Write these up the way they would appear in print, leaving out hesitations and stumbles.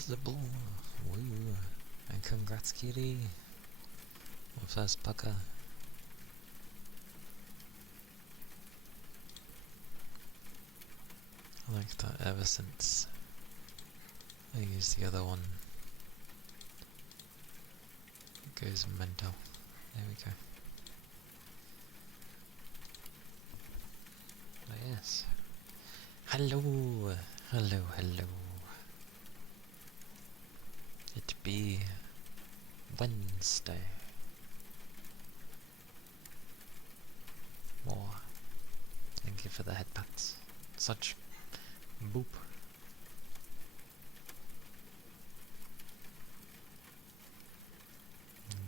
invisible. Woo. And congrats, Kitty. My first pucker. I like that ever since I used the other one. It goes mental. There we go. Oh, yes. Hello! Hello, hello. It be Wednesday. More. Thank you for the headpats. Such boop.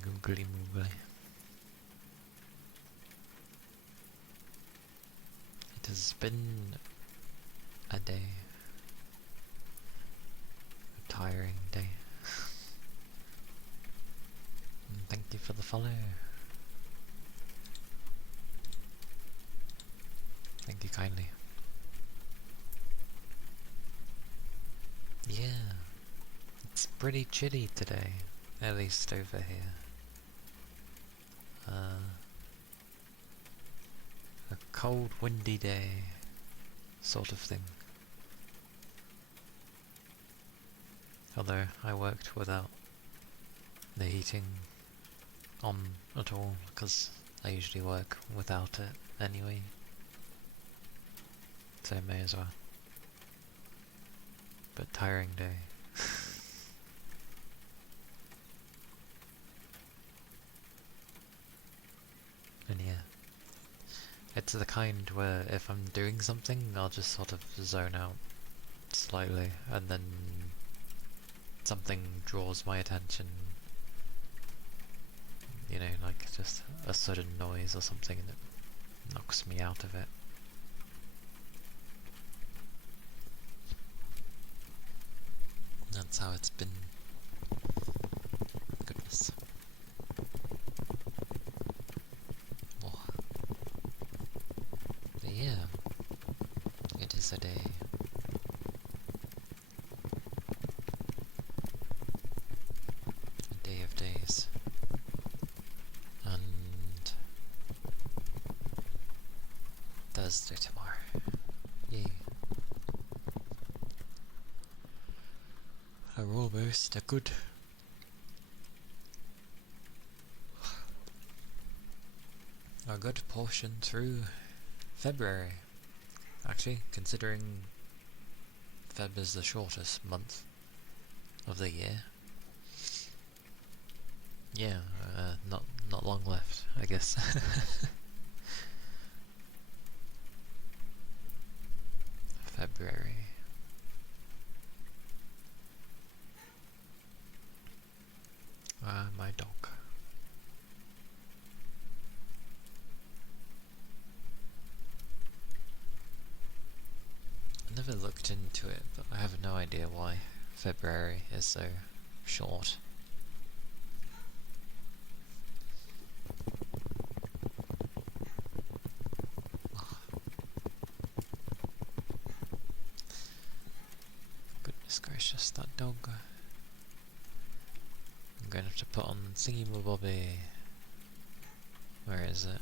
Googly moogly. It has been a day. A tiring day. And thank you for the follow. Thank you kindly. Yeah, it's pretty chilly today, at least over here. A cold, windy day, sort of thing. Although I worked without the heating on at all, because I usually work without it anyway. So I may as well. But tiring day. And yeah. It's the kind where if I'm doing something, I'll just sort of zone out slightly, and then something draws my attention. You know, like just a sudden noise or something, and it knocks me out of it. That's how it's been. Goodness. Oh. But yeah, it is a day. A day of days. And Thursday tomorrow. Yay. We're almost a good portion through February. Actually, considering Feb is the shortest month of the year. Yeah, not long left, I guess. February. My dog. I never looked into it, but I have no idea why February is so short. Goodness gracious, that dog. I'm going to have to put on Thingy Bobby. Where is it?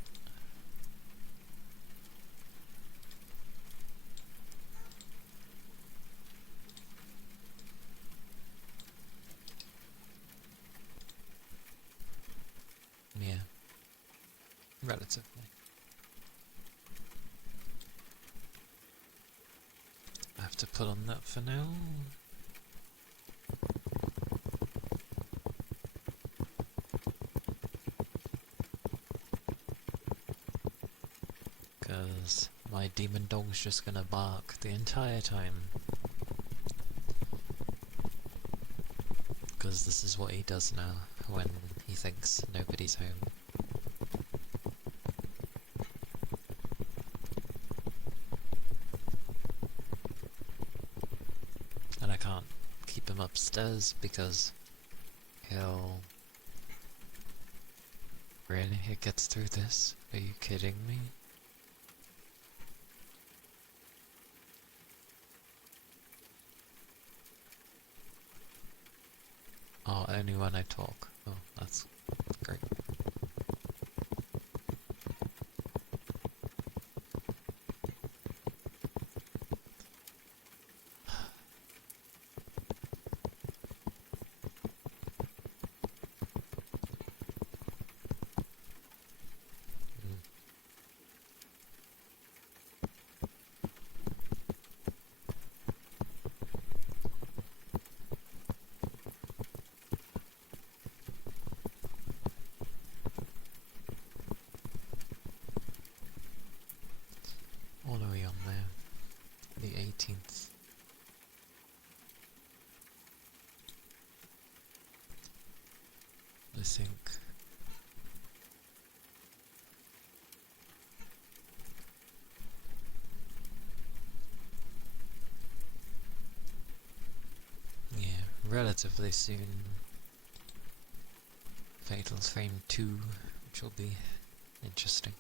Yeah. Relatively. I have to put on that for now. Because my demon dog's just gonna bark the entire time. Because this is what he does now when he thinks nobody's home. And I can't keep him upstairs because he'll... Really? It gets through this? Are you kidding me? Oh, only when I talk. Oh, that's great. Mm. All the way on there. The 18th. I think. Yeah, relatively soon. Fatal Frame 2, which will be interesting.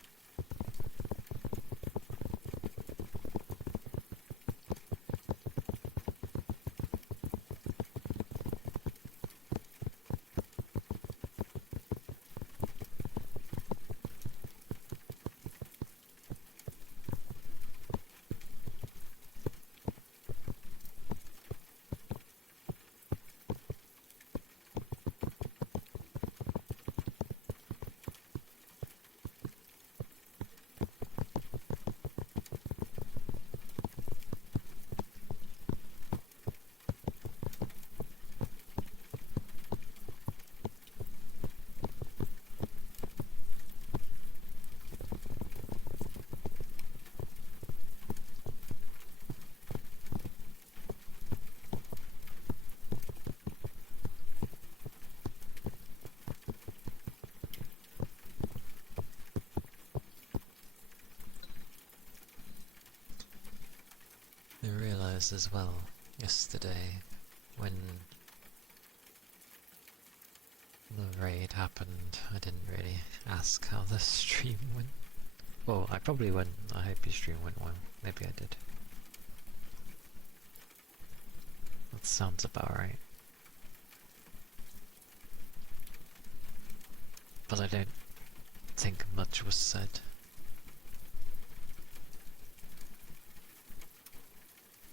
I realised as well yesterday when the raid happened, I didn't really ask how the stream went. Well, I probably wouldn't. I hope your stream went well. Maybe I did. That sounds about right. But I don't think much was said.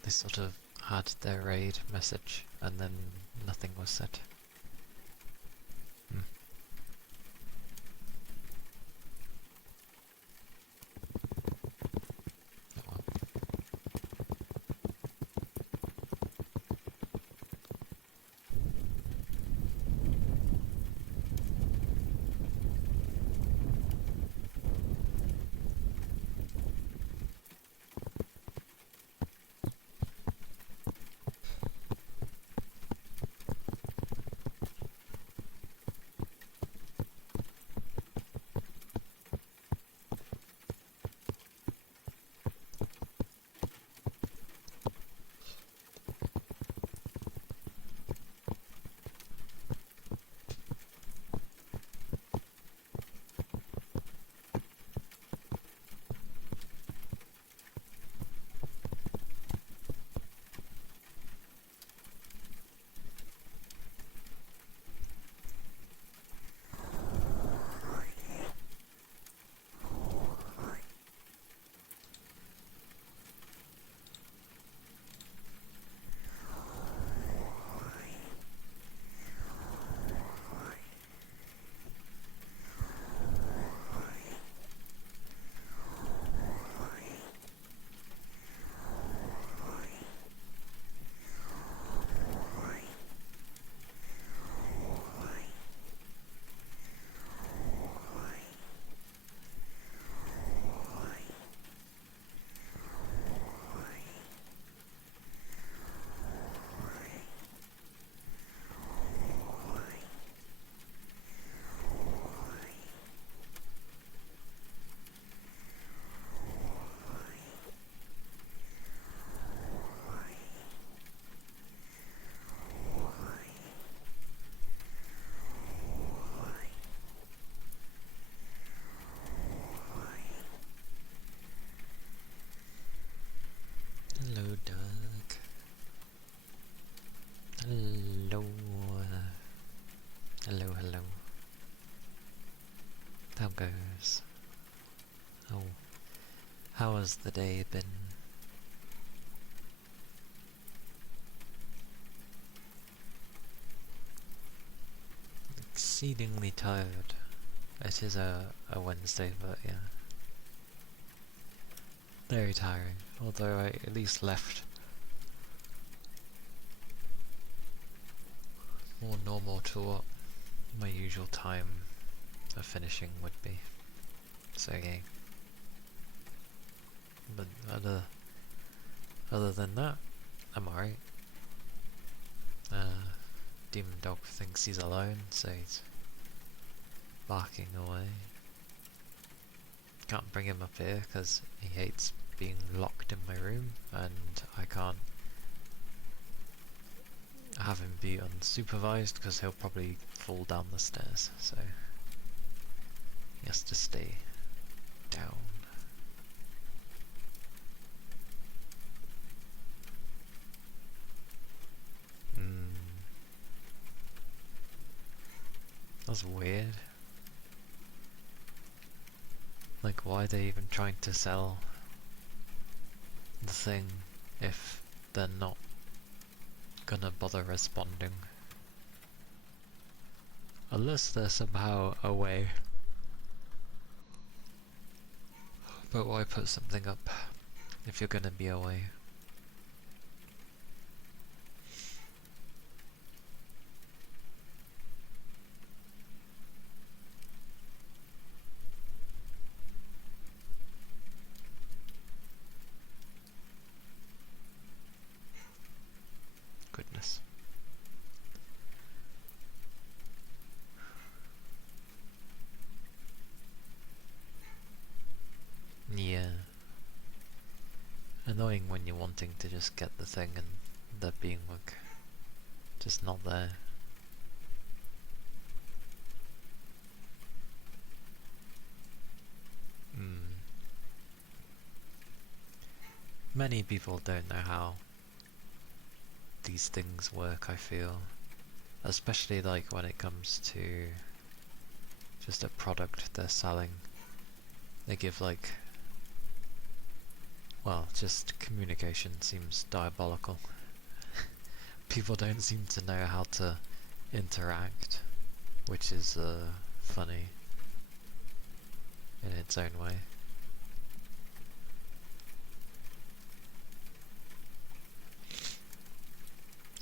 They sort of had their raid message and then nothing was said. Hmm. Oh well. How goes? Oh, how has the day been? Exceedingly tired. It is a Wednesday, but yeah. Very tiring, although I at least left more normal to what my usual time of finishing would be. So yeah. But other than that, I'm alright. Demon Dog thinks he's alone, so he's barking away. Can't bring him up here because he hates being locked in my room, and I can't have him be unsupervised because he'll probably fall down the stairs, so he has to stay down. That's weird. Like, why are they even trying to sell the thing if they're not gonna bother responding? Unless they're somehow away. But why put something up if you're gonna be away? Goodness. Yeah. Annoying when you're wanting to just get the thing and they're being like, just not there. Many people don't know how these things work, I feel. Especially like when it comes to just a product they're selling. They give like, well, just communication seems diabolical. People don't seem to know how to interact, which is funny in its own way.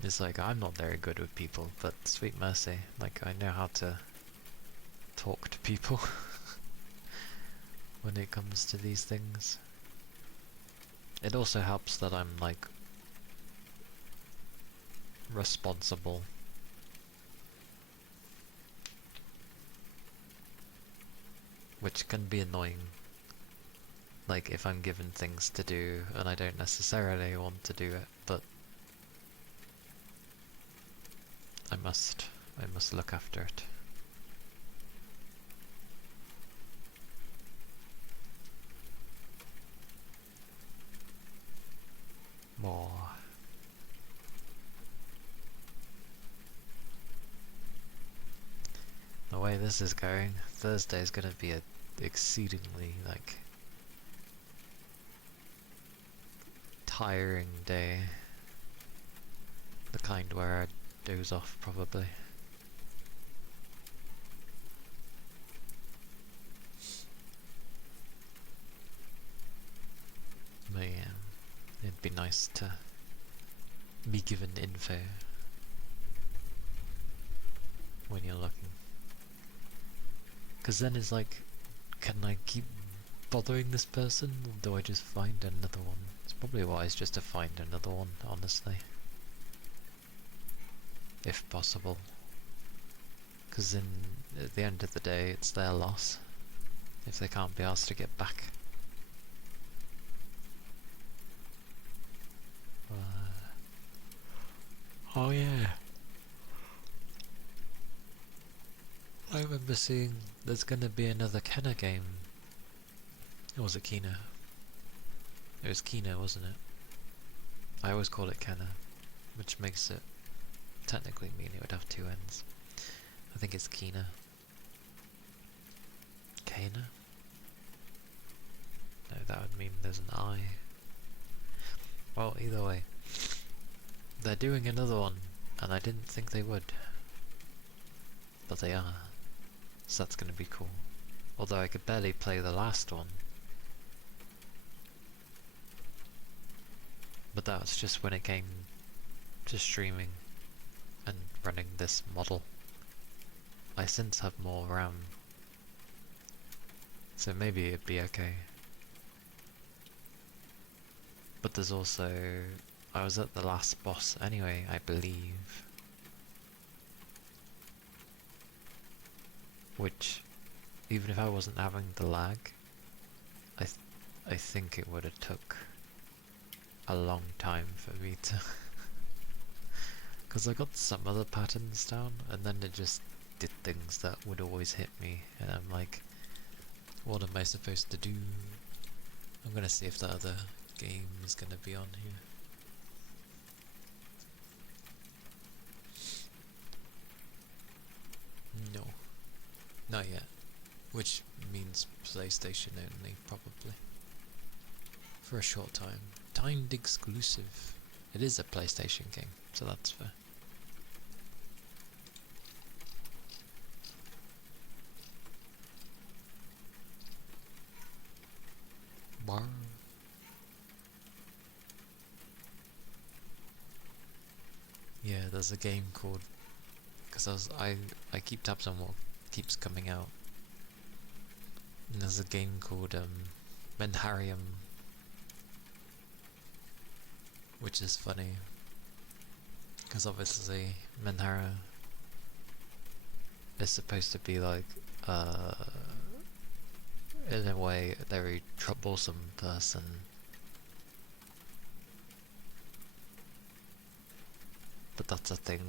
It's like, I'm not very good with people, but sweet mercy, like I know how to talk to people when it comes to these things. It also helps that I'm like responsible. Which can be annoying. Like if I'm given things to do and I don't necessarily want to do it, but I must look after it. More. The way this is going, Thursday is going to be a exceedingly like tiring day. The kind where I doze off probably. But yeah, it'd be nice to be given info when you're looking. Because then it's like, can I keep bothering this person, or do I just find another one? It's probably wise just to find another one, honestly. If possible. Because then, at the end of the day, it's their loss. If they can't be asked to get back. Oh yeah. I remember seeing there's gonna be another Kenna game. Or was it Kena? It was Kena, wasn't it? I always call it Kenna, which makes it technically mean it would have two ends. I think it's Kena. was an I. Well, either way. They're doing another one, and I didn't think they would. But they are. So that's gonna be cool. Although I could barely play the last one. But that was just when it came to streaming and running this model. I since have more RAM. So maybe it'd be okay. But there's also... I was at the last boss anyway, I believe. Which, even if I wasn't having the lag, I think it would have took a long time for me to... Because I got some other patterns down, and then it just did things that would always hit me, and I'm like, what am I supposed to do? I'm gonna see if the other game is gonna be on here. No, not yet. Which means PlayStation only, probably. For a short time. Timed exclusive. It is a PlayStation game, so that's fair. Bar. Yeah, there's a game called... Because I keep tabs on what keeps coming out. And there's a game called Menharium, which is funny. Because obviously Menhara is supposed to be like, in a way, a very troublesome person. But that's a thing.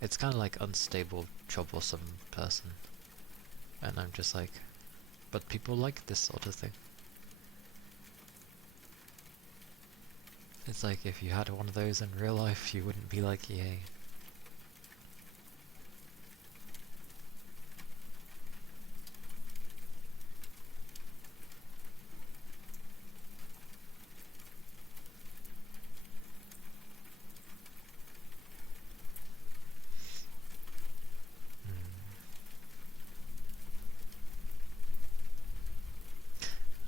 It's kind of like unstable, troublesome person. And I'm just like, but people like this sort of thing. It's like if you had one of those in real life, you wouldn't be like, yay.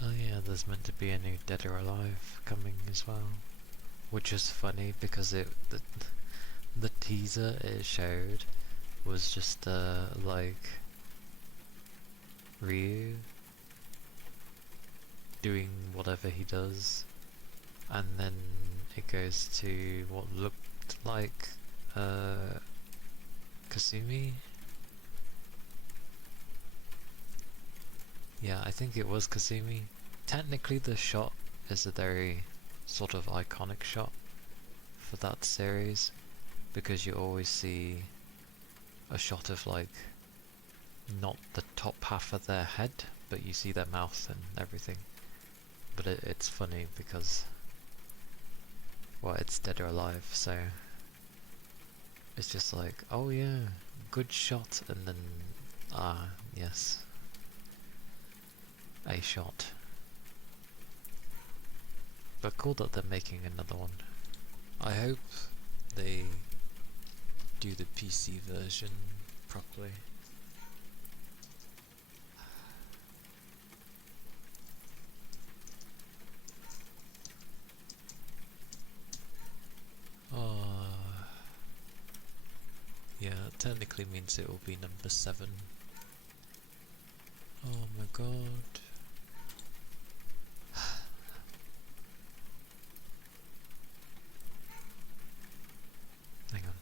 Oh yeah, there's meant to be a new Dead or Alive coming as well. Which is funny because the teaser it showed was just like Ryu doing whatever he does, and then it goes to what looked like Kasumi. Yeah, I think it was Kasumi. Technically the shot is a very sort of iconic shot for that series, because you always see a shot of like not the top half of their head, but you see their mouth and everything. But it's funny because, well, it's Dead or Alive, so it's just like, oh yeah, good shot, and then, yes, a shot. But cool that they're making another one. I hope they do the PC version properly. Yeah, it technically means it will be number 7. Oh my god. Hang on.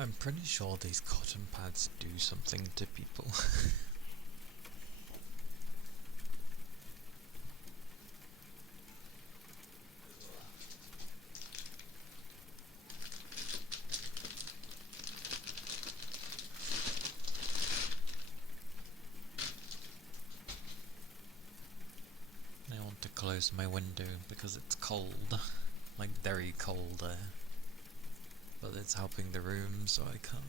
I'm pretty sure these cotton pads do something to people. I want to close my window because it's cold, like very cold there. But it's helping the room, so I can't.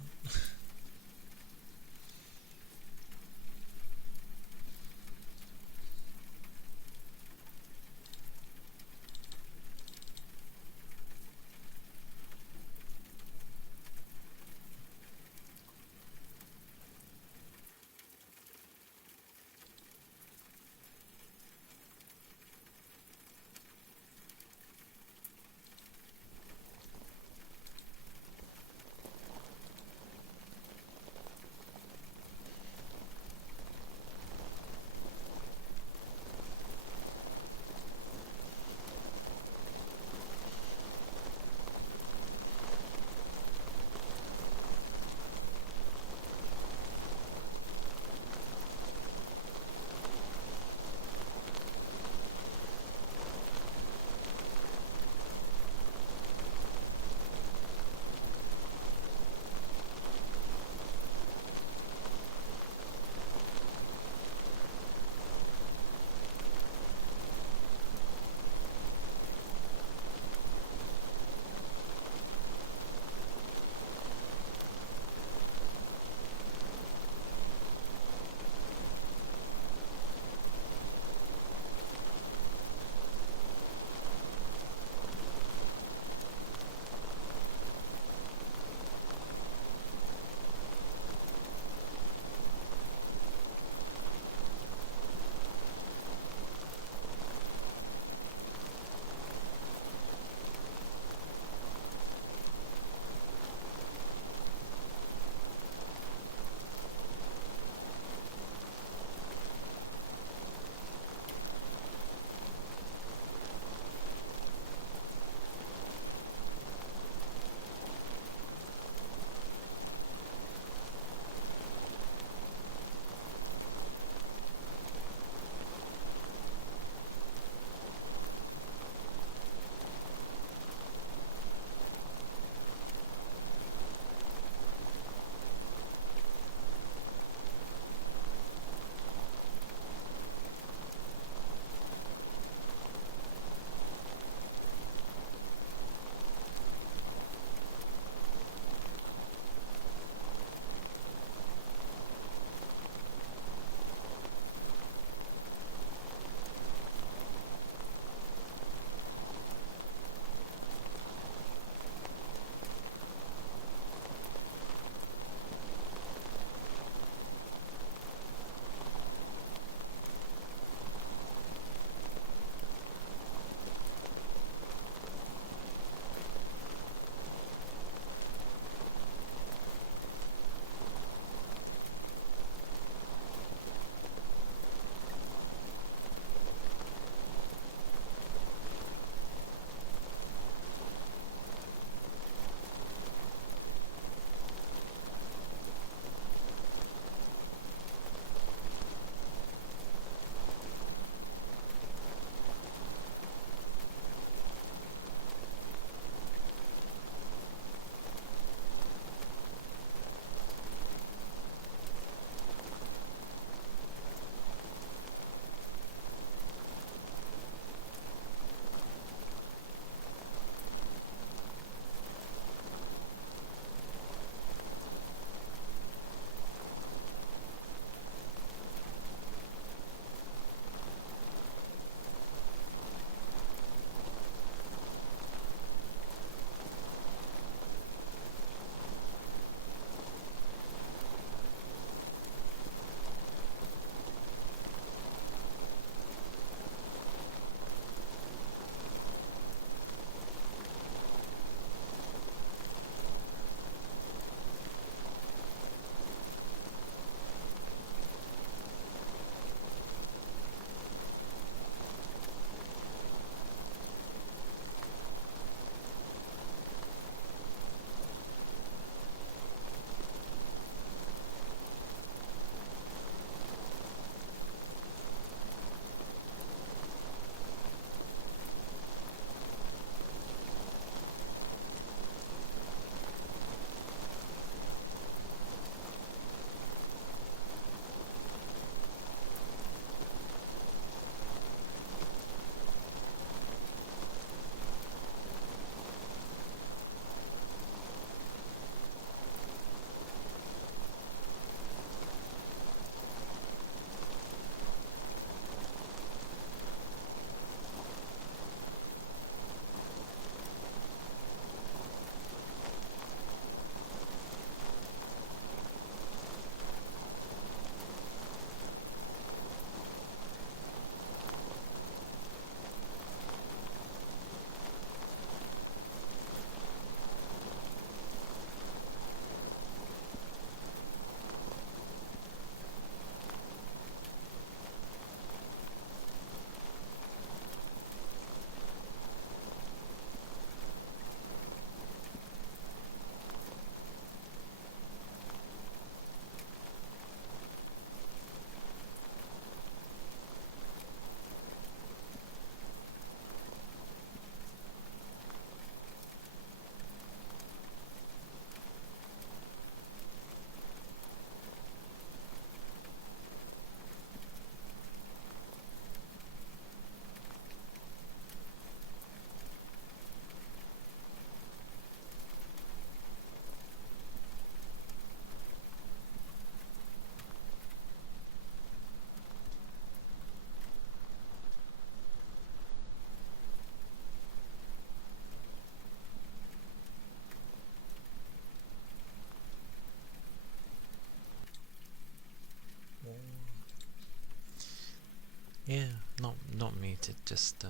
It just,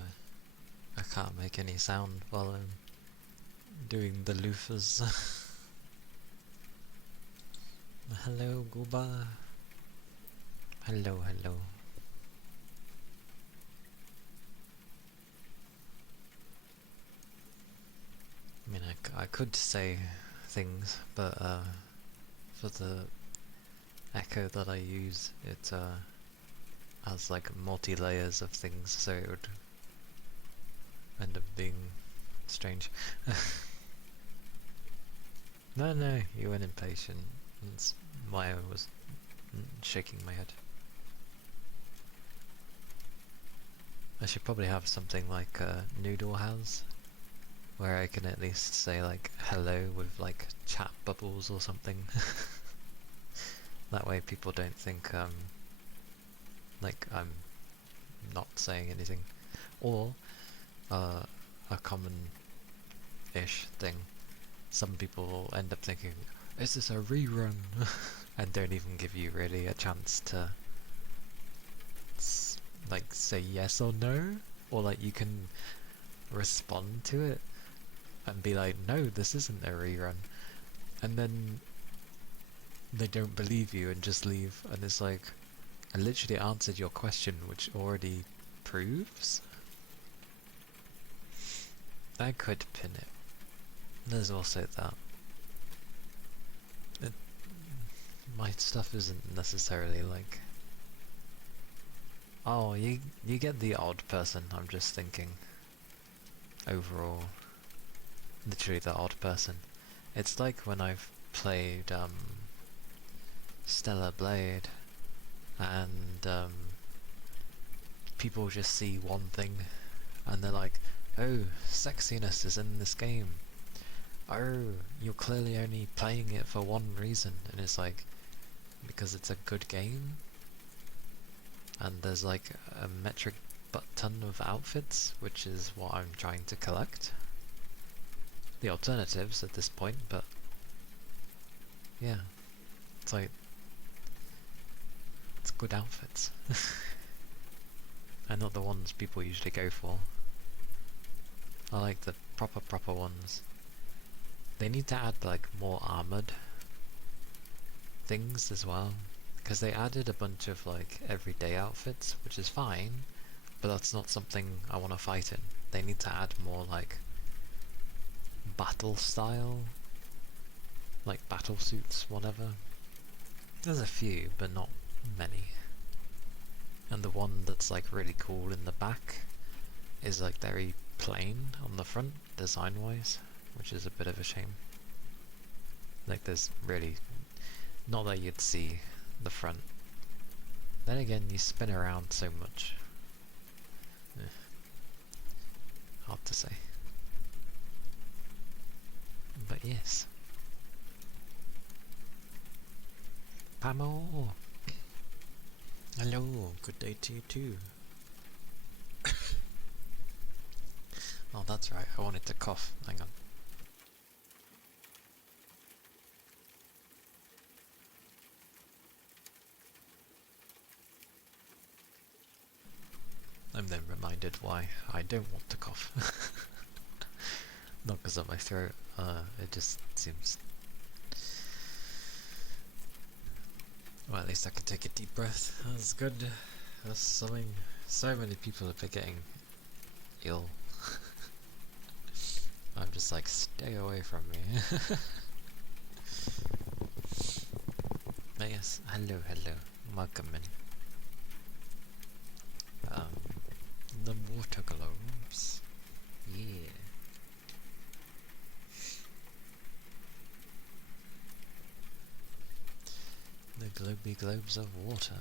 I can't make any sound while I'm doing the loofahs. Hello, Gooba. Hello, hello. I mean, I could say things, but for the echo that I use, it has like multi-layers of things, so it would end up being strange. No, you weren't impatient. That's why I was shaking my head. I should probably have something like Noodle has, where I can at least say like hello with like chat bubbles or something. That way people don't think like I'm not saying anything. Or a common-ish thing. Some people end up thinking, is this a rerun? And don't even give you really a chance to like say yes or no, or like you can respond to it and be like, no, this isn't a rerun, and then they don't believe you and just leave, and it's like, I literally answered your question, which already proves. I could pin it. There's also that. My stuff isn't necessarily like... Oh, you get the odd person, I'm just thinking. Overall. Literally the odd person. It's like when I've played Stellar Blade, and people just see one thing, and they're like, oh, sexiness is in this game. Oh, you're clearly only playing it for one reason, and it's like, because it's a good game, and there's like a metric ton of outfits, which is what I'm trying to collect. The alternatives at this point, but yeah, it's like, it's good outfits. And not the ones people usually go for. I like the proper ones. They need to add like more armoured things as well, because they added a bunch of like everyday outfits, which is fine, but that's not something I want to fight in. They need to add more like battle style, like battle suits, whatever. There's a few, but not many. And the one that's like really cool in the back is like very plain on the front, design-wise, which is a bit of a shame. Like there's really, not that you'd see the front. Then again, you spin around so much. Hard to say. But yes. Pamo! Hello, good day to you too. Oh, that's right, I wanted to cough. Hang on. I'm then reminded why I don't want to cough. Not because of my throat, it just seems... Well, at least I can take a deep breath. That's good. That's something... So many people have been getting ill. I'm just like, stay away from me. But yes, hello, welcome in. The water globes. Yeah. The globy globes of water.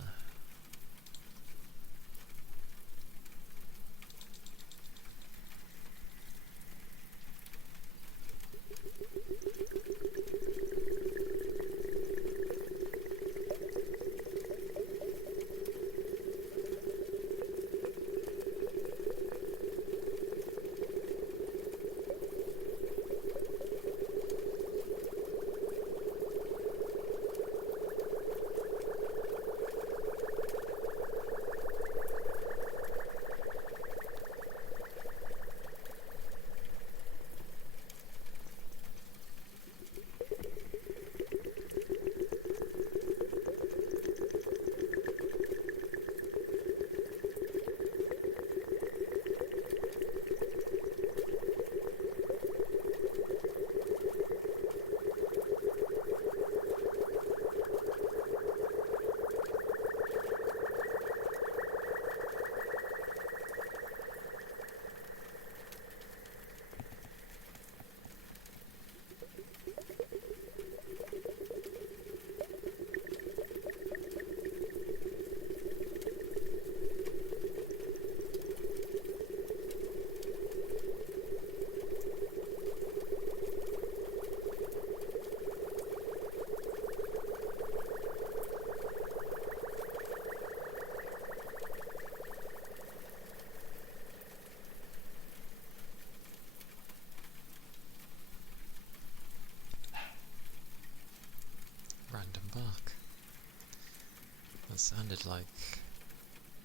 That sounded like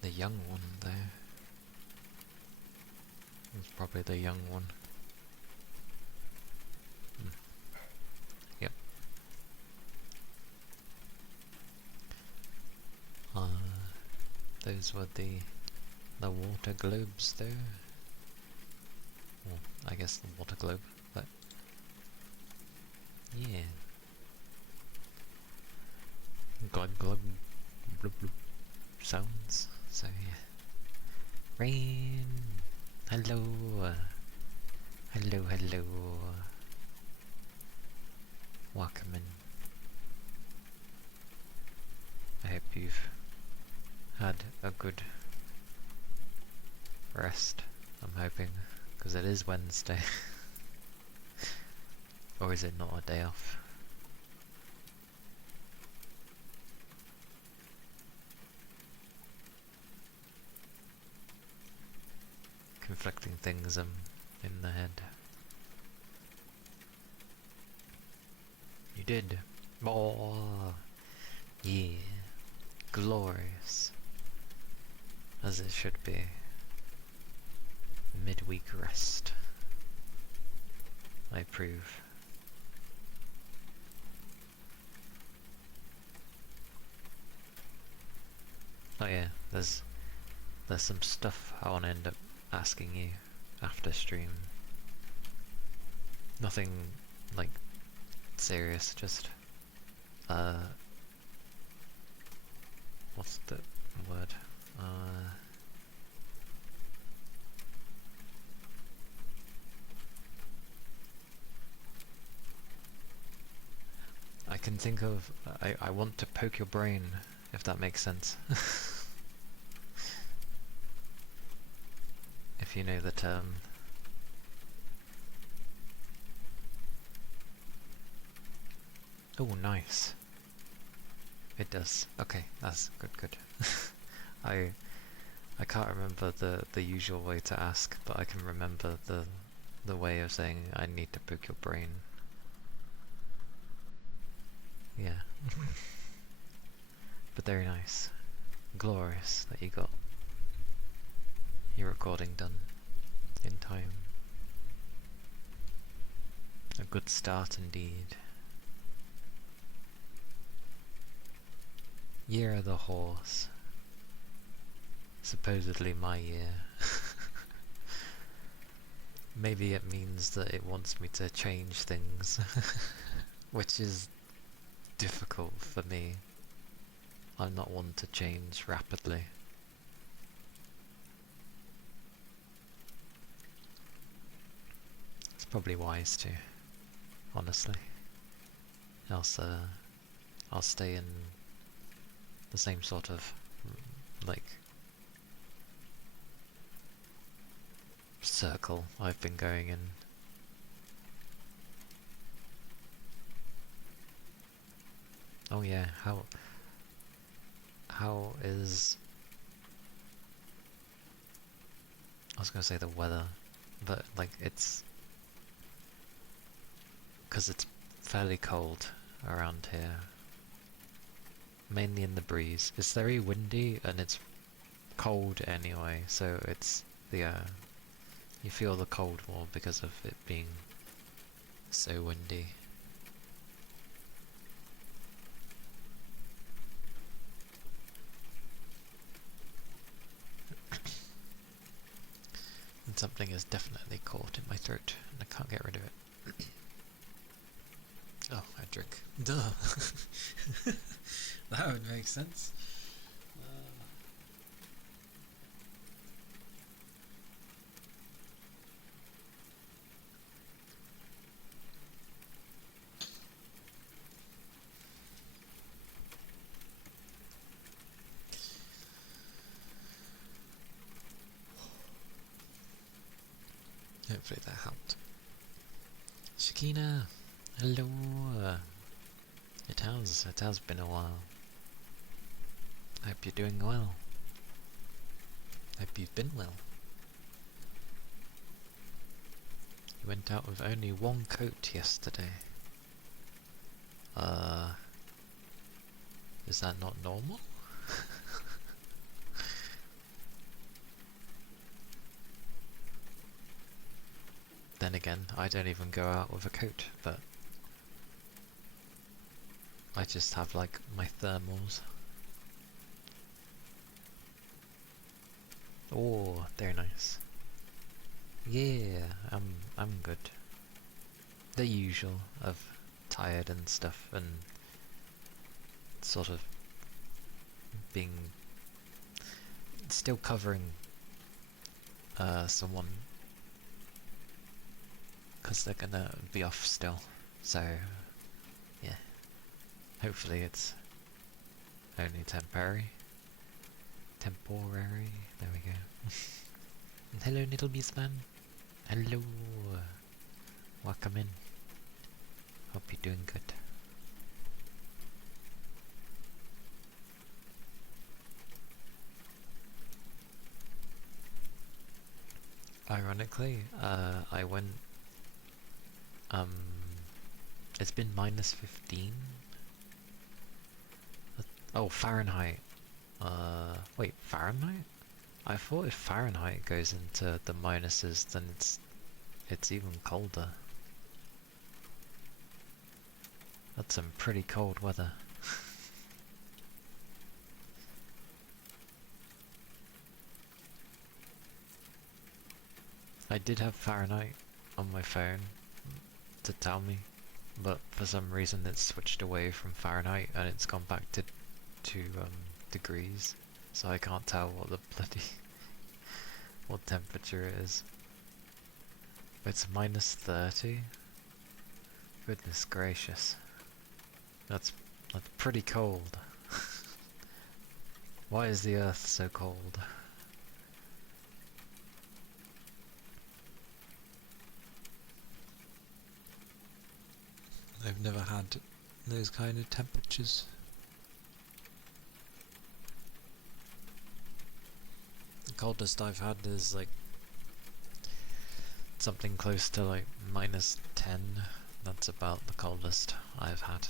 the young one there. It's probably the young one. Yep. Those were the water globes there. Well, I guess the water globe, but yeah. Glug glug bloop bloop sounds. So yeah. Rain. Hello. Hello, hello. Welcome in. I hope you've had a good rest, I'm hoping, because it is Wednesday. Or is it not a day off? Conflicting things in the head. You did. Oh, yeah. Glorious. As it should be. Midweek rest. I approve. Oh yeah, there's some stuff I want to end up asking you after stream. Nothing like serious, just what's the word? I can think of I want to poke your brain, if that makes sense. If you know the term. Oh, nice. It does. Okay, that's good. I can't remember the usual way to ask, but I can remember the way of saying I need to poke your brain. Yeah. But very nice. Glorious that you got your recording done in time. A good start indeed. Year of the Horse. Supposedly my year. Maybe it means that it wants me to change things, which is difficult for me. I'm not one to change rapidly. It's probably wise to, honestly. Else, I'll stay in the same sort of, like, circle I've been going in. Oh yeah, how is... I was gonna say the weather, but like it's... because it's fairly cold around here. Mainly in the breeze. It's very windy and it's cold anyway, so it's the you feel the cold more because of it being so windy. And something is definitely caught in my throat and I can't get rid of it. Oh, I drink. Duh! That would make sense. Hopefully that helped. Shakina! Hello! It has been a while. I hope you're doing well. Hope you've been well. You went out with only one coat yesterday. Is that not normal? then again, I don't even go out with a coat, but I just have like my thermals. Oh, they're nice. Yeah, I'm good. The usual of tired and stuff, and sort of being still covering someone because they're gonna be off still. So yeah, hopefully it's only temporary. Temporary. There we go. Hello, Little Beast Man. Hello. Welcome in. Hope you're doing good. Ironically, I went, it's been -15. Oh, Fahrenheit. Wait, Fahrenheit? I thought if Fahrenheit goes into the minuses, then it's even colder. That's some pretty cold weather. I did have Fahrenheit on my phone to tell me, but for some reason it's switched away from Fahrenheit and it's gone back to degrees, so I can't tell what the bloody what temperature it is. It's -30. Goodness gracious, that's pretty cold. Why is the Earth so cold? I've never had those kind of temperatures. The coldest I've had is like something close to like -10. That's about the coldest I've had.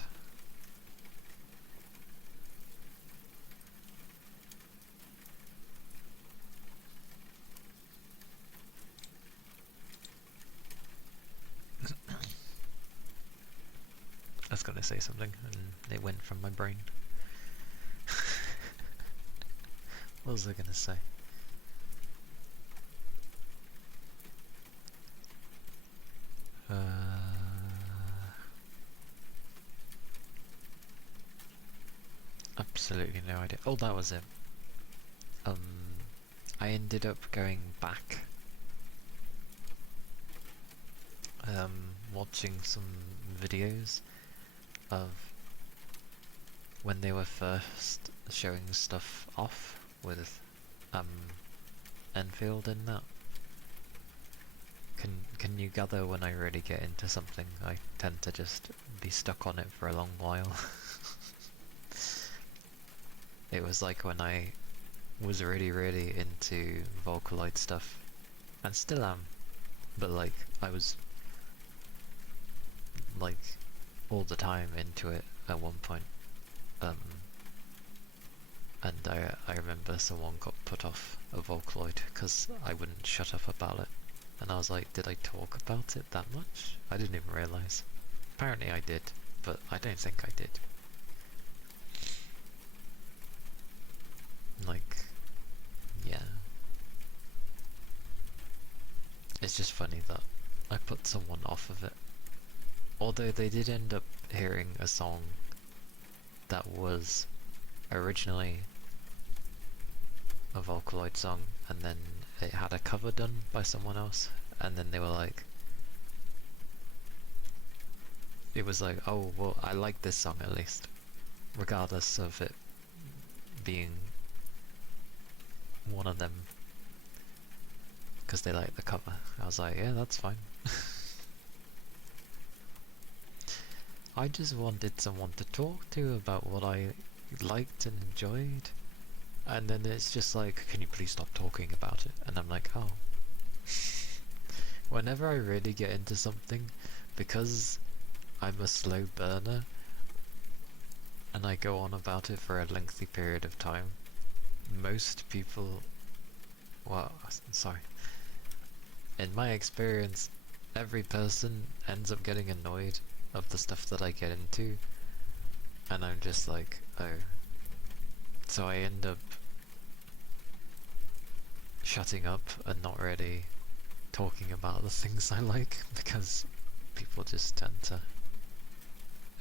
I was gonna say something and it went from my brain. What was I gonna say? Absolutely no idea. Oh, that was it. I ended up going back, watching some videos of when they were first showing stuff off with Enfield in that. Can you gather when I really get into something, I tend to just be stuck on it for a long while. It was like when I was really into Vocaloid stuff, and still am, but like I was like all the time into it at one point. And I remember someone got put off a Vocaloid because I wouldn't shut up about it. And I was like, did I talk about it that much? I didn't even realise. Apparently I did, but I don't think I did. Like, yeah. It's just funny that I put someone off of it. Although they did end up hearing a song that was originally a Vocaloid song, and then it had a cover done by someone else, and then they were like, it was like, oh, well, I like this song at least, regardless of it being one of them, because they like the cover. I was like, yeah, that's fine. I just wanted someone to talk to about what I liked and enjoyed, and then it's just like, can you please stop talking about it? And I'm like, oh. Whenever I really get into something, because I'm a slow burner, and I go on about it for a lengthy period of time, most people, well, sorry, in my experience, every person ends up getting annoyed of the stuff that I get into, and I'm just like, oh. So I end up shutting up and not really talking about the things I like, because people just tend to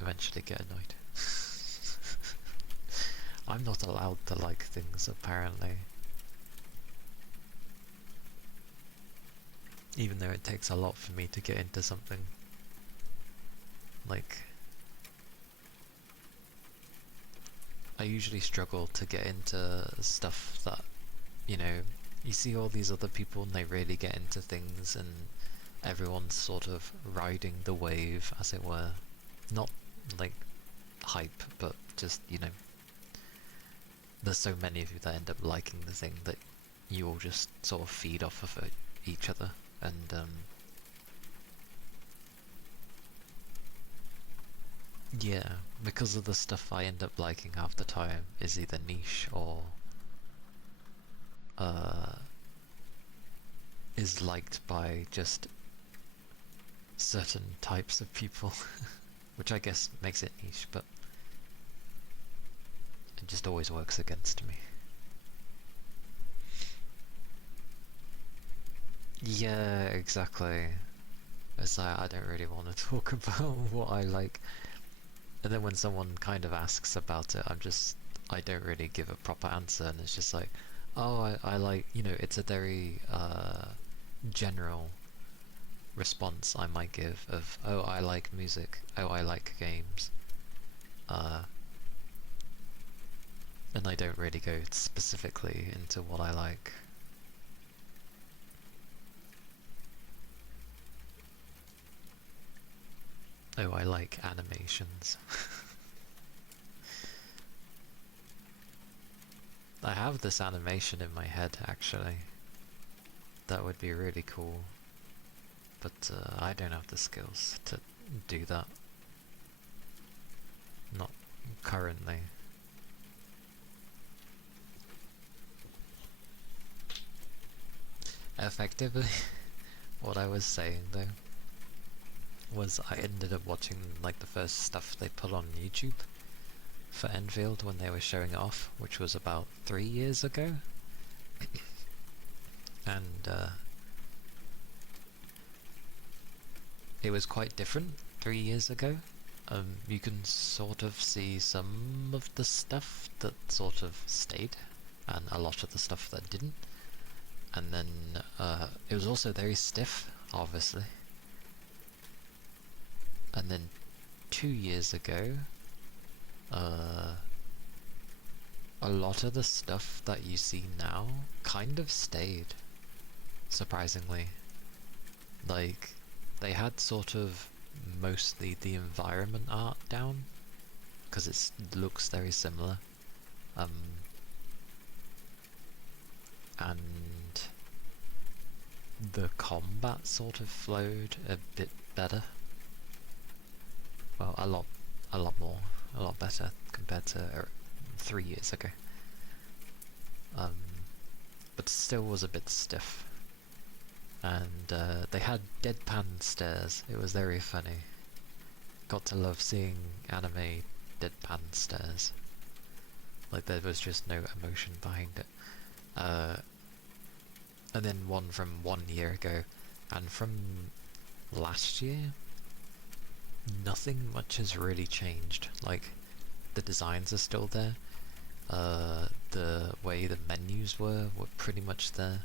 eventually get annoyed. I'm not allowed to like things, apparently. Even though it takes a lot for me to get into something. Like, I usually struggle to get into stuff that, you know, you see all these other people and they really get into things and everyone's sort of riding the wave, as it were. Not like hype, but just, you know, there's so many of you that end up liking the thing that you all just sort of feed off of each other, and yeah, because of the stuff I end up liking half the time is either niche or is liked by just certain types of people, which I guess makes it niche, but it just always works against me. Yeah, exactly. It's like, I don't really want to talk about what I like. And then when someone kind of asks about it, I don't really give a proper answer, and it's just like, oh, I like, you know, it's a very general response I might give of, oh, I like music, oh, I like games, and I don't really go specifically into what I like. Oh, I like animations. I have this animation in my head, actually. That would be really cool. But I don't have the skills to do that. Not currently. Effectively, what I was saying though, was I ended up watching like the first stuff they put on YouTube for Enfield when they were showing it off, which was about 3 years ago. And it was quite different 3 years ago. You can sort of see some of the stuff that sort of stayed, and a lot of the stuff that didn't. And then it was also very stiff, obviously. And then 2 years ago, a lot of the stuff that you see now kind of stayed, surprisingly. Like, they had sort of mostly the environment art down, because it looks very similar. And the combat sort of flowed a bit better. Well, a lot more, a lot better compared to 3 years ago. But still was a bit stiff. And they had deadpan stares. It was very funny. Got to love seeing anime deadpan stares. Like there was just no emotion behind it. And then one from 1 year ago, and from last year, nothing much has really changed. Like, the designs are still there. The way the menus were pretty much there.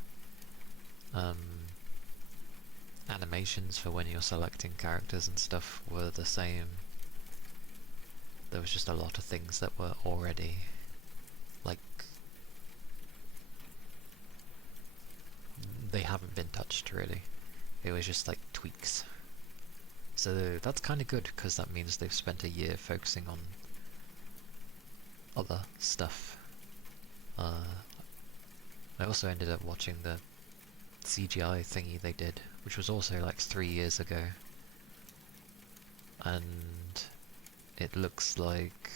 Animations for when you're selecting characters and stuff were the same. There was just a lot of things that were already, like, they haven't been touched really. It was just like tweaks. So that's kind of good, because that means they've spent a year focusing on other stuff. I also ended up watching the CGI thingy they did, which was also like 3 years ago. And it looks like,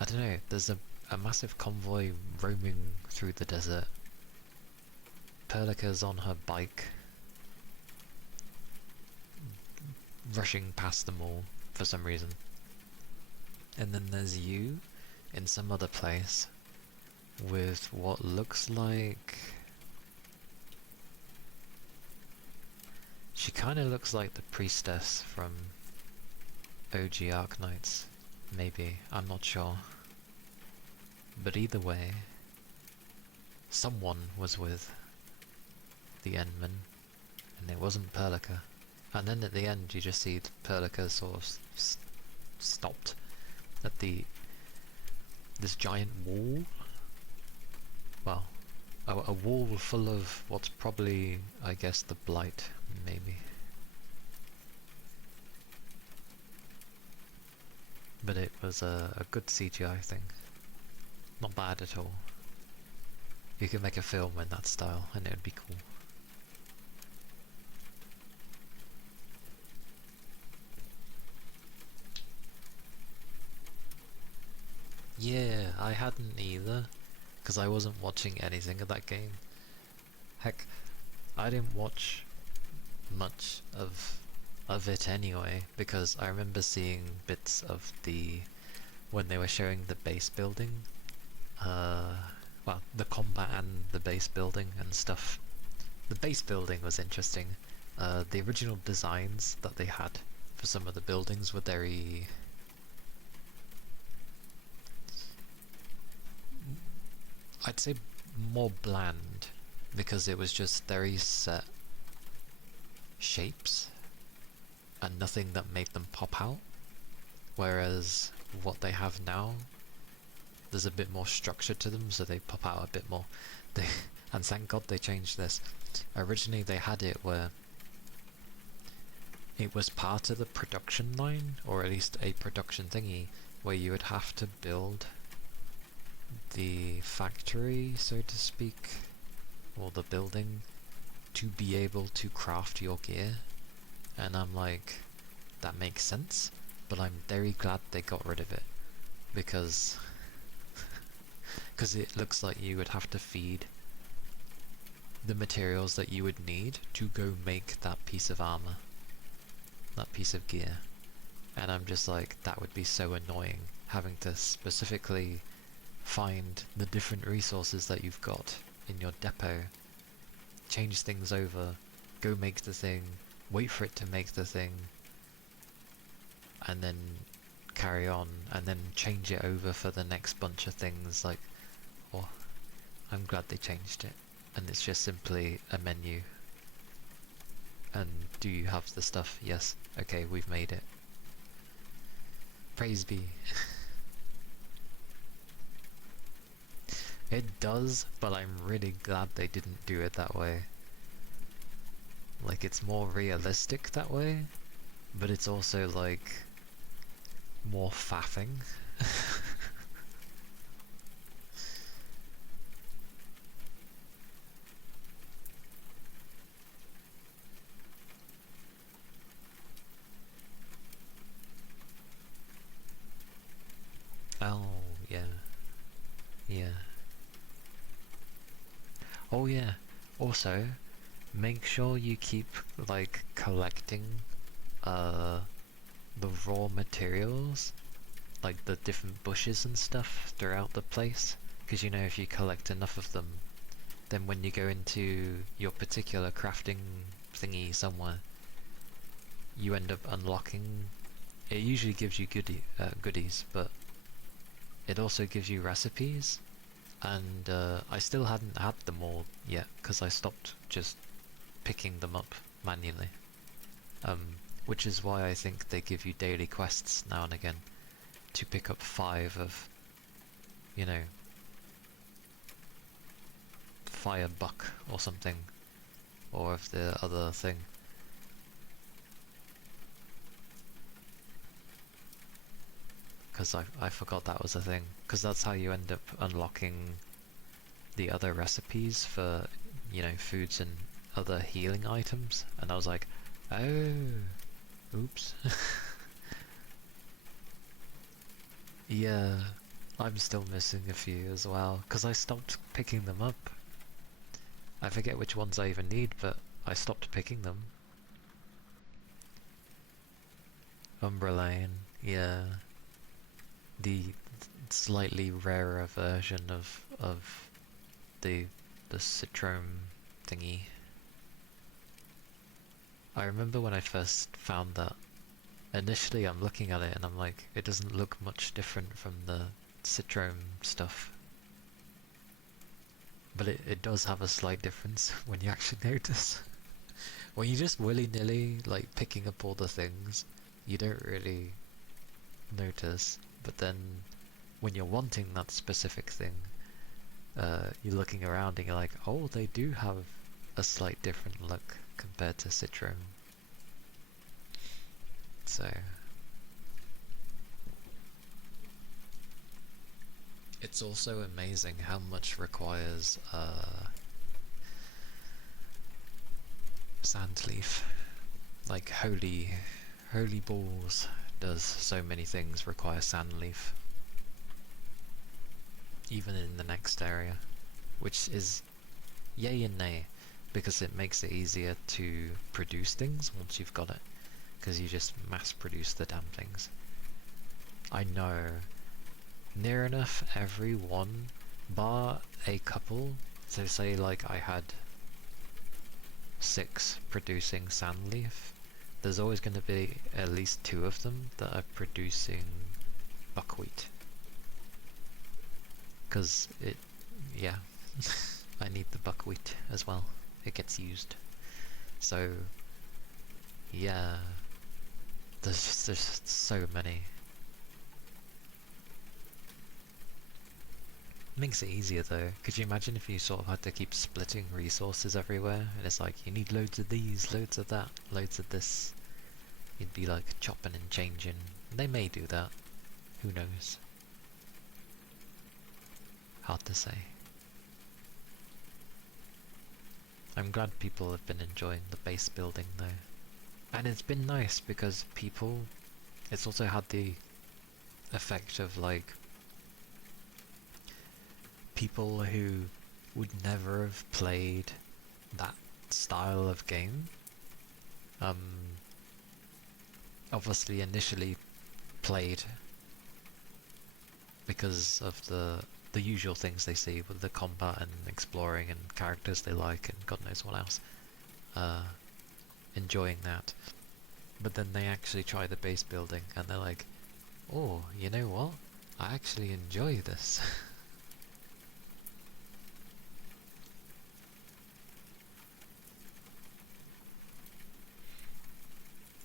I don't know, there's a massive convoy roaming through the desert. Perlica's on her bike, rushing past them all for some reason. And then there's you in some other place with what looks like... She kind of looks like the priestess from OG Arknights. Maybe, I'm not sure. But either way, someone was with the Endman, and it wasn't Perlica. And then at the end you just see Perlica sort of stopped at this giant wall. Well, a wall full of what's probably, I guess, the Blight, maybe. But it was a good CGI thing. Not bad at all. You could make a film in that style and it would be cool. Yeah, I hadn't either, because I wasn't watching anything of that game. Heck, I didn't watch much of it anyway, because I remember seeing bits of when they were showing the base building, well, the combat and the base building and stuff. The base building was interesting. The original designs that they had for some of the buildings were very... I'd say more bland, because it was just very set shapes and nothing that made them pop out. Whereas what they have now, there's a bit more structure to them, so they pop out a bit more. And thank God they changed this. Originally they had it where it was part of the production line, or at least a production thingy, where you would have to build the factory, so to speak, or the building, to be able to craft your gear. And I'm like, that makes sense, but I'm very glad they got rid of it, because it looks like you would have to feed the materials that you would need to go make that piece of armor, that piece of gear. And I'm just like, that would be so annoying, having to specifically find the different resources that you've got in your depot, change things over, go make the thing, wait for it to make the thing, and then carry on, and then change it over for the next bunch of things. Like, oh, I'm glad they changed it, and it's just simply a menu. And do you have the stuff? Yes. Okay, we've made it. Praise be. It does, but I'm really glad they didn't do it that way. Like, it's more realistic that way, but it's also like more faffing. Oh, yeah. Yeah. Oh yeah, also, make sure you keep, like, collecting, the raw materials, like the different bushes and stuff throughout the place, because you know, if you collect enough of them, then when you go into your particular crafting thingy somewhere, you end up unlocking... It usually gives you goodies, but it also gives you recipes. And I still hadn't had them all yet, because I stopped just picking them up manually. Which is why I think they give you daily quests now and again, to pick up 5 of, you know, fire buck or something, or of the other thing. Because I forgot that was a thing, because that's how you end up unlocking the other recipes for, you know, foods and other healing items. And I was like, oh, oops. Yeah, I'm still missing a few as well, because I stopped picking them up. I forget which ones I even need, but I stopped picking them. Umbrelane, yeah. The slightly rarer version of the Citrome thingy. I remember when I first found that. Initially I'm looking at it and I'm like, it doesn't look much different from the Citrome stuff. But it does have a slight difference when you actually notice. When you're just willy-nilly like picking up all the things, you don't really notice. But then when you're wanting that specific thing, you're looking around and you're like, oh, they do have a slight different look compared to Citrome. So it's also amazing how much requires Sandleaf. Like Holy Balls does so many things require Sandleaf. Even in the next area, which is yay and nay, because it makes it easier to produce things once you've got it, because you just mass produce the damn things. I know near enough every one, bar a couple, so say like I had 6 producing Sandleaf, there's always going to be at least 2 of them that are producing buckwheat. Because yeah, I need the buckwheat as well. It gets used. So, yeah, there's just so many. Makes it easier though. Could you imagine if you sort of had to keep splitting resources everywhere, and it's like, you need loads of these, loads of that, loads of this. You'd be like chopping and changing. They may do that. Who knows? Hard to say. I'm glad people have been enjoying the base building though. And it's been nice because it's also had the effect of like people who would never have played that style of game. Obviously initially played because of the usual things they see with the combat and exploring and characters they like and God knows what else. Enjoying that. But then they actually try the base building and they're like, oh, you know what? I actually enjoy this.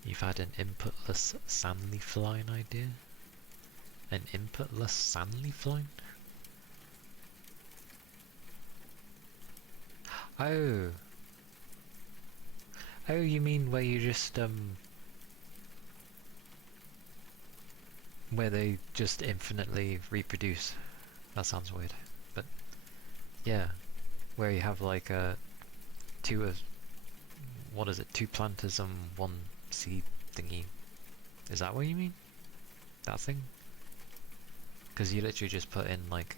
You've had an inputless Sandleaf line idea? An inputless Sandleaf line? Oh! Oh, you mean where you just, where they just infinitely reproduce. That sounds weird. But, yeah. Where you have like, what is it, 2 planters and 1 seed thingy. Is that what you mean? That thing? Because you literally just put in like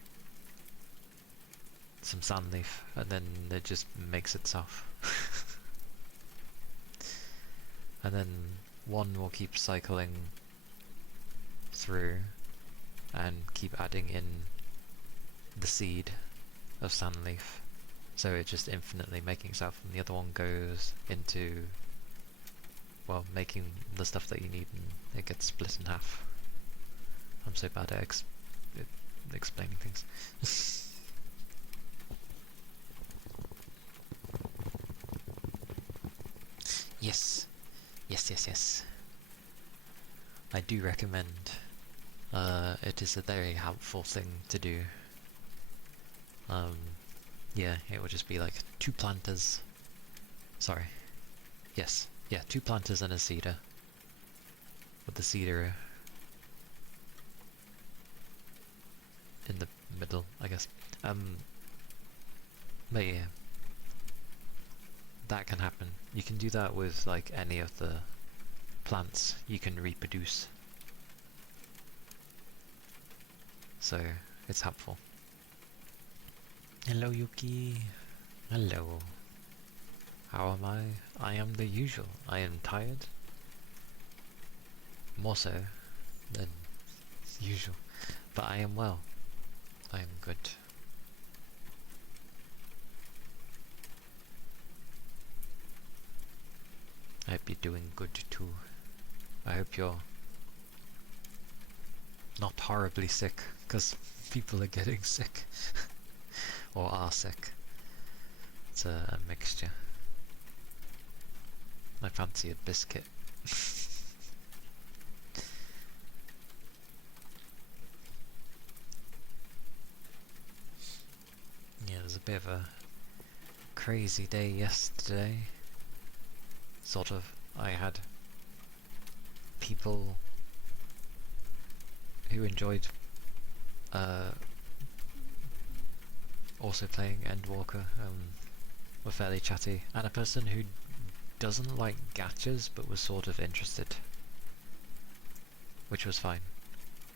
some Sandleaf and then it just makes itself. And then one will keep cycling through and keep adding in the seed of Sandleaf. So it's just infinitely making itself, and the other one goes into, well, making the stuff that you need, and it gets split in half. I'm so bad at explaining things. Yes. Yes. I do recommend. It is a very helpful thing to do. Yeah, it will just be like 2 planters. Sorry. Yes. Yeah, 2 planters and a seeder. With the seeder in the middle, I guess. But yeah. That can happen. You can do that with like any of the plants you can reproduce. So, it's helpful. Hello Yuki. Hello. How am I? I am the usual. I am tired. more so than usual. But I am well. I am good. I hope you're doing good too. I hope you're not horribly sick, because people are getting sick. Or are sick. It's a mixture. I fancy a biscuit. Yeah, it was a bit of a crazy day yesterday. Sort of. I had people who enjoyed also playing Endwalker, were fairly chatty, and a person who doesn't like gachas but was sort of interested, which was fine.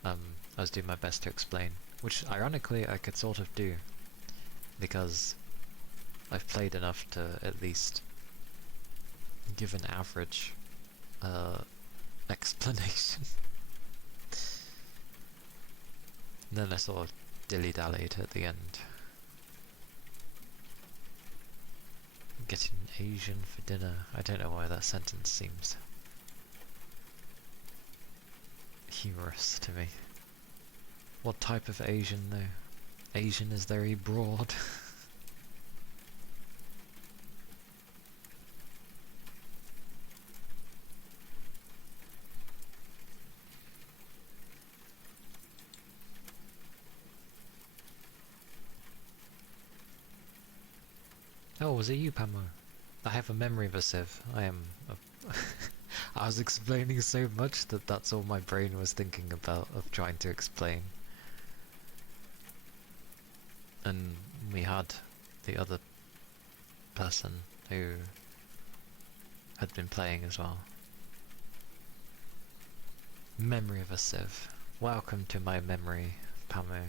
I was doing my best to explain, which ironically I could sort of do, because I've played enough to at least give an average explanation. And then I sort of dilly-dallied at the end. Getting Asian for dinner. I don't know why that sentence seems humorous to me. What type of Asian though? Asian is very broad. Oh, was it you, Pamo? I have a memory of a sieve. I am... I was explaining so much that that's all my brain was thinking about, of trying to explain. And we had the other person who had been playing as well. Memory of a sieve. Welcome to my memory, Pamo.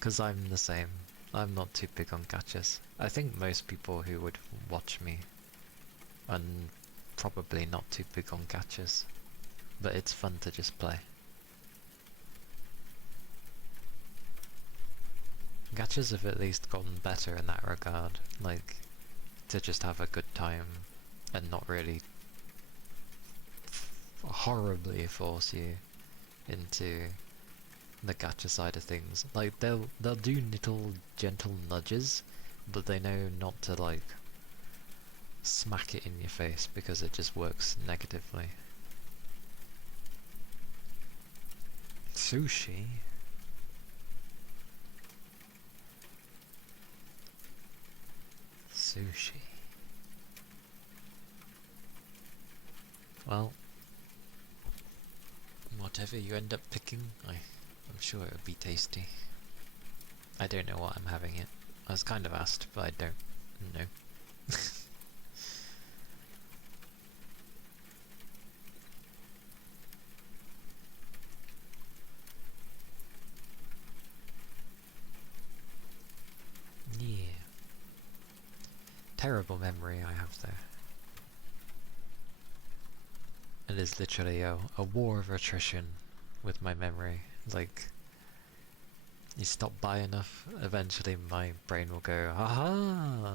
Because I'm the same. I'm not too big on gachas. I think most people who would watch me are probably not too big on gachas. But it's fun to just play. Gachas have at least gotten better in that regard. Like, to just have a good time and not really horribly force you into the gacha side of things. Like, they'll do little gentle nudges, but they know not to like smack it in your face because it just works negatively. Sushi? Sushi. Well, whatever you end up picking, I'm sure it would be tasty. I don't know what I'm having yet. I was kind of asked, but I don't know. Yeah. Terrible memory I have there. It is literally a war of attrition with my memory. Like, you stop by enough, eventually my brain will go, aha!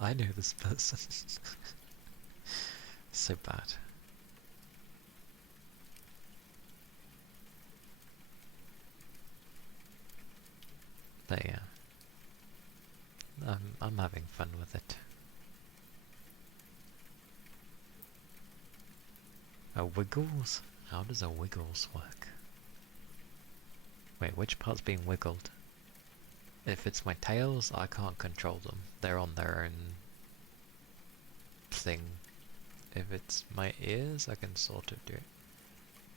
I know this person. So bad. But yeah. I'm having fun with it. A wiggles? How does a wiggles work? Wait, which part's being wiggled? If it's my tails, I can't control them. They're on their own thing. If it's my ears, I can sort of do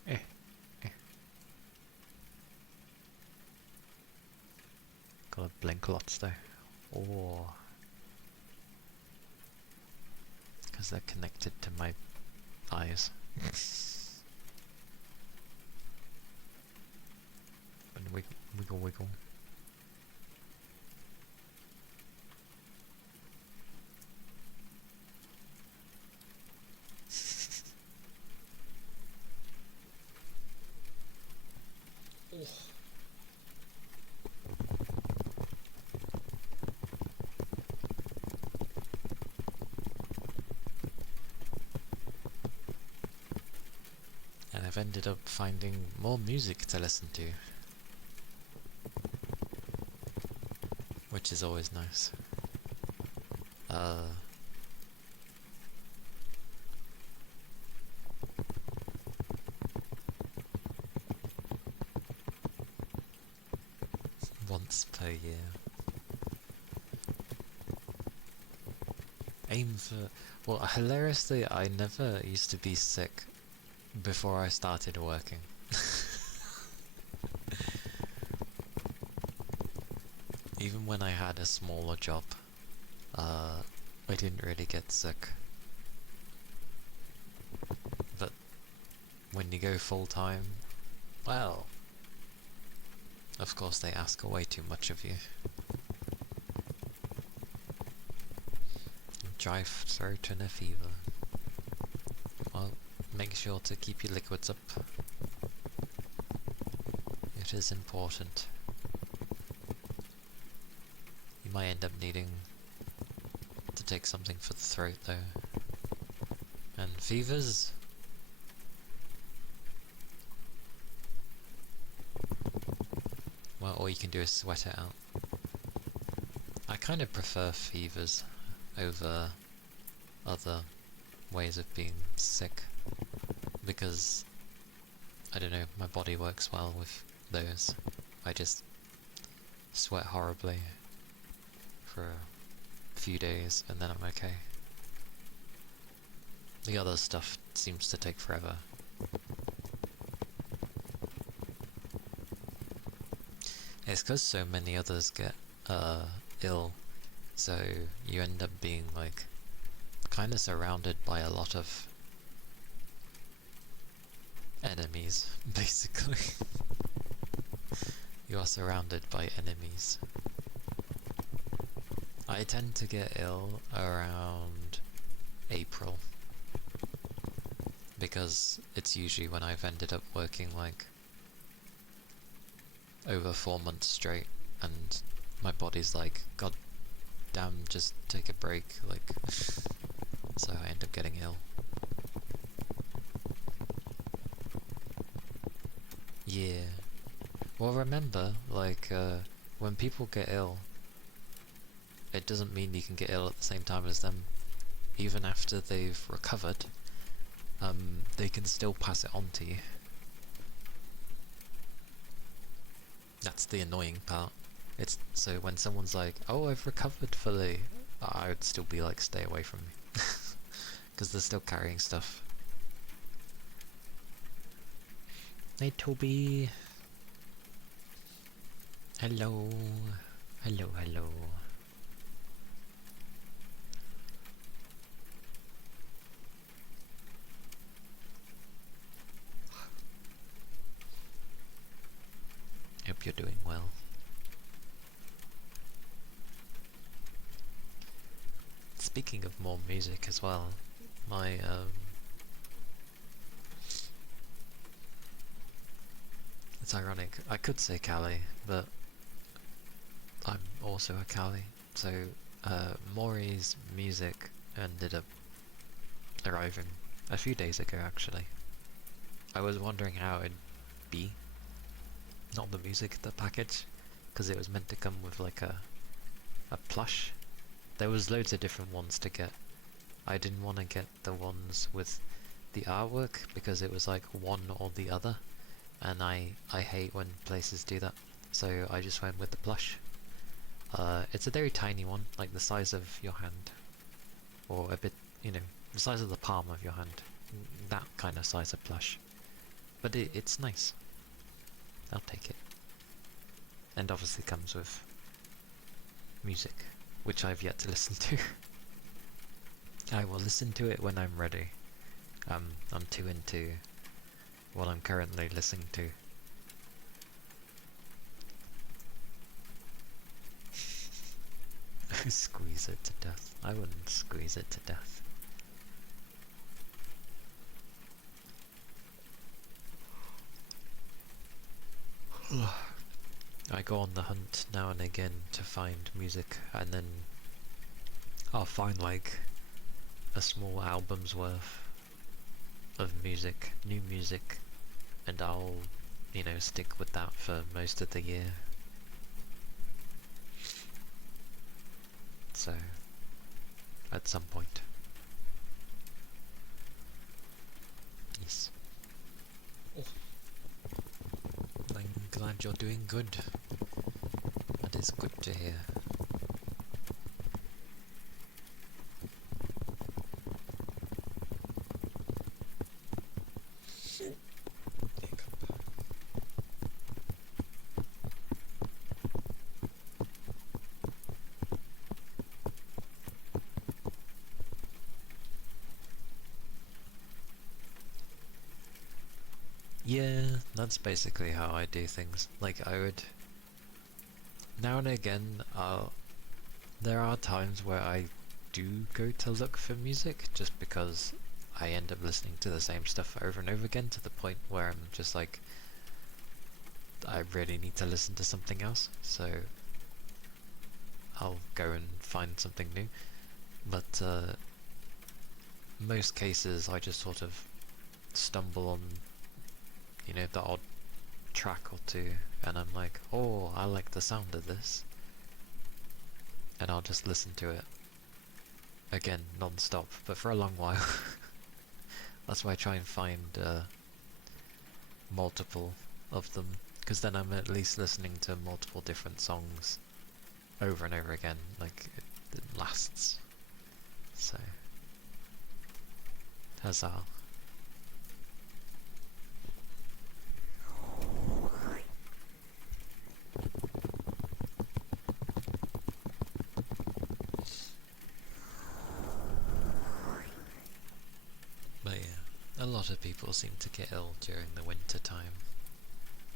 it. Gotta blink lots though. Oh. Because they're connected to my eyes. And wiggle wiggle. Oh. And I've ended up finding more music to listen to, which is always nice. Once per year. Aim for... Well, hilariously, I never used to be sick before I started working. Even when I had a smaller job, I didn't really get sick. But when you go full-time, well, of course they ask way too much of you. Dry throat and a fever. Well, make sure to keep your liquids up. It is important. You might end up needing to take something for the throat though. And fevers? Well, all you can do is sweat it out. I kind of prefer fevers over other ways of being sick, because, I don't know, my body works well with those. I just sweat horribly for a few days and then I'm okay. The other stuff seems to take forever. It's because so many others get ill, so you end up being like kind of surrounded by a lot of enemies, basically. You are surrounded by enemies. I tend to get ill around April, because it's usually when I've ended up working like over 4 months straight, and my body's like, god damn, just take a break, like, so I end up getting ill. Yeah. Well, remember, like, when people get ill, it doesn't mean you can get ill at the same time as them. Even after they've recovered, they can still pass it on to you. That's the annoying part. It's so when someone's like, oh, I've recovered fully, I would still be like, stay away from me. Because they're still carrying stuff. Hey, Toby. Hello. Hello, hello. Hope you're doing well. Speaking of more music as well, my it's ironic, I could say Cali, but I'm also a Cali, so Maury's music ended up arriving a few days ago actually. I was wondering how it'd be, not the music, the package, because it was meant to come with like a plush. There was loads of different ones to get. I didn't want to get the ones with the artwork because it was like one or the other, and I hate when places do that, so I just went with the plush. It's a very tiny one, like the size of your hand, or a bit, you know, the size of the palm of your hand, that kind of size of plush. But it's nice. I'll take it. And obviously comes with music, which I've yet to listen to. I will listen to it when I'm ready. I'm too into what I'm currently listening to. Squeeze it to death. I wouldn't squeeze it to death. go on the hunt now and again to find music, and then I'll find like a small album's worth of music, new music, and I'll, you know, stick with that for most of the year. So, at some point. Yes. Oh. I'm glad you're doing good. That is good to hear. Yeah, that's basically how I do things. Like, I would... Now and again, there are times where I do go to look for music, just because I end up listening to the same stuff over and over again, to the point where I'm just like, I really need to listen to something else, so I'll go and find something new. But most cases I just sort of stumble on, you know, the odd track or two, and I'm like, oh, I like the sound of this, and I'll just listen to it again non-stop, but for a long while. That's why I try and find multiple of them, because then I'm at least listening to multiple different songs over and over again, like it lasts. So, huzzah. But yeah, a lot of people seem to get ill during the winter time.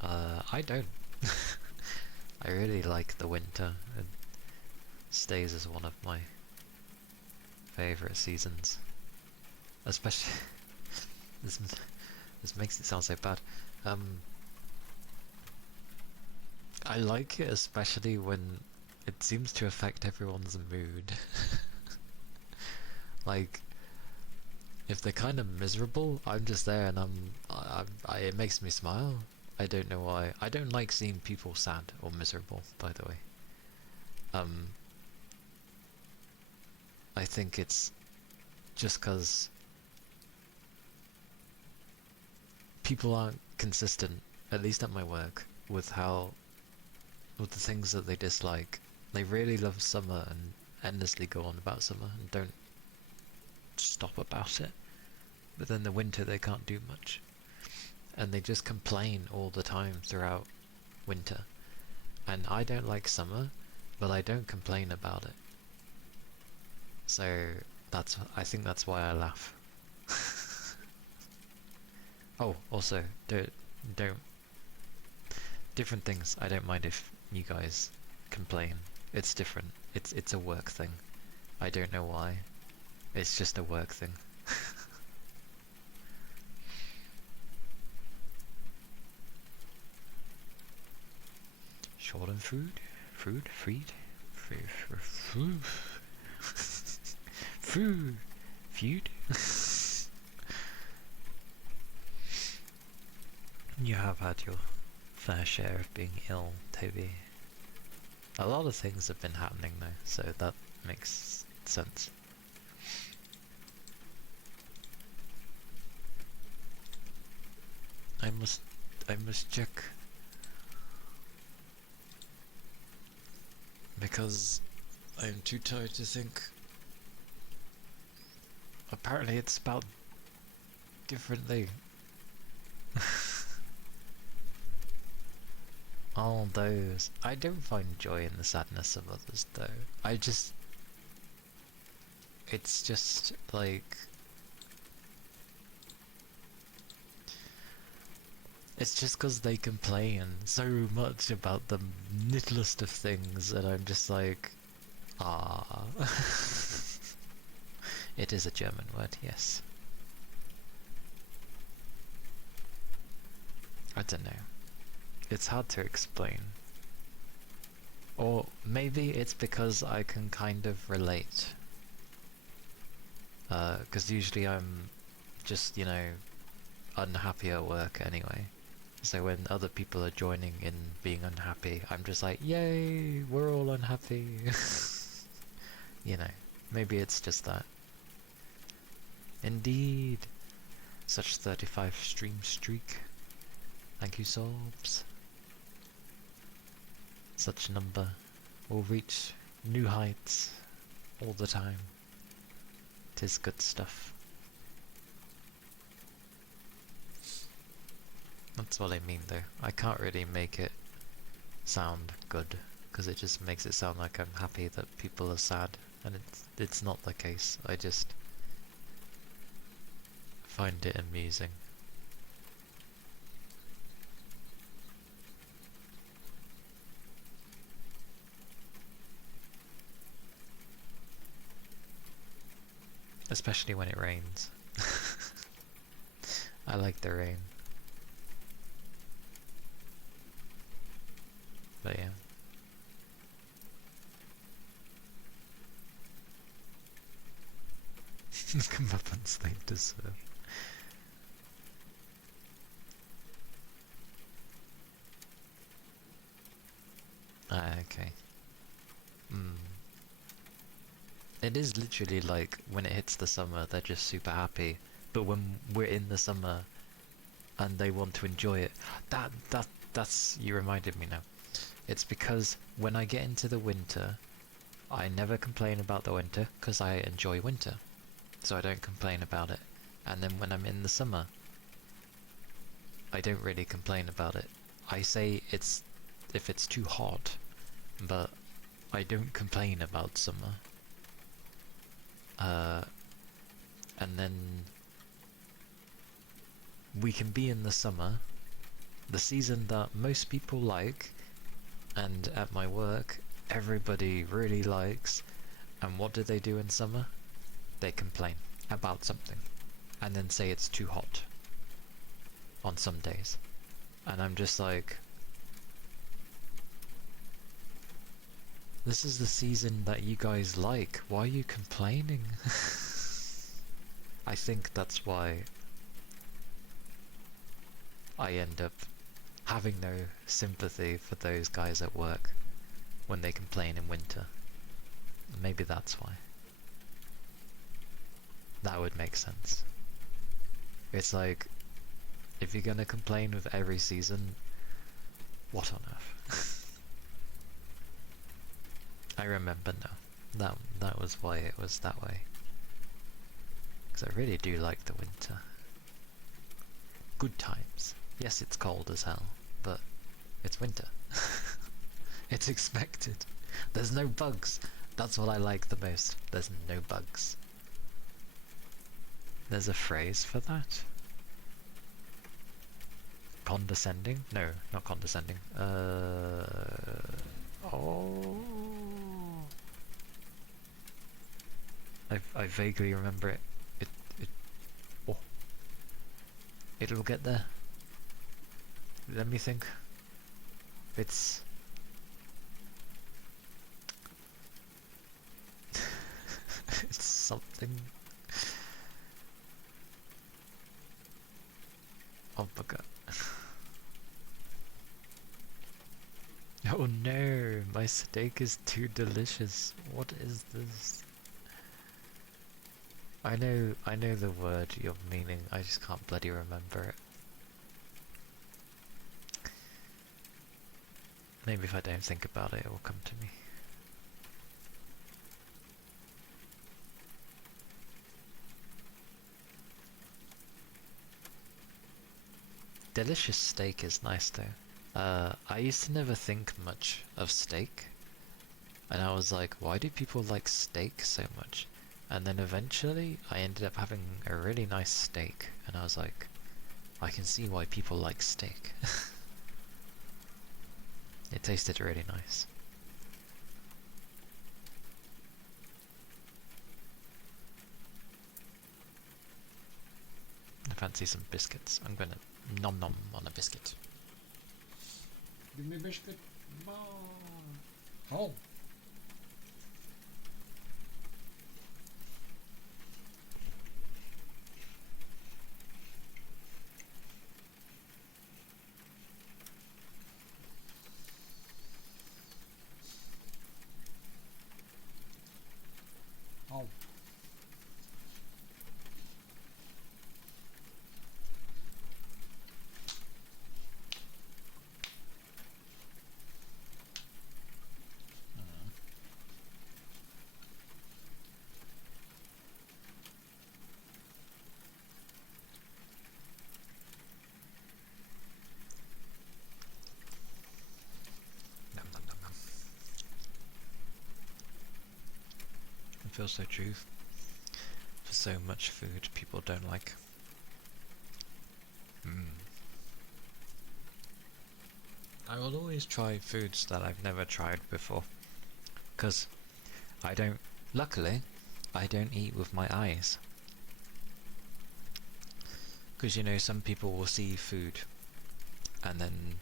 I don't. I really like the winter. It stays as one of my favourite seasons. Especially... this makes it sound so bad. I like it especially when it seems to affect everyone's mood. Like, if they're kind of miserable, I'm just there and it makes me smile. I don't know why. I don't like seeing people sad or miserable, by the way. I think it's just because people aren't consistent, at least at my work, with the things that they dislike. They really love summer and endlessly go on about summer and don't stop about it. But then the winter they can't do much. And they just complain all the time throughout winter. And I don't like summer, but I don't complain about it. So I think that's why I laugh. Oh, also, don't different things. I don't mind if you guys complain. It's different. It's a work thing. I don't know why. It's just a work thing. Short on food? Food? Feed? Food? Food? Feud? You have had your fair share of being ill, Toby. A lot of things have been happening though, so that makes sense. I must check, because I'm too tired to think. Apparently it's spelled differently. All those. I don't find joy in the sadness of others though. It's just like... It's just because they complain so much about the littlest of things, and I'm just like, ah. It is a German word, yes. I don't know. It's hard to explain. Or maybe it's because I can kind of relate. Because usually I'm just, you know, unhappy at work anyway. So when other people are joining in being unhappy, I'm just like, yay, we're all unhappy. You know, maybe it's just that. Indeed. Such 35 stream streak. Thank you, Sobs. Such number will reach new heights all the time. 'Tis good stuff. That's what I mean though. I can't really make it sound good, because it just makes it sound like I'm happy that people are sad, and it's not the case. I just find it amusing. Especially when it rains. I like the rain. But yeah. Comeuppance they deserve. Ah, okay. It is literally like when it hits the summer, they're just super happy. But when we're in the summer and they want to enjoy it, that's you reminded me now. It's because when I get into the winter, I never complain about the winter because I enjoy winter. So I don't complain about it. And then when I'm in the summer, I don't really complain about it. I say it's if it's too hot, but I don't complain about summer. And then we can be in the summer, the season that most people like, and at my work, everybody really likes. And what do they do in summer? They complain about something, and then say it's too hot on some days. And I'm just like, this is the season that you guys like, why are you complaining? I think that's why I end up having no sympathy for those guys at work when they complain in winter. Maybe that's why. That would make sense. It's like, if you're gonna complain with every season, what on earth? I remember now. That was why it was that way. Because I really do like the winter. Good times. Yes, it's cold as hell, but it's winter. It's expected. There's no bugs. That's what I like the most. There's no bugs. There's a phrase for that? Condescending? No, not condescending. Oh. I vaguely remember it. Oh. It'll get there. Let me think. It's... it's something... oh my god. Oh no, my steak is too delicious. What is this? I know the word you're meaning, I just can't bloody remember it. Maybe if I don't think about it, it will come to me. Delicious steak is nice though. I used to never think much of steak. And I was like, why do people like steak so much? And then eventually I ended up having a really nice steak. And I was like, I can see why people like steak. It tasted really nice. I fancy some biscuits. I'm gonna nom nom on a biscuit. Give me biscuit. Bah. Oh. Oh. Nom, nom, nom, nom. It feels so true for so much food people don't like. I will always try foods that I've never tried before, because luckily, I don't eat with my eyes. Because, you know, some people will see food, and then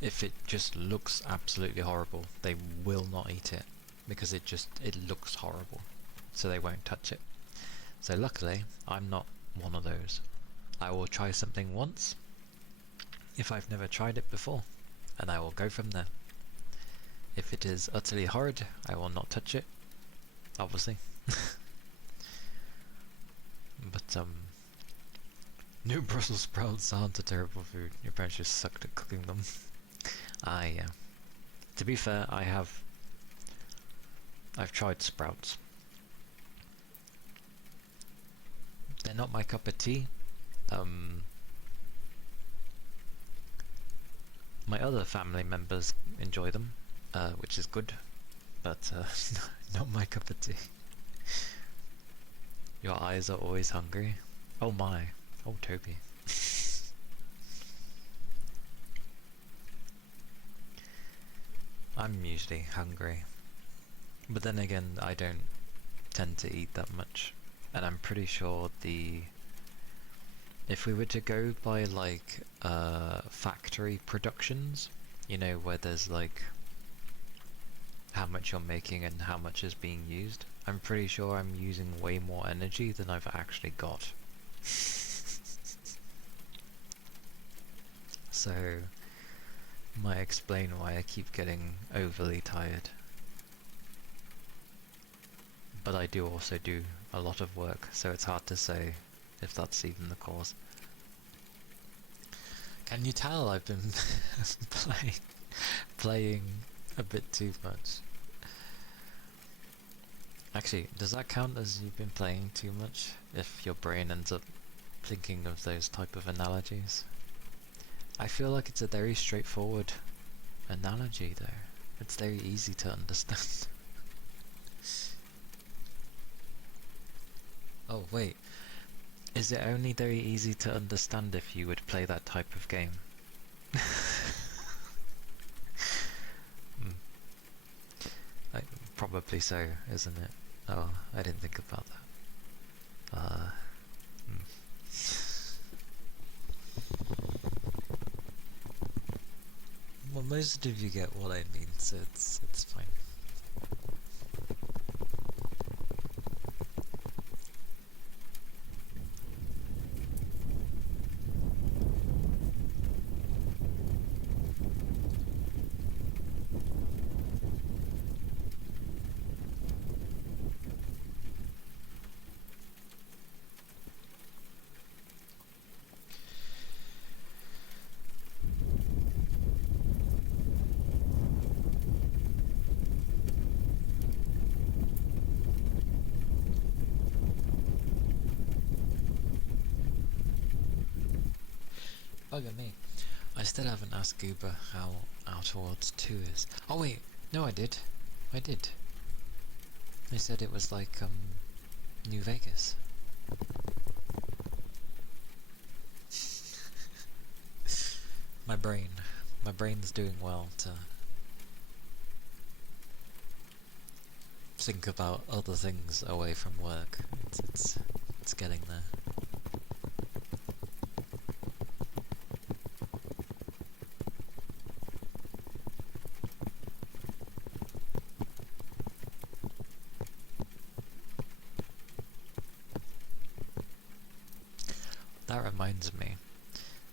if it just looks absolutely horrible, they will not eat it, because it looks horrible, so they won't touch it. So luckily, I'm not one of those. I will try something once, if I've never tried it before, and I will go from there. If it is utterly horrid, I will not touch it, obviously. But, new Brussels sprouts aren't a terrible food. Your parents just sucked at cooking them. Ah, yeah. To be fair, I've tried sprouts. They're not my cup of tea. My other family members enjoy them, which is good, but not my cup of tea. Your eyes are always hungry. Oh my. Oh, Toby. I'm usually hungry. But then again, I don't tend to eat that much. And I'm pretty sure if we were to go by like factory productions, you know, where there's like how much you're making and how much is being used, I'm pretty sure I'm using way more energy than I've actually got. So might explain why I keep getting overly tired. But I do also do a lot of work, so it's hard to say if that's even the cause. Can you tell I've been playing a bit too much? Actually, does that count as you've been playing too much, if your brain ends up thinking of those type of analogies? I feel like it's a very straightforward analogy there. It's very easy to understand. Oh wait, is it only very easy to understand if you would play that type of game? Probably so, isn't it? Oh, I didn't think about that. Well, most of you get what I mean, so it's fine. Bugger me. I still haven't asked Goober how Outer 2 is. Oh wait, no I did. I did. They said it was like, New Vegas. My brain's doing well to think about other things away from work. It's getting there. That reminds me.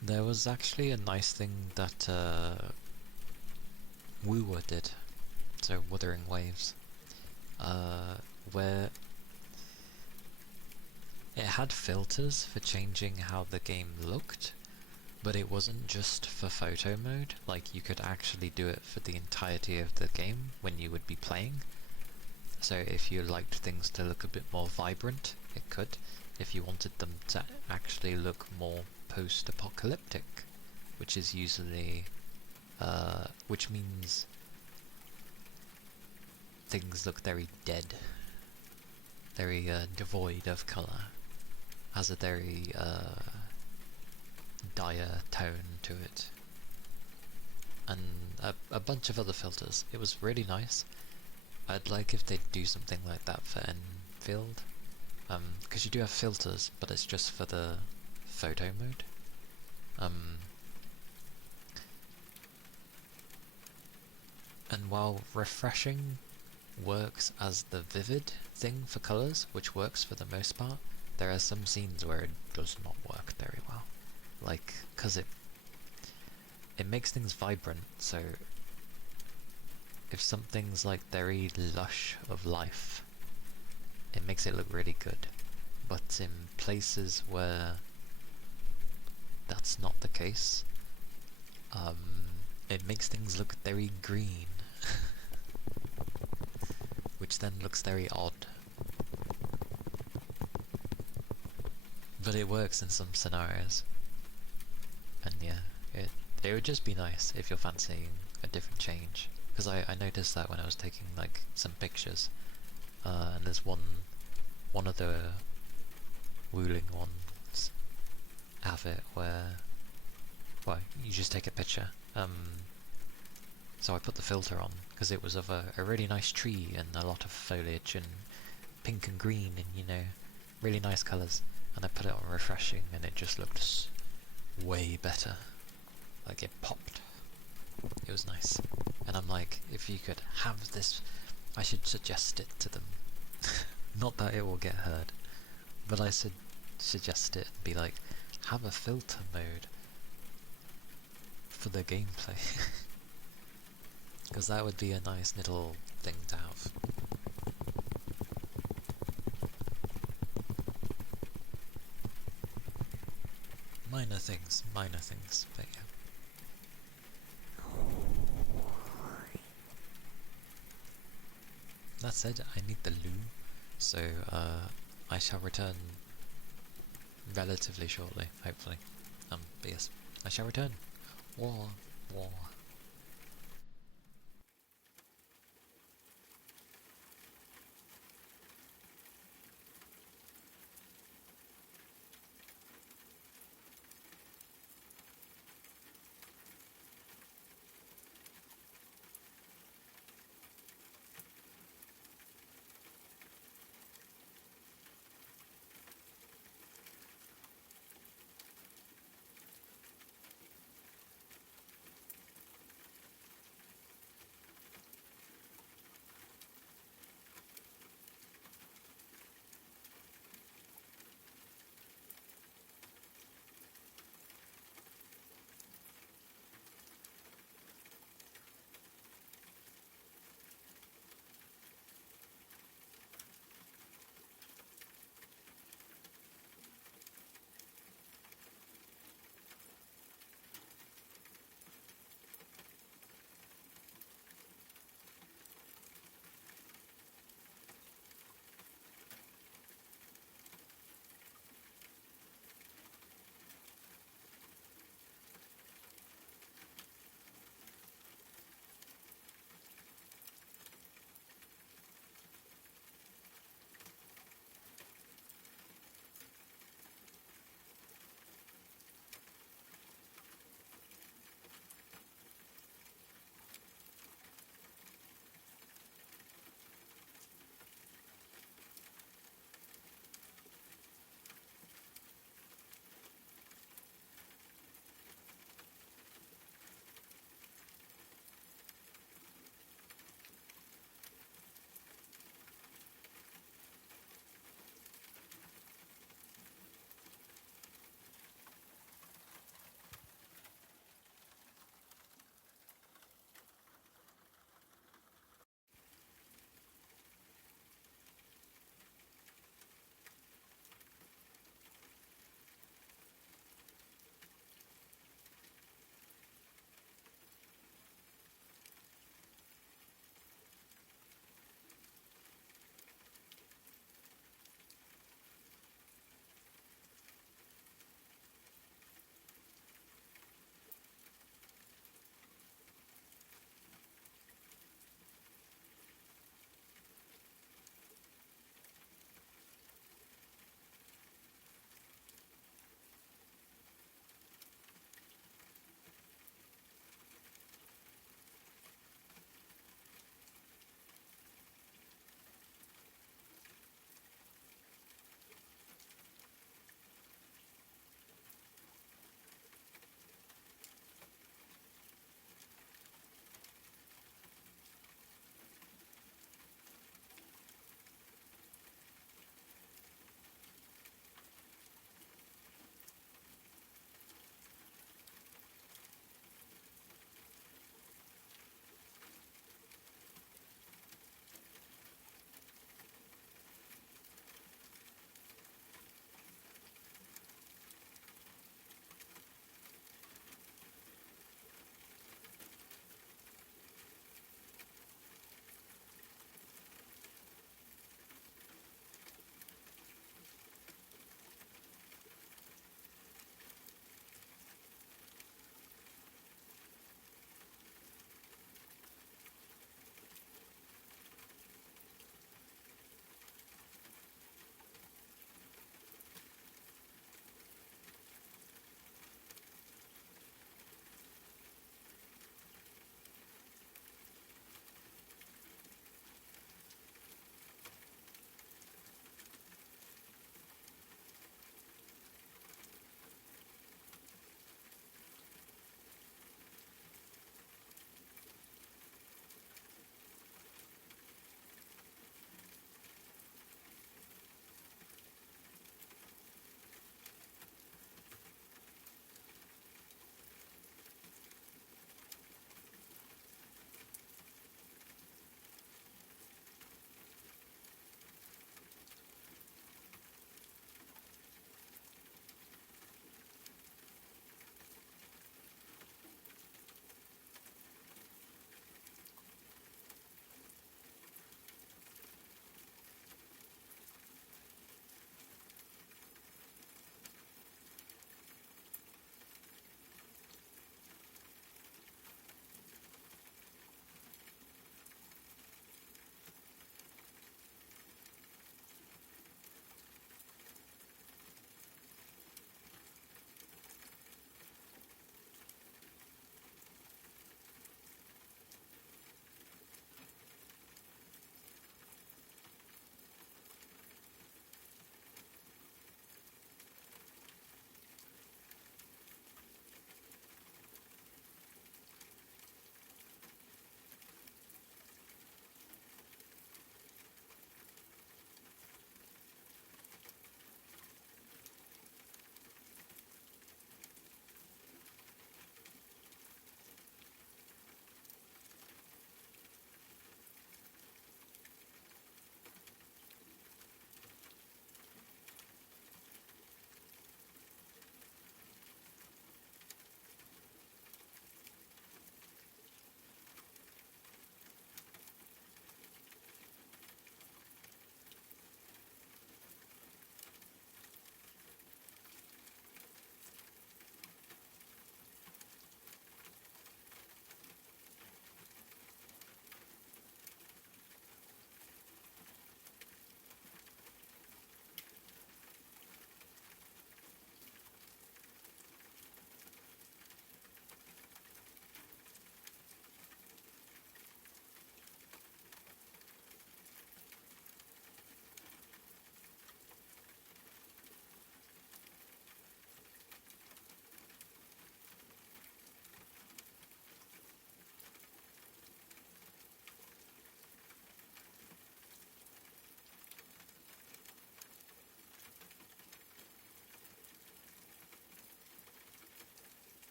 There was actually a nice thing that Woowa did, so Wuthering Waves, where it had filters for changing how the game looked, but it wasn't just for photo mode, like you could actually do it for the entirety of the game when you would be playing. So if you liked things to look a bit more vibrant, it could. If you wanted them to actually look more post-apocalyptic, which is usually, which means things look very dead, very devoid of colour, has a very dire tone to it, and a bunch of other filters. It was really nice. I'd like if they'd do something like that for Enfield, because you do have filters, but it's just for the photo mode. And while refreshing works as the vivid thing for colours, which works for the most part, there are some scenes where it does not work very well. Like, because it makes things vibrant, so if something's like very lush of life, it makes it look really good. But in places where that's not the case, it makes things look very green, which then looks very odd. But it works in some scenarios. And yeah, it would just be nice if you're fancying a different change. Because I noticed that when I was taking like some pictures, and there's one of the Wuling ones have it where, well, you just take a picture. So I put the filter on because it was of a really nice tree and a lot of foliage and pink and green and, you know, really nice colours. And I put it on refreshing and it just looked way better. Like it popped. It was nice. And I'm like, if you could have this, I should suggest it to them. Not that it will get heard, but I should suggest it and be like, have a filter mode for the gameplay. Because that would be a nice little thing to have. Minor things, but yeah. That said, I need the loo, so I shall return relatively shortly, hopefully. But yes, I shall return. War.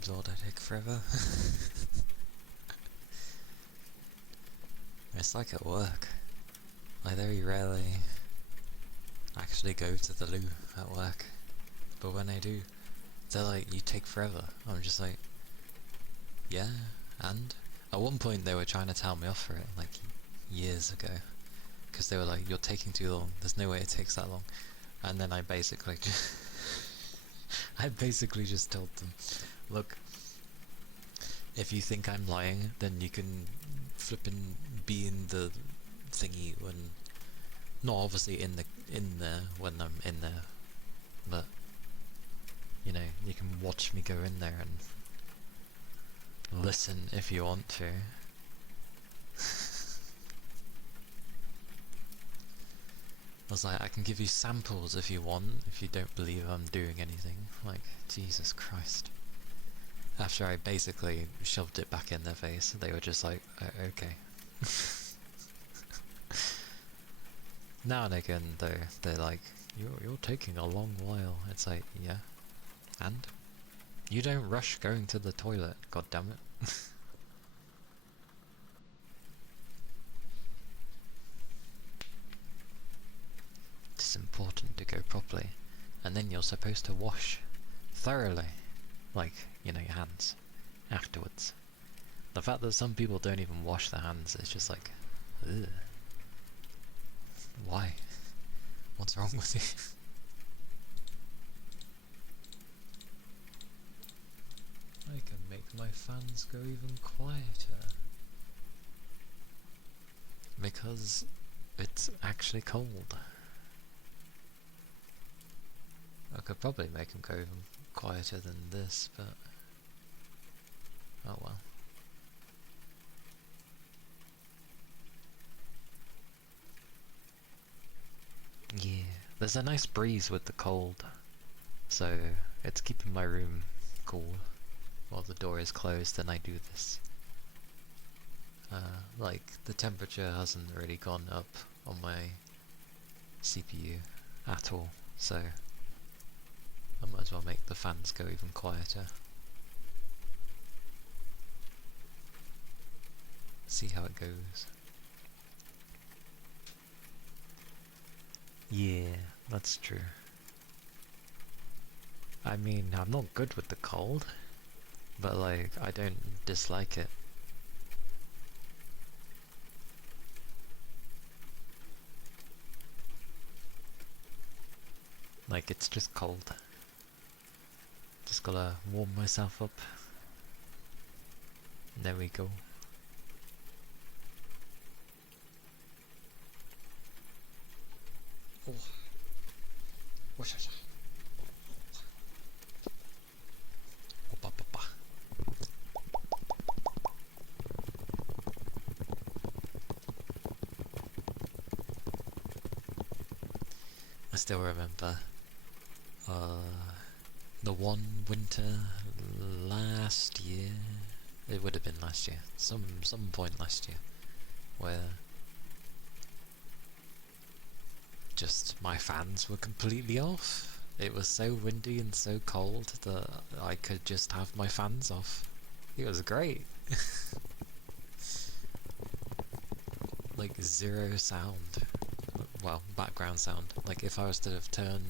good lord, I take forever. It's like at work. I very rarely actually go to the loo at work. But when I do, they're like, you take forever. I'm just like, yeah, and? At one point they were trying to tell me off for it, like, years ago. Because they were like, you're taking too long, there's no way it takes that long. And then I basically just... I basically just told them, look, if you think I'm lying, then you can flippin' be in the thingy when... Not obviously in there when I'm in there, but, you know, you can watch me go in there and listen if you want to. I was like, I can give you samples if you want, if you don't believe I'm doing anything. Like, Jesus Christ. After I basically shoved it back in their face, they were just like, okay. Now and again, though, they're like, you're taking a long while. It's like, yeah, and? You don't rush going to the toilet, goddammit. It's important to go properly, and then you're supposed to wash thoroughly, like, you know, your hands, afterwards. The fact that some people don't even wash their hands is just like, ugh. Why? What's wrong with you? I can make my fans go even quieter. Because it's actually cold. I could probably make them go even quieter than this, but... oh well. Yeah, there's a nice breeze with the cold, so it's keeping my room cool while the door is closed and I do this. Like, the temperature hasn't really gone up on my CPU at all, so I might as well make the fans go even quieter. See how it goes. Yeah, that's true. I mean, I'm not good with the cold, but like, I don't dislike it. Like, it's just cold. Just gotta warm myself up. There we go. Oh. I still remember the one winter last year. It would have been last year, some point last year, where just my fans were completely off. It was so windy and so cold that I could just have my fans off. It was great. Like, zero sound. Well, background sound. Like, if I was to have turned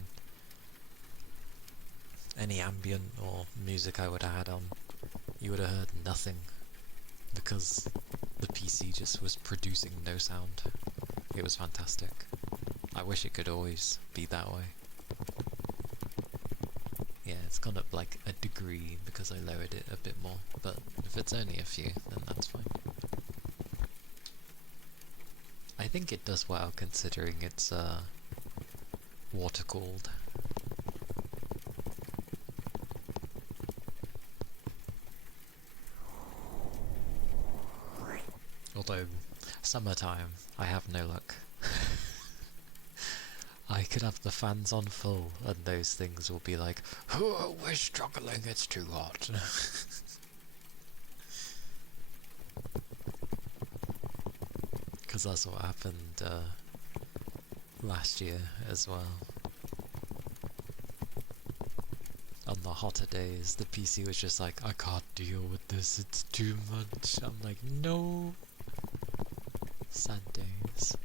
any ambient or music I would have had on, you would have heard nothing, because the PC just was producing no sound. It was fantastic. I wish it could always be that way. Yeah, it's gone up like a degree because I lowered it a bit more, but if it's only a few, then that's fine. I think it does well considering it's water cooled. Although, summertime, I have no luck. I could have the fans on full and those things will be like, oh, we're struggling, it's too hot. Because that's what happened last year as well. On on the hotter days, the PC was just like, I can't deal with this, it's too much. I'm like, no. Sad days.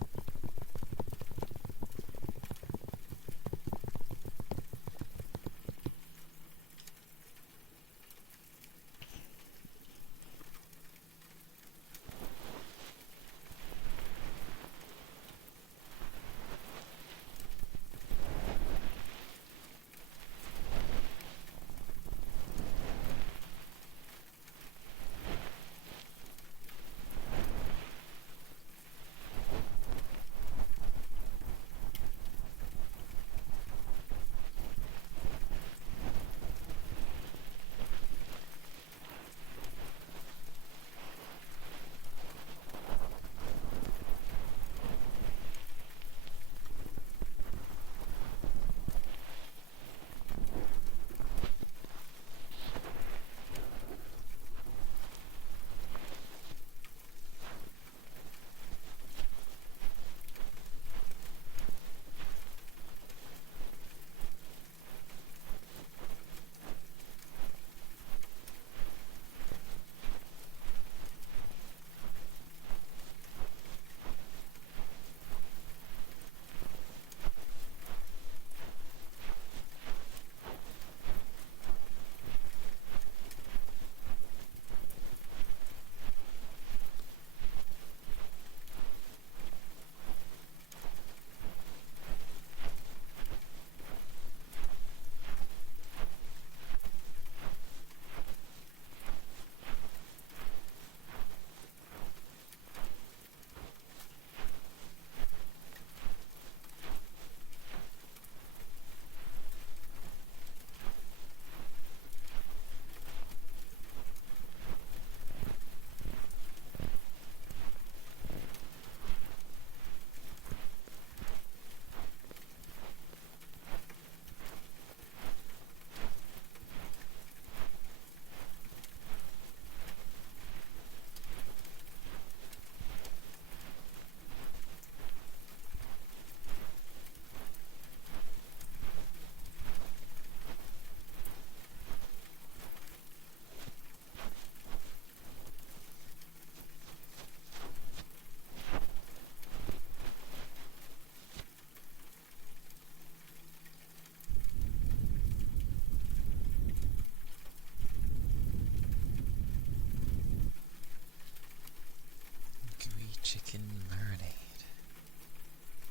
Chicken marinade.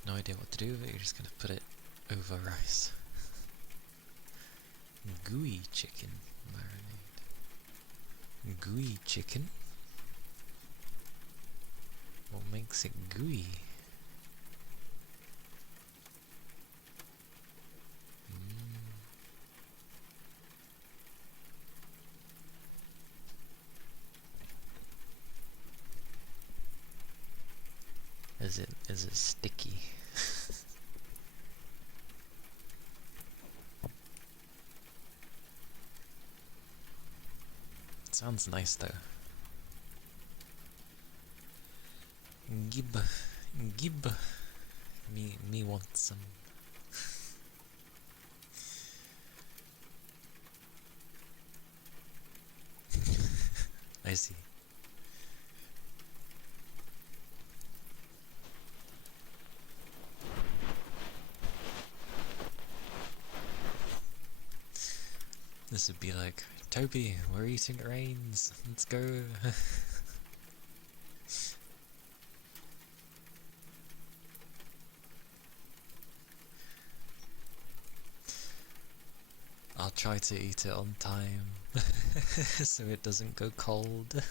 No idea what to do, but you're just gonna put it over rice. Gooey chicken marinade. Gooey chicken? What makes it gooey? Is it sticky? Sounds nice though. Gib. Me want some. I see. This would be like, Toby, we're eating rains, let's go. I'll try to eat it on time, so it doesn't go cold.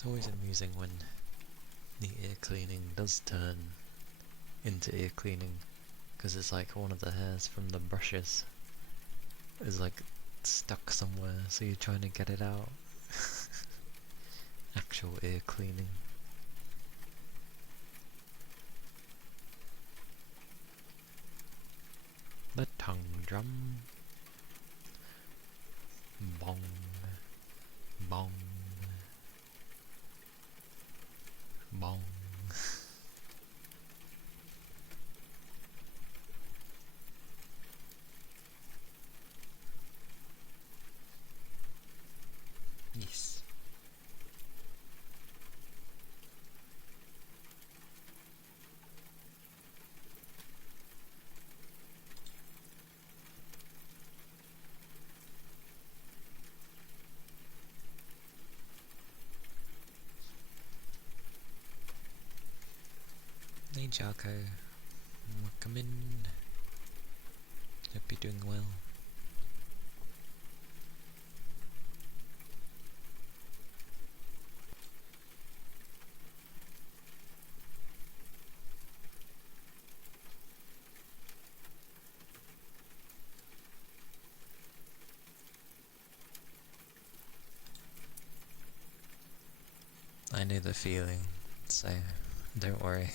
It's always amusing when the ear cleaning does turn into ear cleaning, because it's like one of the hairs from the brushes is like stuck somewhere, so you're trying to get it out. Actual ear cleaning. The tongue drum. Bong. Bong. Bong. Yes. Hey Jarko, welcome in. Hope you're doing well. I know the feeling, so don't worry.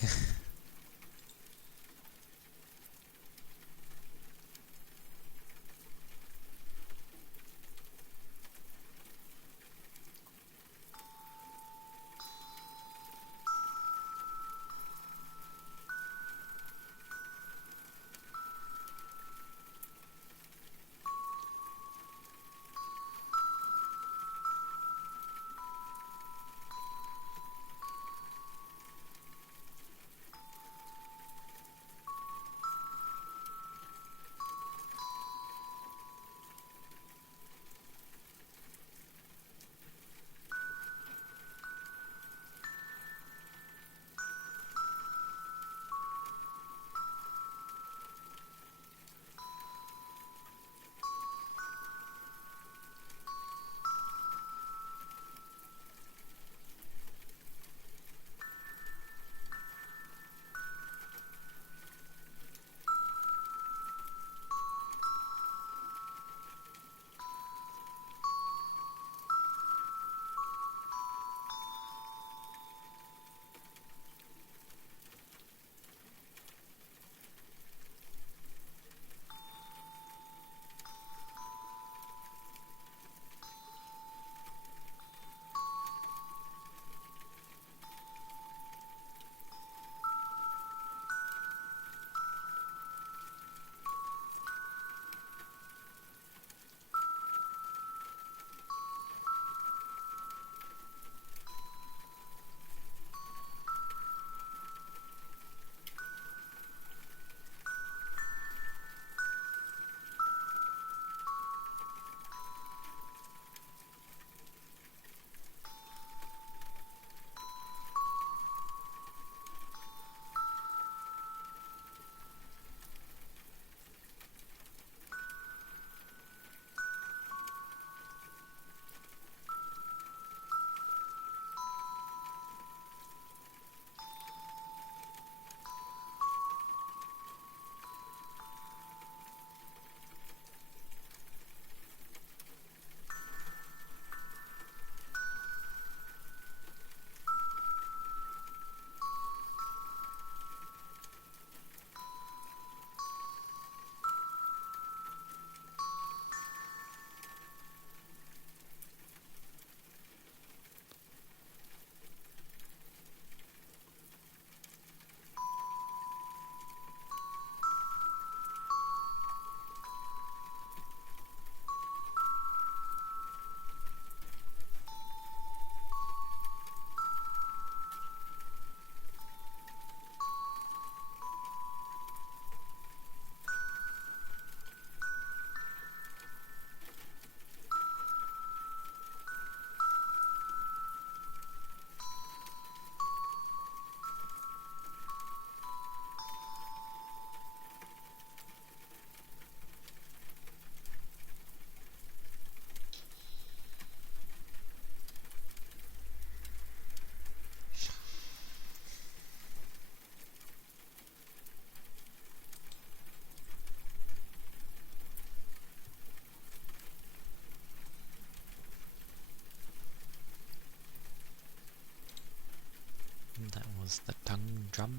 draws the tongue drum.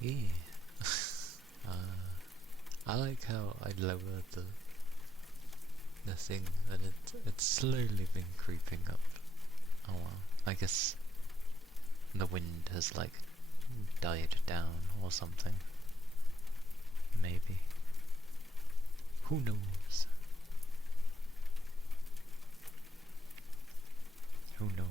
Yeah. I like how I lowered the thing and it's slowly been creeping up. Oh well. I guess the wind has like died down or something. Maybe. Who knows? Who knows?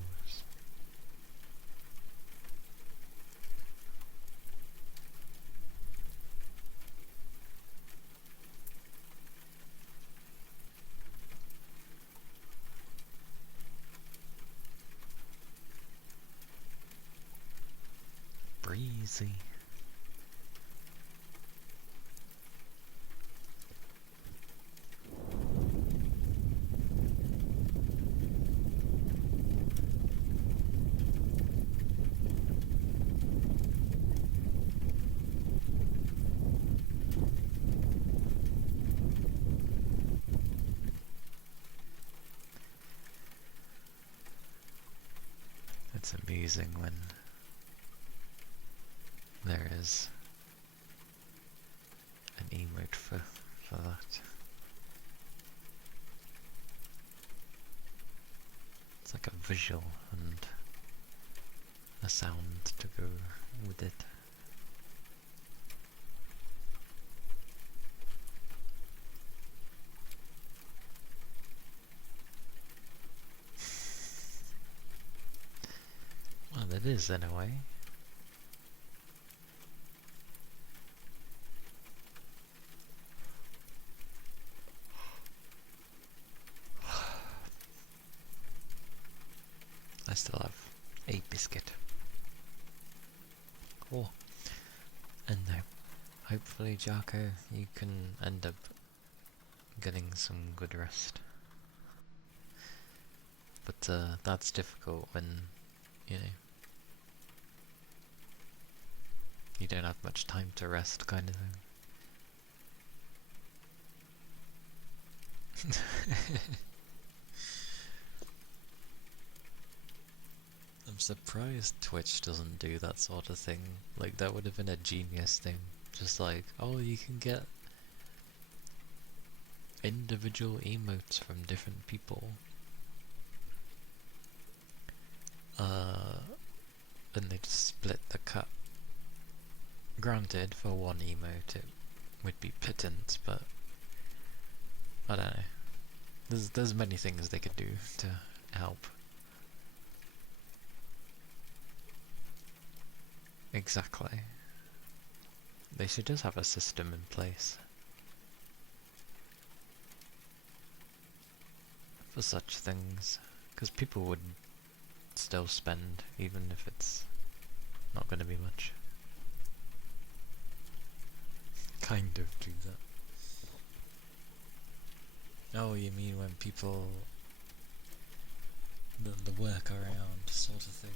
Breezy. It's amusing when there is an emote for that. It's like a visual and a sound to go with it. Well, it is in a way. I still have a biscuit. Cool. And hopefully, Jarko, you can end up getting some good rest. But that's difficult when, you know, you don't have much time to rest, kind of thing. I'm surprised Twitch doesn't do that sort of thing. Like, that would have been a genius thing. Just like, oh, you can get individual emotes from different people. And they just split the cut. Granted, for one emote it would be pittance, but I don't know. There's many things they could do to help. Exactly. They should just have a system in place for such things, because people would still spend even if it's not going to be much. Kind of do that. Oh, you mean when people the workaround sort of thing?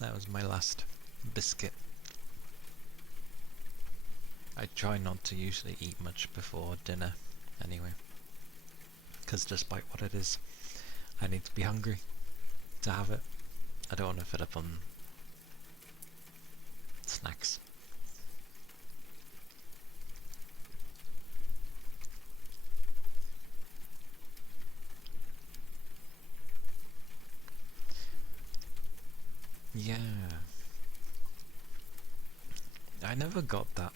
That was my last biscuit. I try not to usually eat much before dinner anyway, because despite what it is, I need to be hungry to have it. I don't want to fill up on snacks. Yeah. I never got that.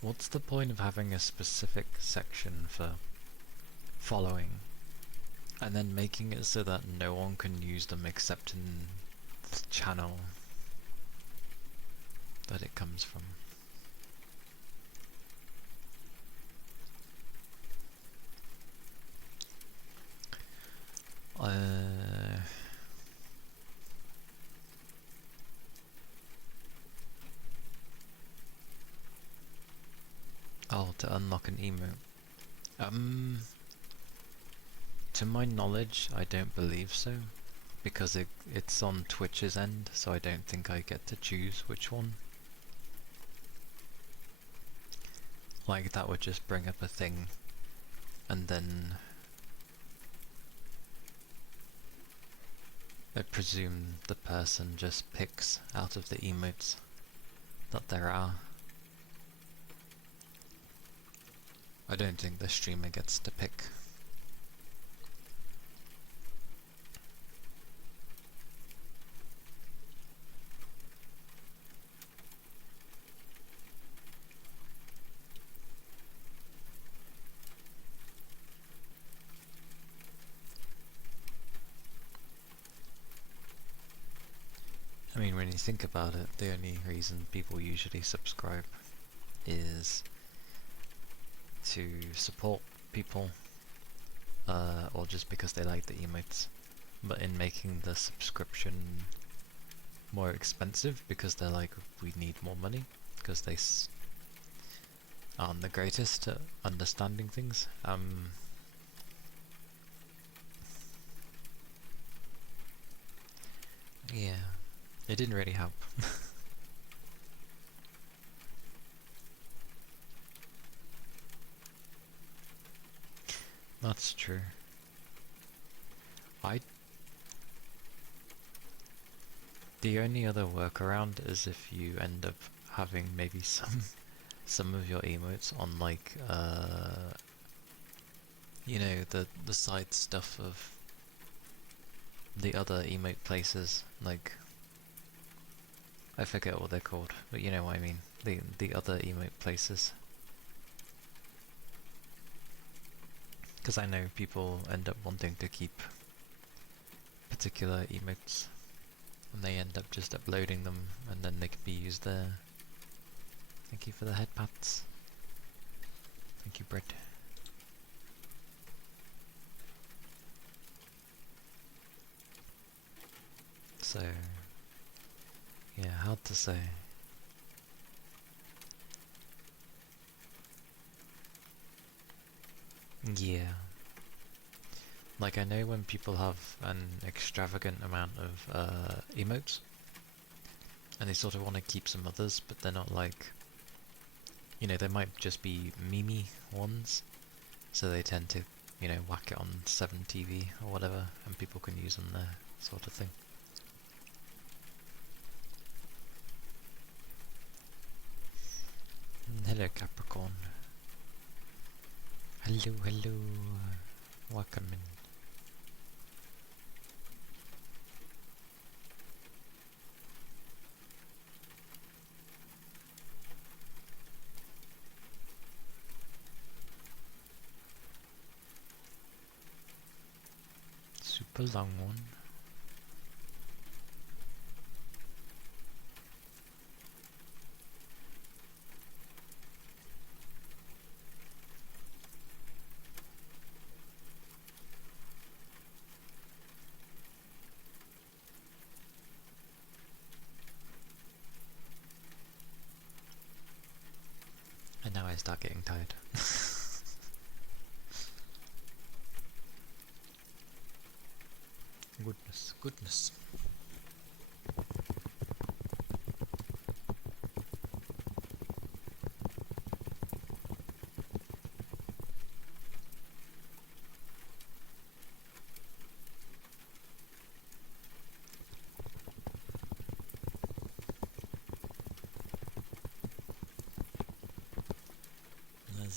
What's the point of having a specific section for following and then making it so that no one can use them except in the channel that it comes from? Oh, to unlock an emote. To my knowledge, I don't believe so, because it's on Twitch's end, so I don't think I get to choose which one. Like, that would just bring up a thing, and then I presume the person just picks out of the emotes that there are. I don't think the streamer gets to pick. I mean, when you think about it, the only reason people usually subscribe is to support people, or just because they like the emotes. But in making the subscription more expensive, because they're like, we need more money, because they aren't the greatest at understanding things. Yeah, it didn't really help. That's true. The only other workaround is if you end up having maybe some of your emotes on, like, you know, the side stuff of the other emote places, like, I forget what they're called, but you know what I mean, the other emote places. Because I know people end up wanting to keep particular emotes, and they end up just uploading them, and then they can be used there. Thank you for the head pats. Thank you, Brett. So, yeah, hard to say. Yeah. Like, I know when people have an extravagant amount of emotes, and they sort of want to keep some others, but they're not like, you know, they might just be meme ones, so they tend to, you know, whack it on 7TV or whatever, and people can use them there, sort of thing. Hello, Capricorn. Hello, hello. Welcome in. Super long one. And now I start getting tired. Goodness, goodness.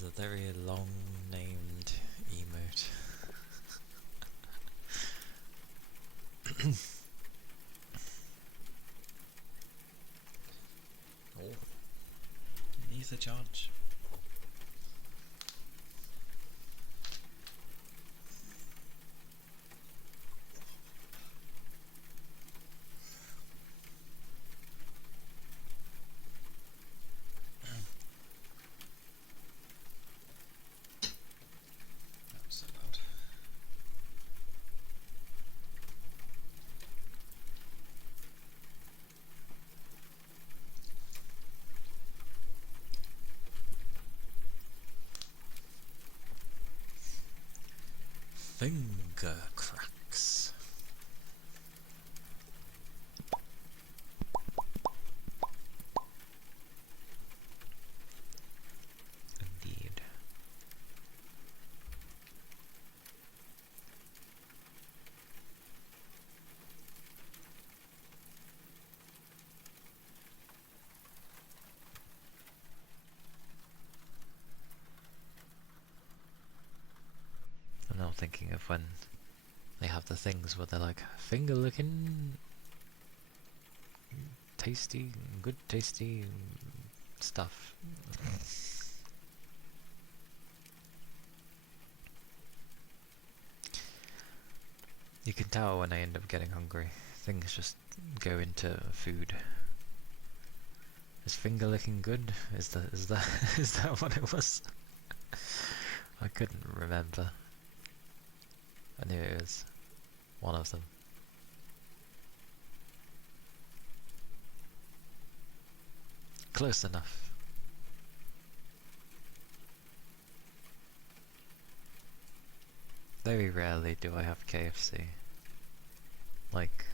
a very long named emote. Oh, it needs a charge. That was so loud. Finger cracks. Indeed. I'm now thinking of when they have the things where they're like, finger licking, tasty, good tasty stuff. You can tell when I end up getting hungry. Things just go into food. Is finger licking good? Is that is that what it was? I couldn't remember. I knew it was one of them. Close enough. Very rarely do I have KFC. Like,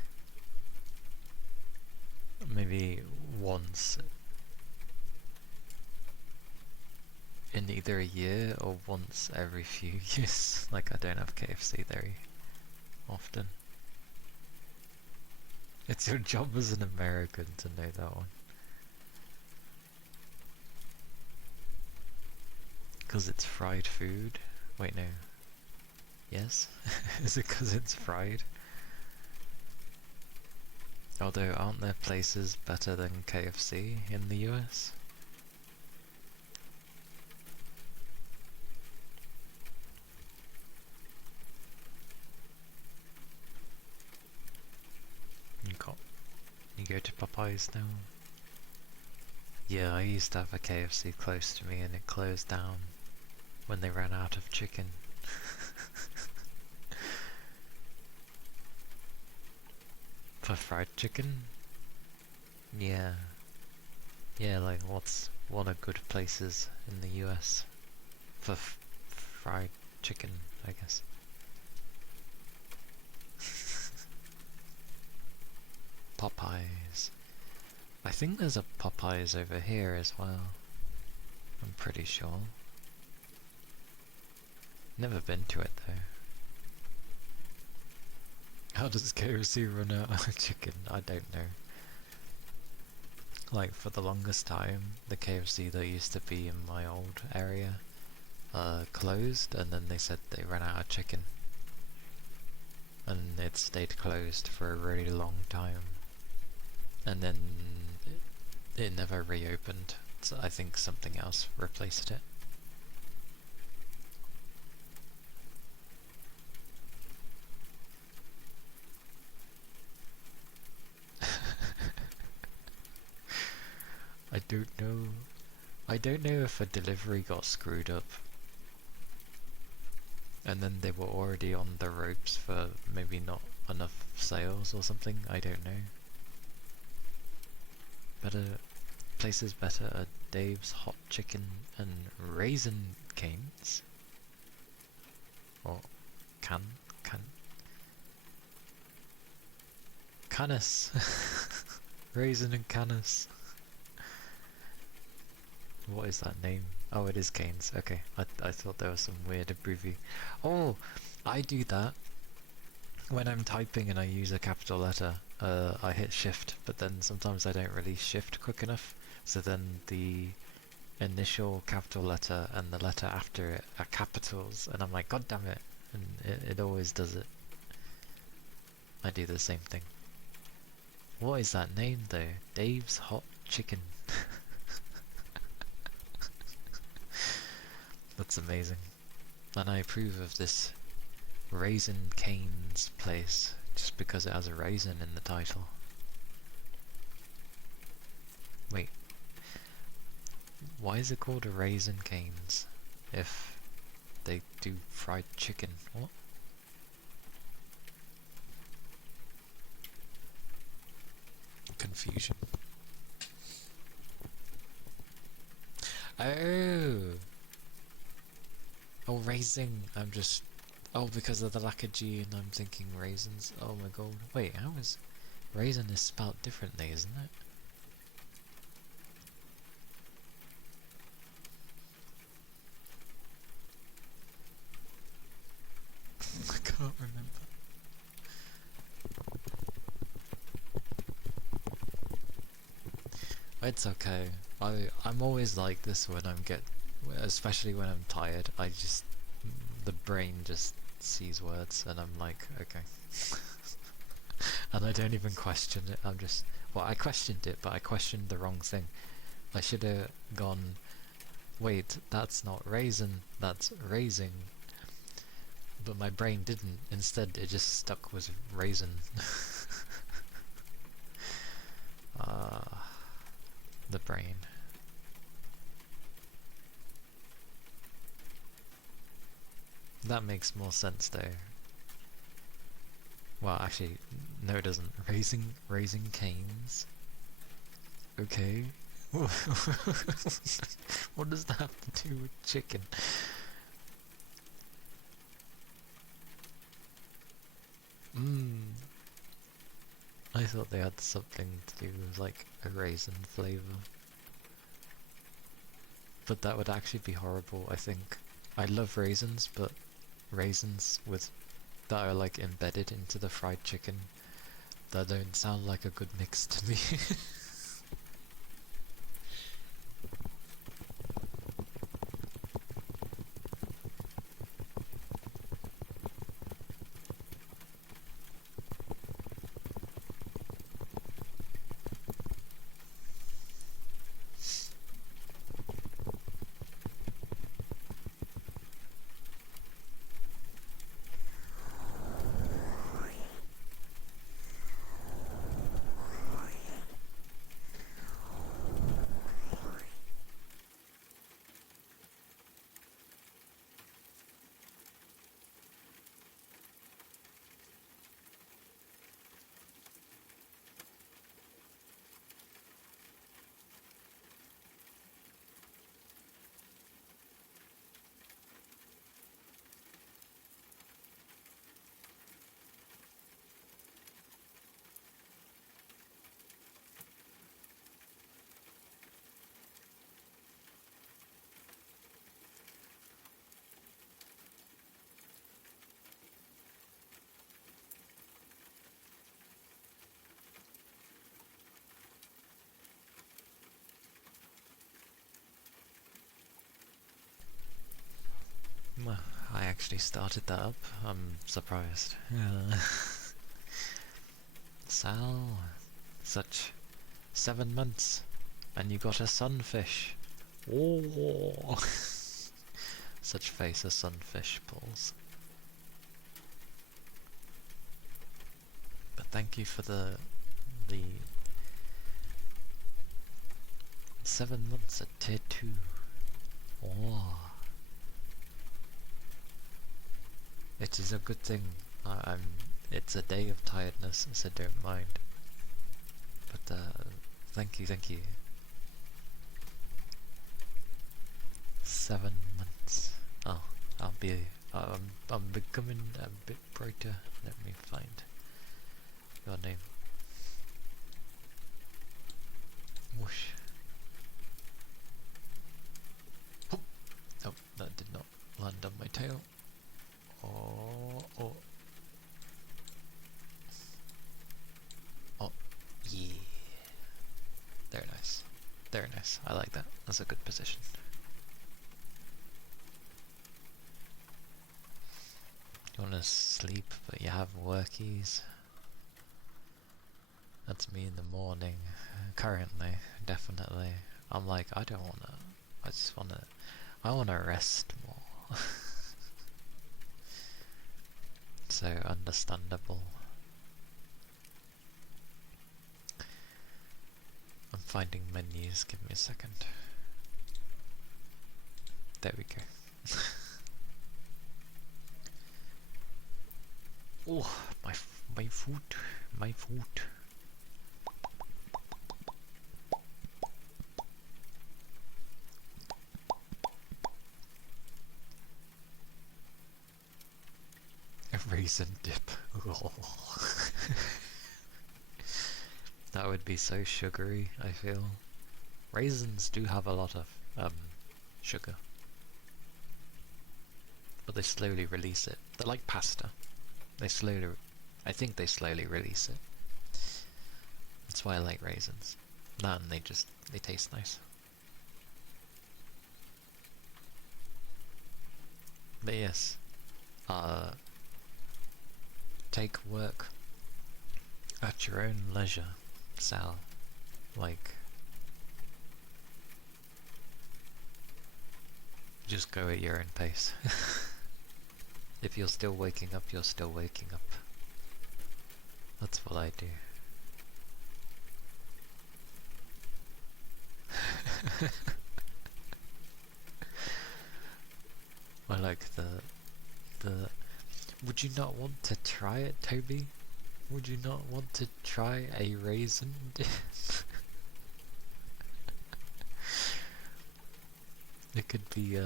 maybe once in either a year or once every few years. Like, I don't have KFC very often. It's your job as an American to know that one. Because it's fried food? Wait, no. Yes? Is it because it's fried? Although, aren't there places better than KFC in the US? You go to Popeyes now? Yeah, I used to have a KFC close to me and it closed down when they ran out of chicken. For fried chicken? Yeah. Yeah, like what are good places in the US for fried chicken, I guess. Popeyes. I think there's a Popeyes over here as well. I'm pretty sure. Never been to it though. How does KFC run out of chicken? I don't know. Like, for the longest time, the KFC that used to be in my old area closed, and then they said they ran out of chicken. And it stayed closed for a really long time. And then it never reopened, so I think something else replaced it. I don't know. I don't know if a delivery got screwed up and then they were already on the ropes for maybe not enough sales or something. I don't know. Places better are Dave's Hot Chicken and Raisin Canes. Or Canis. Raisin and Canis. What is that name? Oh, it is Canes. Okay, I thought there was some weird abbreviation. Oh, I do that. When I'm typing and I use a capital letter, I hit shift, but then sometimes I don't release shift quick enough, so then the initial capital letter and the letter after it are capitals, and I'm like, God damn it, and it always does it. I do the same thing. What is that name though? Dave's Hot Chicken. That's amazing. And I approve of this Raisin Cane's place just because it has a raisin in the title. Wait, why is it called a Raisin Cane's if they do fried chicken? What? Confusion. Oh! Oh, raisin! I'm just... Oh, because of the lack of G and I'm thinking raisins. Oh my god. Wait, how is... Raisin is spelt differently, isn't it? I can't remember. It's okay. I'm always like this when especially when I'm tired. The brain just sees words and I'm like, okay. And I don't even question it. Well, I questioned it, but I questioned the wrong thing. I should have gone, wait, that's not raisin, that's raising. But my brain didn't. Instead, it just stuck with raisin. The brain. That makes more sense though. Well, actually, no it doesn't. Raising canes? Okay. What does that have to do with chicken? I thought they had something to do with like a raisin flavour. But that would actually be horrible, I think. I love raisins, but raisins that are like embedded into the fried chicken, that don't sound like a good mix to me. Well, I actually started that up. I'm surprised. Sal, such 7 months, and you got a sunfish. Oh, such face a sunfish pulls. But thank you for the 7 months at tier 2. Oh. It is a good thing. It's a day of tiredness, so don't mind. But thank you. 7 months. Oh, I'm becoming a bit brighter. Let me find your name. Whoosh. Oh, that did not land on my tail. Oh, yeah. Very nice. nice. I like that. That's a good position. You wanna sleep, but you have workies? That's me in the morning. Currently, definitely. I'm like, I don't wanna. I wanna rest more. So understandable. I'm finding menus, give me a second. There we go. Oh, my foot, my foot. A raisin dip. That would be so sugary, I feel. Raisins do have a lot of sugar, but they slowly release it. They're like pasta. I think they slowly release it. That's why I like raisins. That and they taste nice. But yes, take work at your own leisure, Sal. Like, just go at your own pace. If you're still waking up, you're still waking up. That's what I do. I like the would you not want to try it, Toby? Would you not want to try a raisin dip? It could be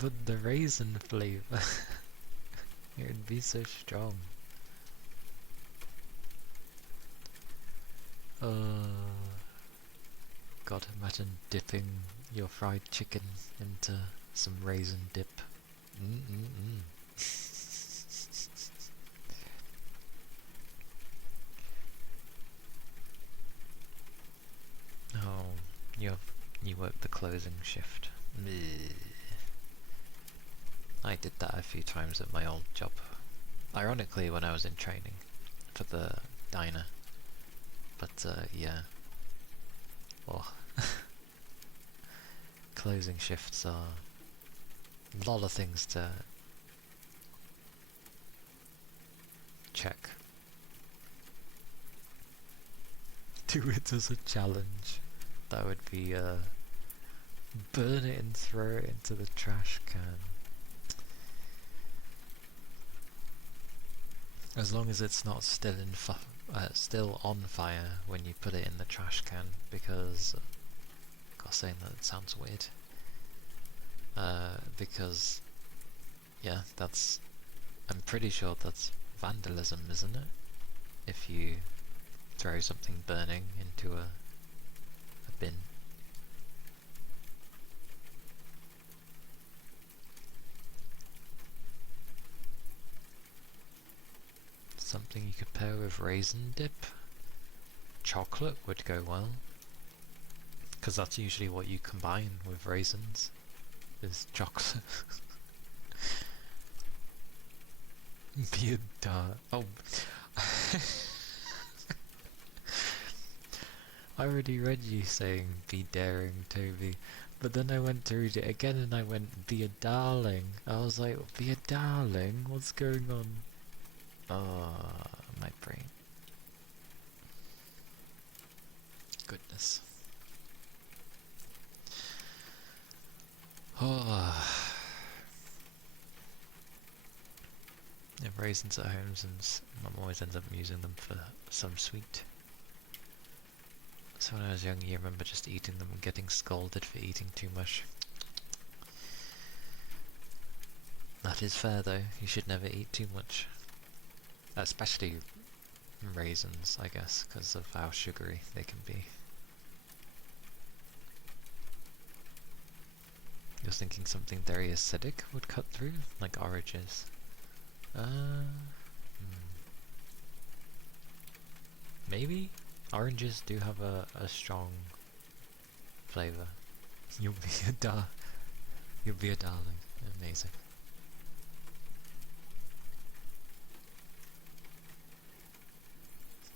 but the raisin flavor, it would be so strong. God, imagine dipping your fried chicken into some raisin dip. Oh, you work the closing shift. I did that a few times at my old job. Ironically, when I was in training for the diner. But yeah. Oh. Closing shifts are a lot of things to check. Do it as a challenge. That would be burn it and throw it into the trash can. As long as it's not still still on fire when you put it in the trash can, because God, saying that sounds weird. Because yeah, I'm pretty sure that's vandalism, isn't it? If you throw something burning into a bin. Something you could pair with raisin dip. Chocolate would go well, because that's usually what you combine with raisins, is chocolate. Be a dart. Oh. I already read you saying be daring, Toby, but then I went to read it again and I went be a darling. I was like, be a darling? What's going on? Oh, my brain. Goodness. Oh. If raisins at home, and Mum always ends up using them for some sweet. So when I was young, you remember just eating them and getting scolded for eating too much. That is fair though, you should never eat too much. Especially raisins, I guess, because of how sugary they can be. You're thinking something very acidic would cut through, like oranges. Maybe oranges do have a strong flavor. You'll be you'll be a darling. Amazing.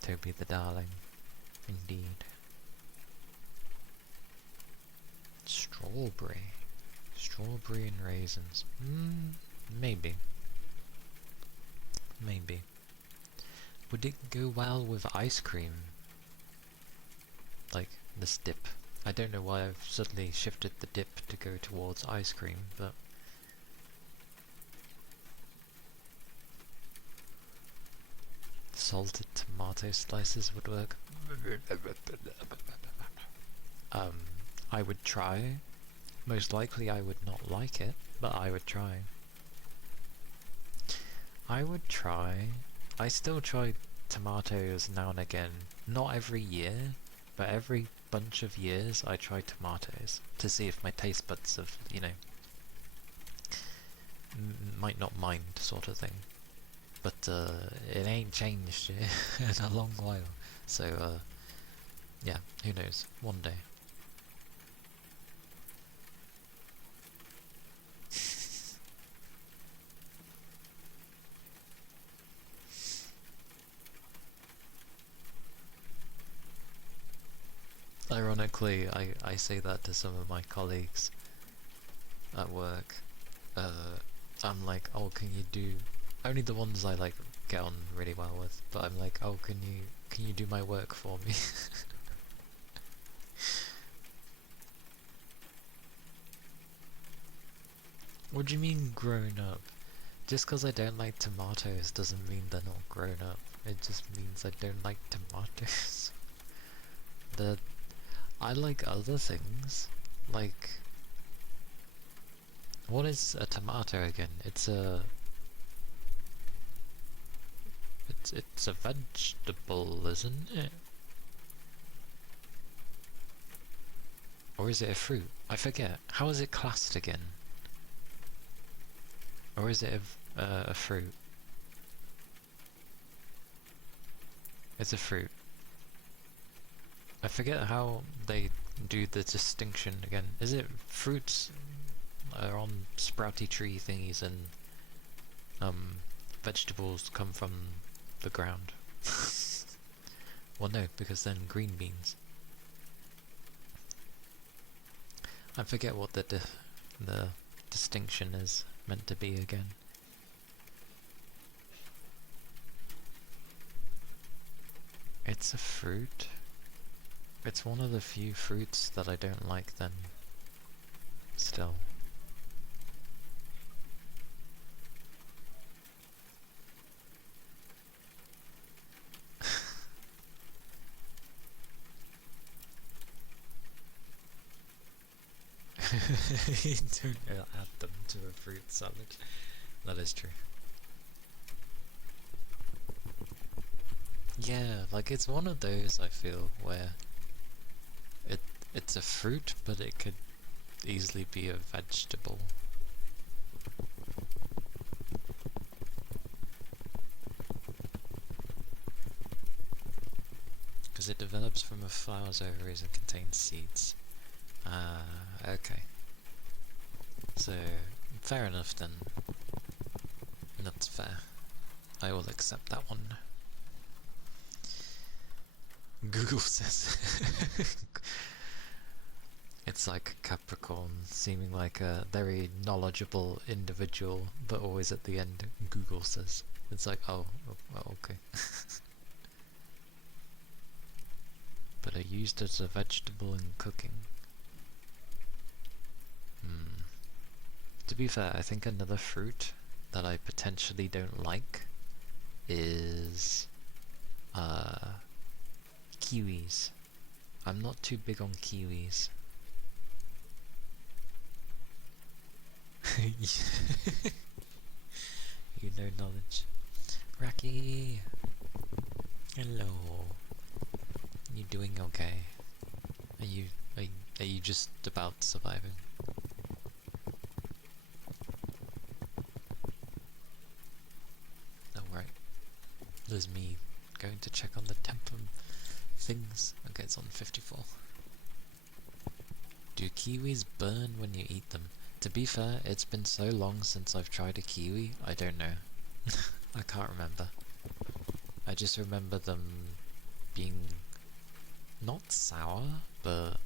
Toby the darling. Indeed. Strawberry. Strawberry and raisins. Maybe. Maybe. Would it go well with ice cream? Like, this dip. I don't know why I've suddenly shifted the dip to go towards ice cream, but... Salted tomato slices would work. I would try. Most likely I would not like it, but I would try. I would try. I still try tomatoes now and again. Not every year, but every bunch of years I try tomatoes to see if my taste buds have, you know, might not mind sort of thing. But it ain't changed in a long while. So yeah, who knows? One day. Ironically, I say that to some of my colleagues at work. I'm like, oh, can you do... Only the ones I like get on really well with, but I'm like, oh, can you do my work for me? What do you mean grown up? Just because I don't like tomatoes doesn't mean they're not grown up. It just means I don't like tomatoes. I like other things, like... What is a tomato again? It's a vegetable, isn't it? Or is it a fruit? I forget. How is it classed again? Or is it a fruit? It's a fruit. I forget how they do the distinction again. Is it fruits are on sprouty tree thingies and vegetables come from the ground? Well, no, because then green beans. I forget what the distinction is meant to be again. It's a fruit. It's one of the few fruits that I don't like then. Still. You don't add them to a fruit salad. That is true. Yeah, like it's one of those I feel where it's a fruit, but it could easily be a vegetable. Because it develops from a flower's ovaries and contains seeds. Okay. So, fair enough then. That's fair. I will accept that one. Google says it's like Capricorn, seeming like a very knowledgeable individual, but always at the end, Google says. It's like, oh okay. But are used as a vegetable in cooking. To be fair, I think another fruit that I potentially don't like is kiwis. I'm not too big on kiwis. You know knowledge. Raki! Hello. You doing okay? Are you just about surviving? Oh right. There's me going to check on the temp things. Okay, it's on 54. Do kiwis burn when you eat them? To be fair, it's been so long since I've tried a kiwi, I don't know. I can't remember. I just remember them being not sour, but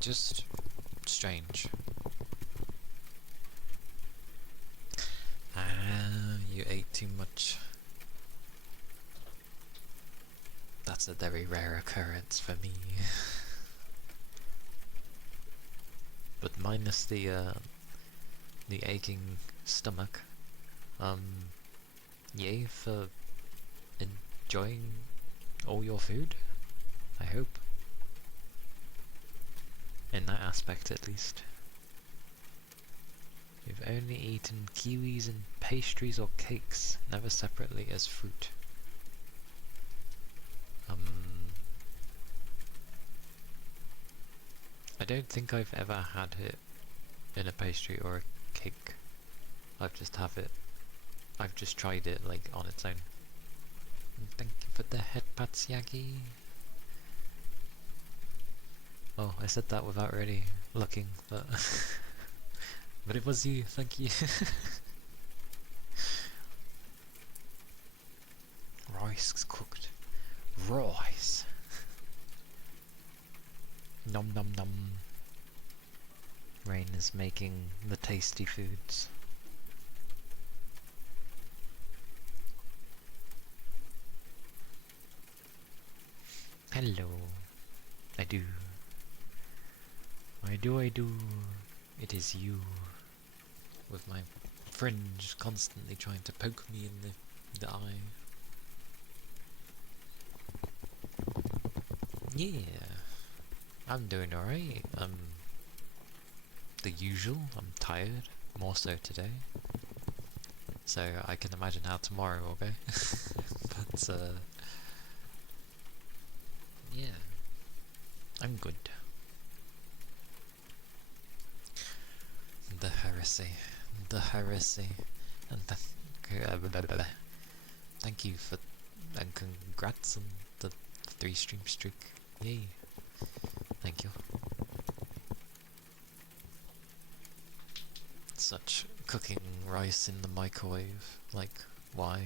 just strange. Ah, you ate too much. That's a very rare occurrence for me. But minus the aching stomach. Yay for enjoying all your food, I hope. In that aspect, at least. We've only eaten kiwis and pastries or cakes, never separately as fruit. I don't think I've ever had it in a pastry or a cake. I've just tried it like on its own. And thank you for the head pats, Yagi. Oh, I said that without really looking, but but it was you, thank you. Rice cooked. Rice. Nom nom nom. Rain is making the tasty foods. Hello. I do. I do. It is you. With my fringe constantly trying to poke me in the eye. Yeah. I'm doing alright. The usual. I'm tired. More so today. So I can imagine how tomorrow will go. But, yeah. I'm good. The heresy. And thank you for, and congrats on the 3 stream streak. Yay. Thank you. Such cooking rice in the microwave. Like, why?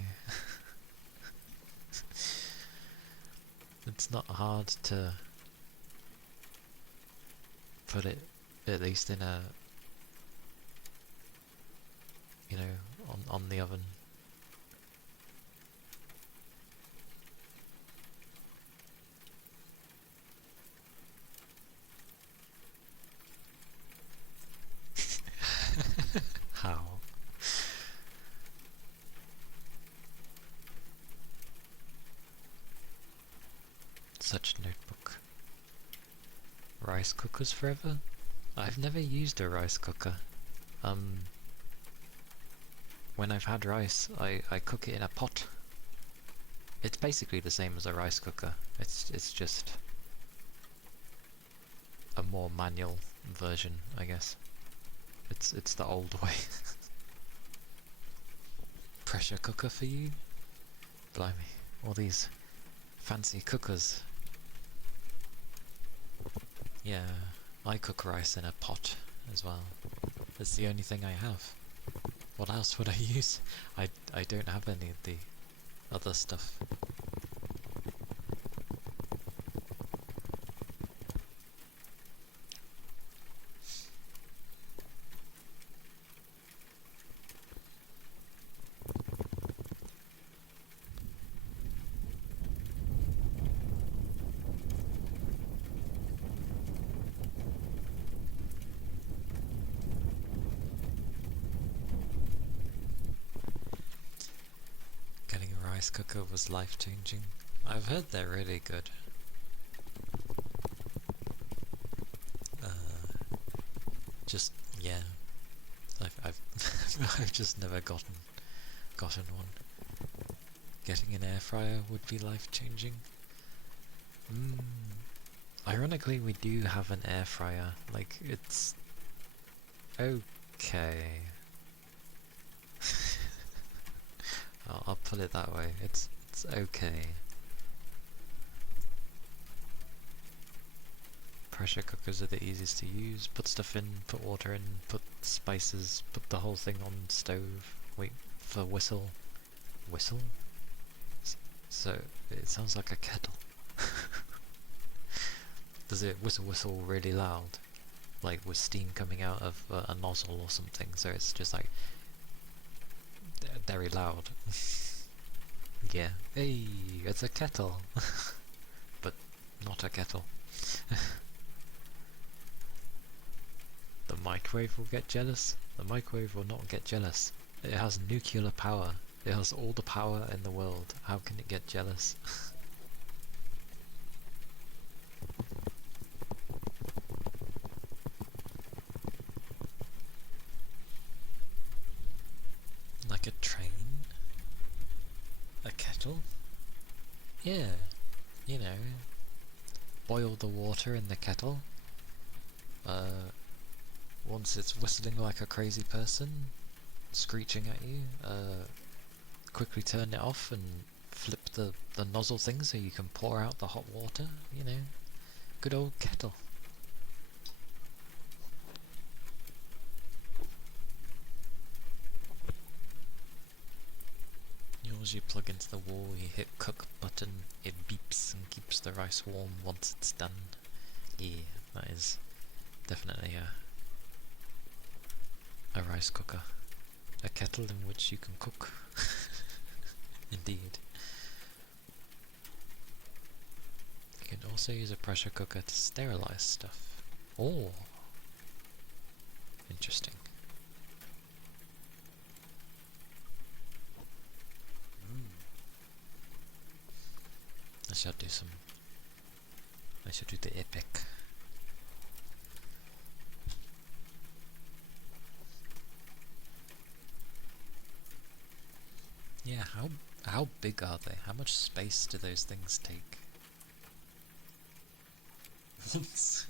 It's not hard to put it at least in a, you know, on the oven. How? Such notebook. Rice cookers forever? I've never used a rice cooker. When I've had rice, I cook it in a pot. It's basically the same as a rice cooker. It's just a more manual version, I guess. It's the old way. Pressure cooker for you? Blimey, all these fancy cookers. Yeah, I cook rice in a pot as well. It's the only thing I have. What else would I use? I don't have any of the other stuff. Getting a rice cooker was life-changing. I've heard they're really good. Just, yeah. I've I've just never gotten one. Getting an air fryer would be life-changing. Ironically, we do have an air fryer. Like, it's okay. I'll put it that way. It's okay. Pressure cookers are the easiest to use. Put stuff in, put water in, put spices, put the whole thing on stove. Wait for whistle. Whistle? So it sounds like a kettle. Does it whistle really loud? Like with steam coming out of a nozzle or something, so it's just like very loud. Yeah. Hey, it's a kettle. But not a kettle. The microwave will get jealous? The microwave will not get jealous. It has nuclear power. It has all the power in the world. How can it get jealous? Like a train? A kettle? Yeah, you know, boil the water in the kettle. Once it's whistling like a crazy person, screeching at you, quickly turn it off and flip the nozzle thing so you can pour out the hot water, you know. Good old kettle. Yours you plug into the wall, you hit cook button, it beeps and keeps the rice warm once it's done. Yeah, that is definitely a rice cooker. A kettle in which you can cook. Indeed. You can also use a pressure cooker to sterilize stuff. Oh! Interesting. I shall do the epic. Yeah, how big are they? How much space do those things take? Once.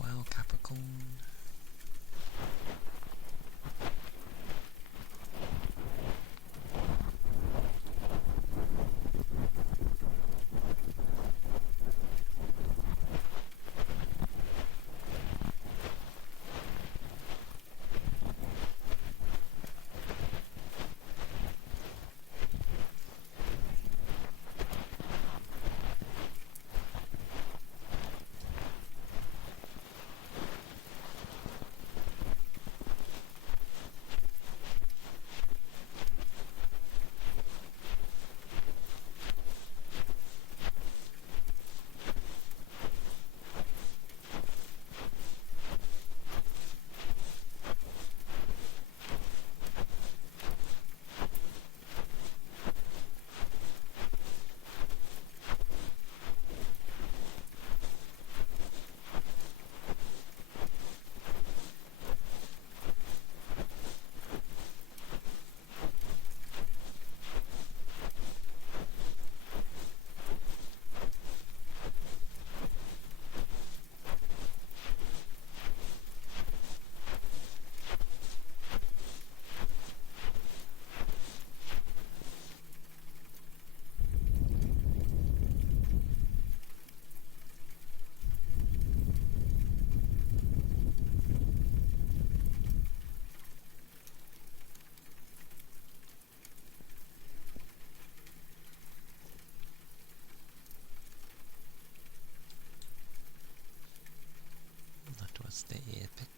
Well, Capricorn. the epic.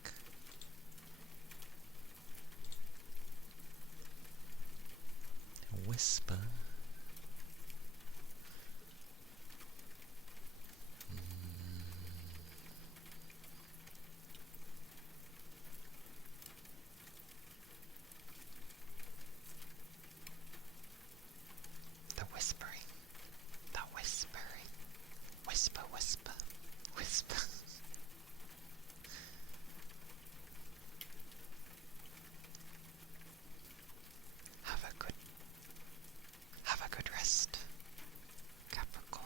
Whisper. The whispering. The whispering. Whisper, whisper, whisper. Have a good rest, Capricorn.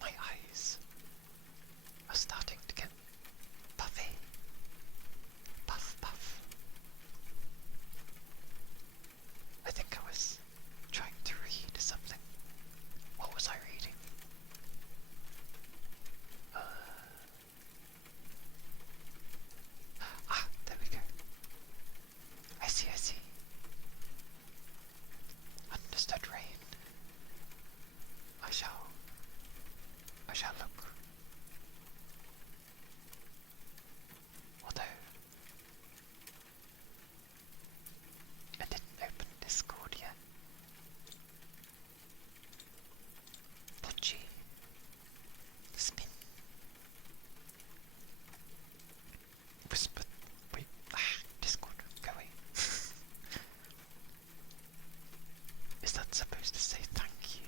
My eyes are starting to get puffy. Puff, puff. I think I was trying to read something. What was I reading? There we go. I see. Understood, Rain. I shall look. Although I didn't open Discord yet. Pudgy. Spin. Whisper. Wait. Discord. Go away. Is that supposed to say thank you?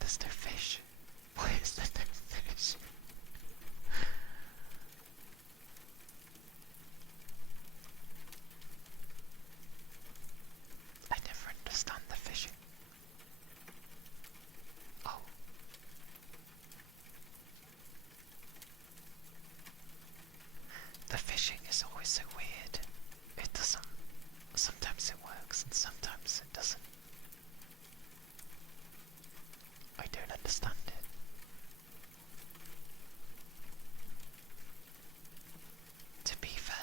There's no fish. Why is there no fish? I never understand the fishing. Oh. The fishing is always so weird. It doesn't. Sometimes it works and sometimes it doesn't. I don't understand it. To be fair,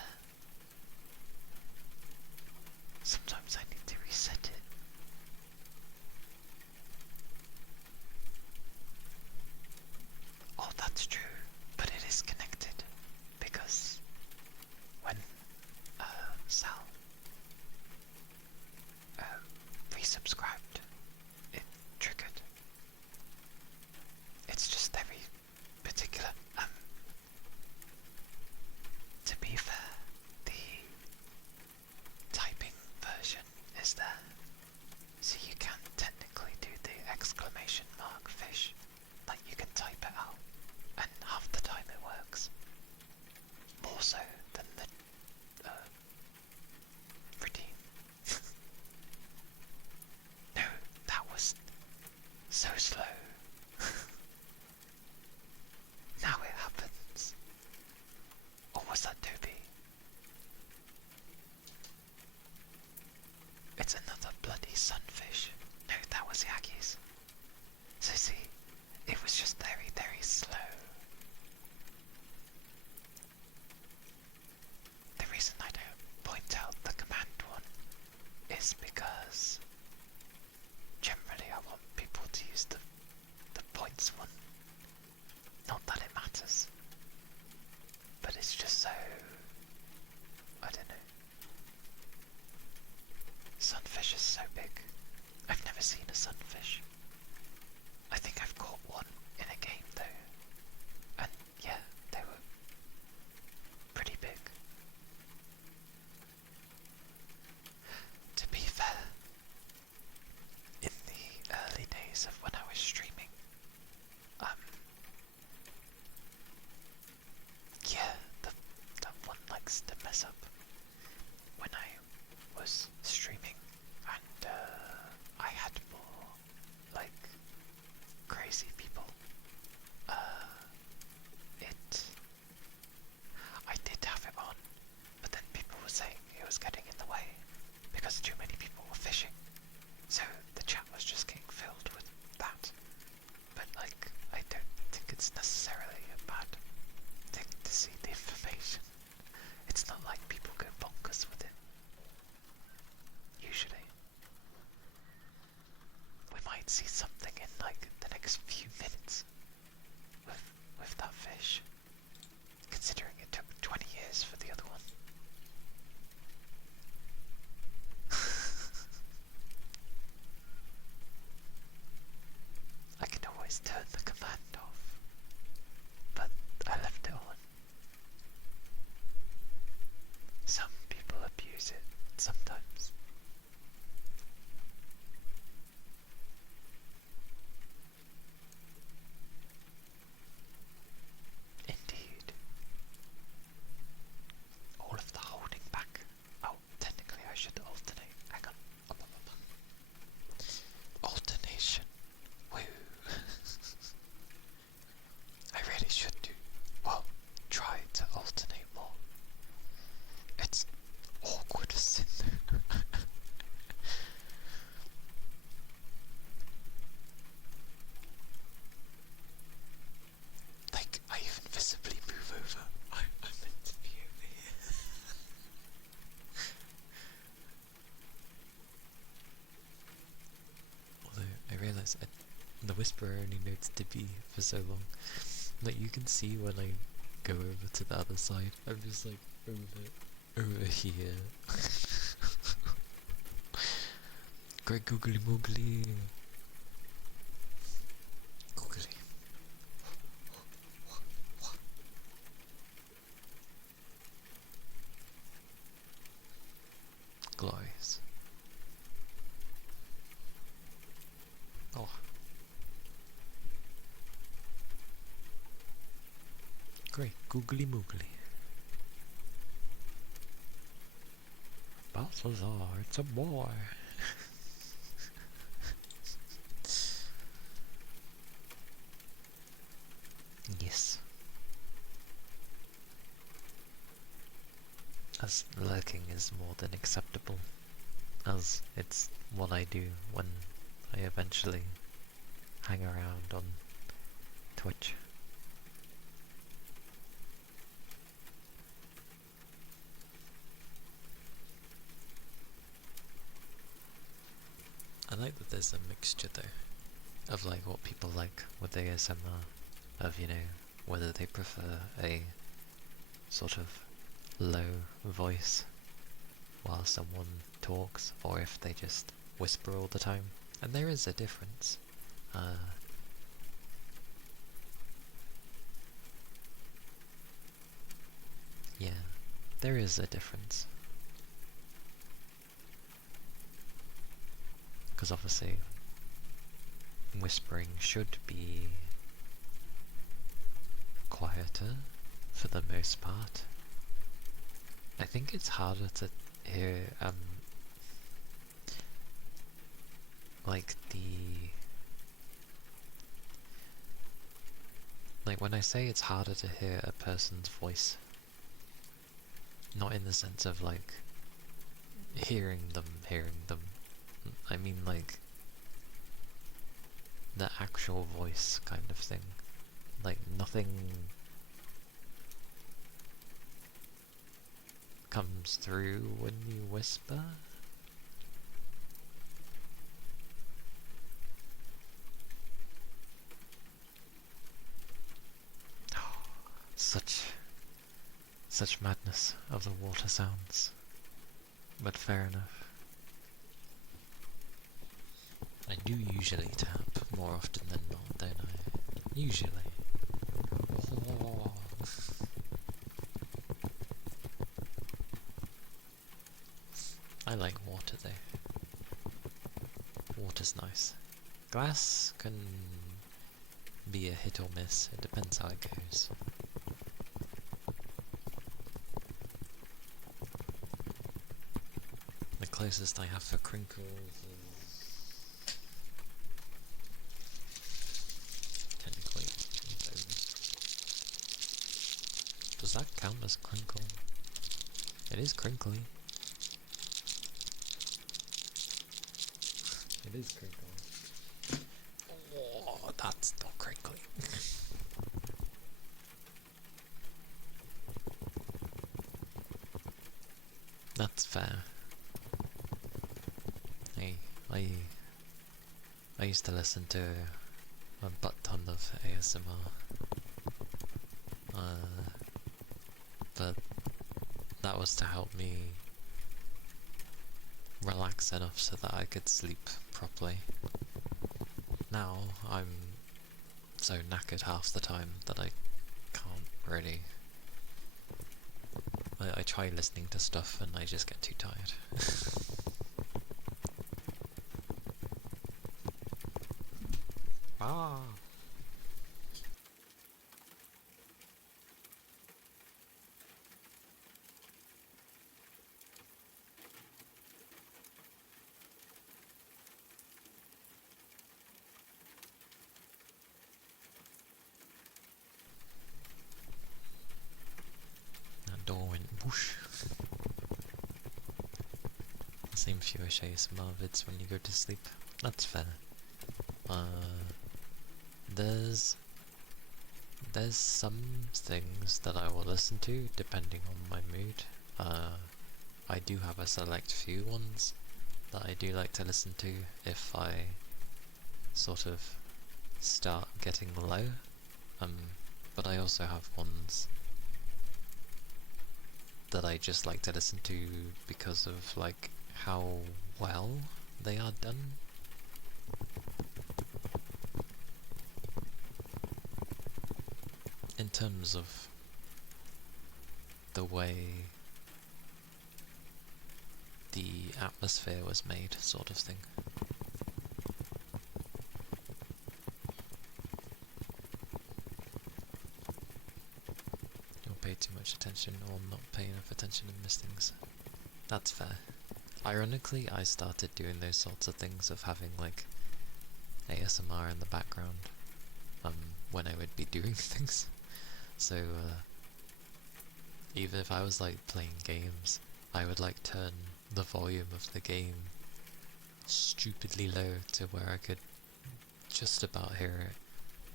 sometimes I need to reset it. Oh, that's true, but it is connected because when Sal resubscribed, it triggered. It's just very particular. To be fair, the typing version is there, so you can technically do the exclamation mark fish, like you can type it out, and half the time it works. More so than the redeem. No, that was so slow. Now it happens. Or was that Toby? It's another bloody sunfish. No, that was Yagi's. So see, it was just very, very slow. The reason I don't point out the command one is because generally I want people to use the points one. Not that it matters, but it's just so, I don't know. Sunfish is so big. I've never seen a sunfish. I think I've caught one in a game though, and yeah, they were pretty big. To be fair, in the early days of when I was streaming, yeah, that one likes to mess up. When I was streaming and I had more like crazy people, I did have it on, but then people were saying it was getting in the way because too many people were fishing, so the chat was just getting filled with that. But like, I don't think it's necessarily a bad thing to see the information. It's not like people go bonkers with it. The whisperer only knows to be for so long. Like, you can see when I go over to the other side, I'm just like, over here. Great googly moogly. Googly. Glorious. Oh. Great googly moogly. Balthazar, it's a boy. Yes. As lurking is more than acceptable, as it's what I do when I eventually hang around on Twitch. I like that there's a mixture though, of like what people like with ASMR, of, you know, whether they prefer a sort of low voice while someone talks, or if they just whisper all the time. And there is a difference. Yeah, there is a difference. Because obviously, whispering should be quieter for the most part. I think it's harder to hear, like when I say it's harder to hear a person's voice, not in the sense of like hearing them, I mean like the actual voice kind of thing. Like nothing comes through when you whisper. Such madness of the water sounds. But fair enough. I do usually tap more often than not, don't I? Usually. Oh. I like water though. Water's nice. Glass can be a hit or miss, it depends how it goes. The closest I have for crinkles is technically. Does that count as crinkle? It is crinkly. It is crinkly. Oh, that's not crinkly. That's fair. Hey, I used to listen to a butt ton of ASMR. But that was to help me relax enough so that I could sleep properly. Now I'm so knackered half the time that I can't really. I try listening to stuff and I just get too tired. Ah. That door went whoosh. Same fewish ASMR vids when you go to sleep. That's fair. There's some things that I will listen to depending on my mood. I do have a select few ones that I do like to listen to if I sort of start getting low, but I also have ones that I just like to listen to because of like how well they are done. In terms of the way the atmosphere was made, sort of thing. You'll pay too much attention or not pay enough attention and miss things. That's fair. Ironically, I started doing those sorts of things of having like ASMR in the background when I would be doing things. So even if I was like playing games, I would like turn the volume of the game stupidly low to where I could just about hear it,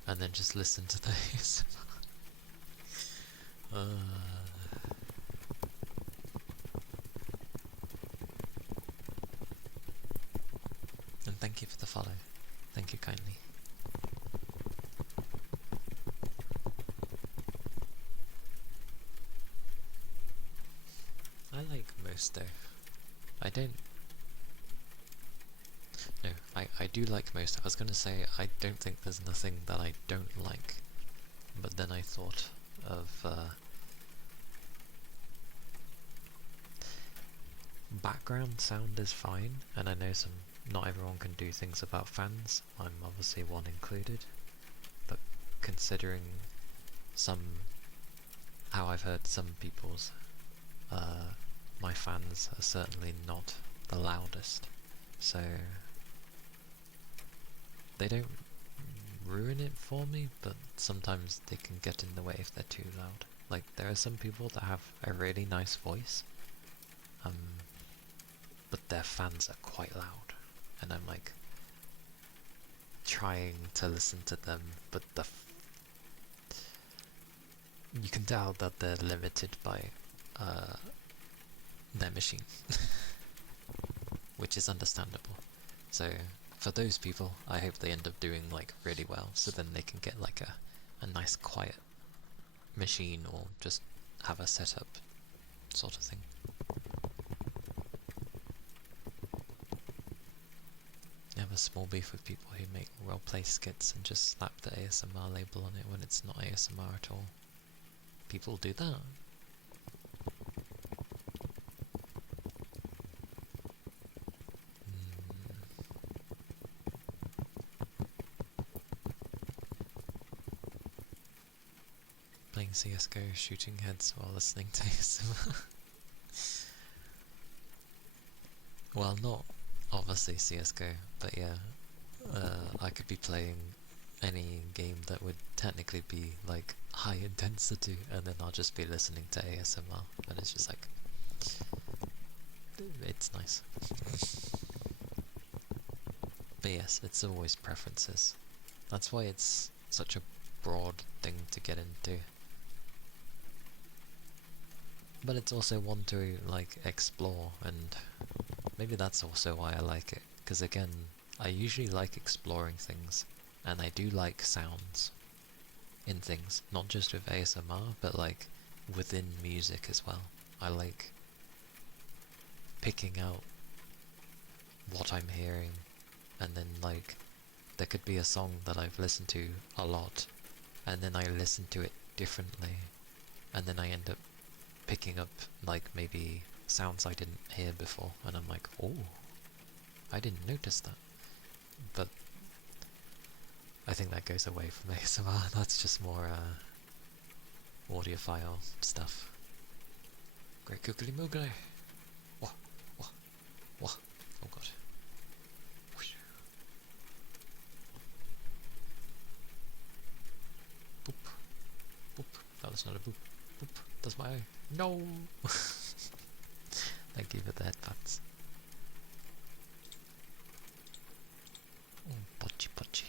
and then just listen to the ASMR. And thank you for the follow. Thank you kindly. I like most though. I don't... No, I do like most. I was gonna say I don't think there's nothing that I don't like, but then I thought of background sound is fine, and I know not everyone can do things about fans. I'm obviously one included, but considering how I've heard some people's, my fans are certainly not the loudest, so they don't ruin it for me, but sometimes they can get in the way if they're too loud. Like, there are some people that have a really nice voice, but their fans are quite loud, and I'm like trying to listen to them, but you can tell that they're limited by their machine, which is understandable. So for those people, I hope they end up doing like really well, so then they can get like a nice quiet machine, or just have a setup sort of thing. I have a small beef with people who make roleplay skits and just slap the ASMR label on it when it's not ASMR at all. People do that. Playing CSGO, shooting heads while listening to ASMR. Well, not obviously CSGO, but yeah, I could be playing any game that would technically be like high intensity, and then I'll just be listening to ASMR, and it's just like, it's nice. But yes, it's always preferences. That's why it's such a broad thing to get into. But it's also one to like explore, and maybe that's also why I like it, because again, I usually like exploring things, and I do like sounds in things, not just with ASMR, but like within music as well. I like picking out what I'm hearing, and then like there could be a song that I've listened to a lot, and then I listen to it differently, and then I end up picking up like maybe sounds I didn't hear before, and I'm like, oh, I didn't notice that. But I think that goes away from ASMR. That's just more audiophile stuff. Great googly moogly. Wah, wah, wah. Oh god. Whoosh. Boop, boop. That was not a boop. Boop. That's my eye. No. Thank you for the headphones. Pochi pochi.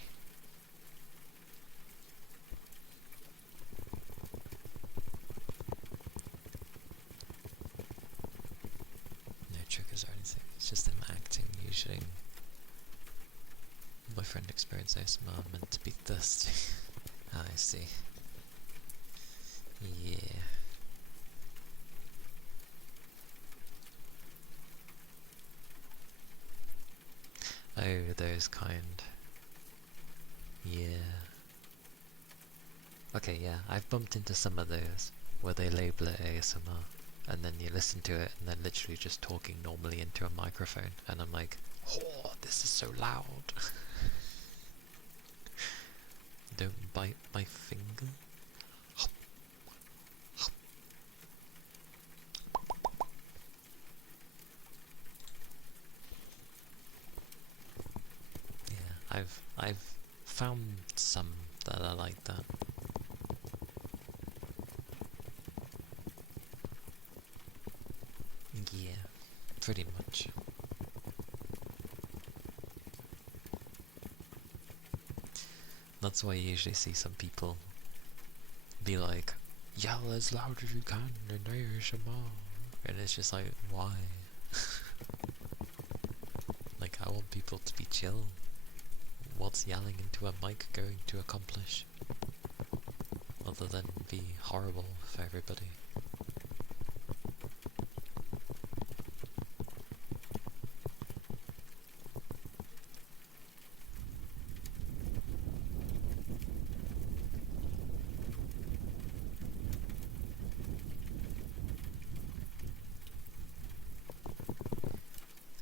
No triggers or anything, it's just them acting usually. my friend experience ASMR meant to be thirsty. Ah, I see. Yeah. Oh, those kind. Yeah. Okay, yeah, I've bumped into some of those where they label it ASMR and then you listen to it and they're literally just talking normally into a microphone and I'm like, oh, this is so loud. Don't bite my finger. Yeah, I've found some that are like that. Yeah, pretty much. That's why you usually see some people be like, yell as loud as you can in ASMR. And it's just like, why? Like, I want people to be chill. What's yelling into a mic going to accomplish? Other than be horrible for everybody.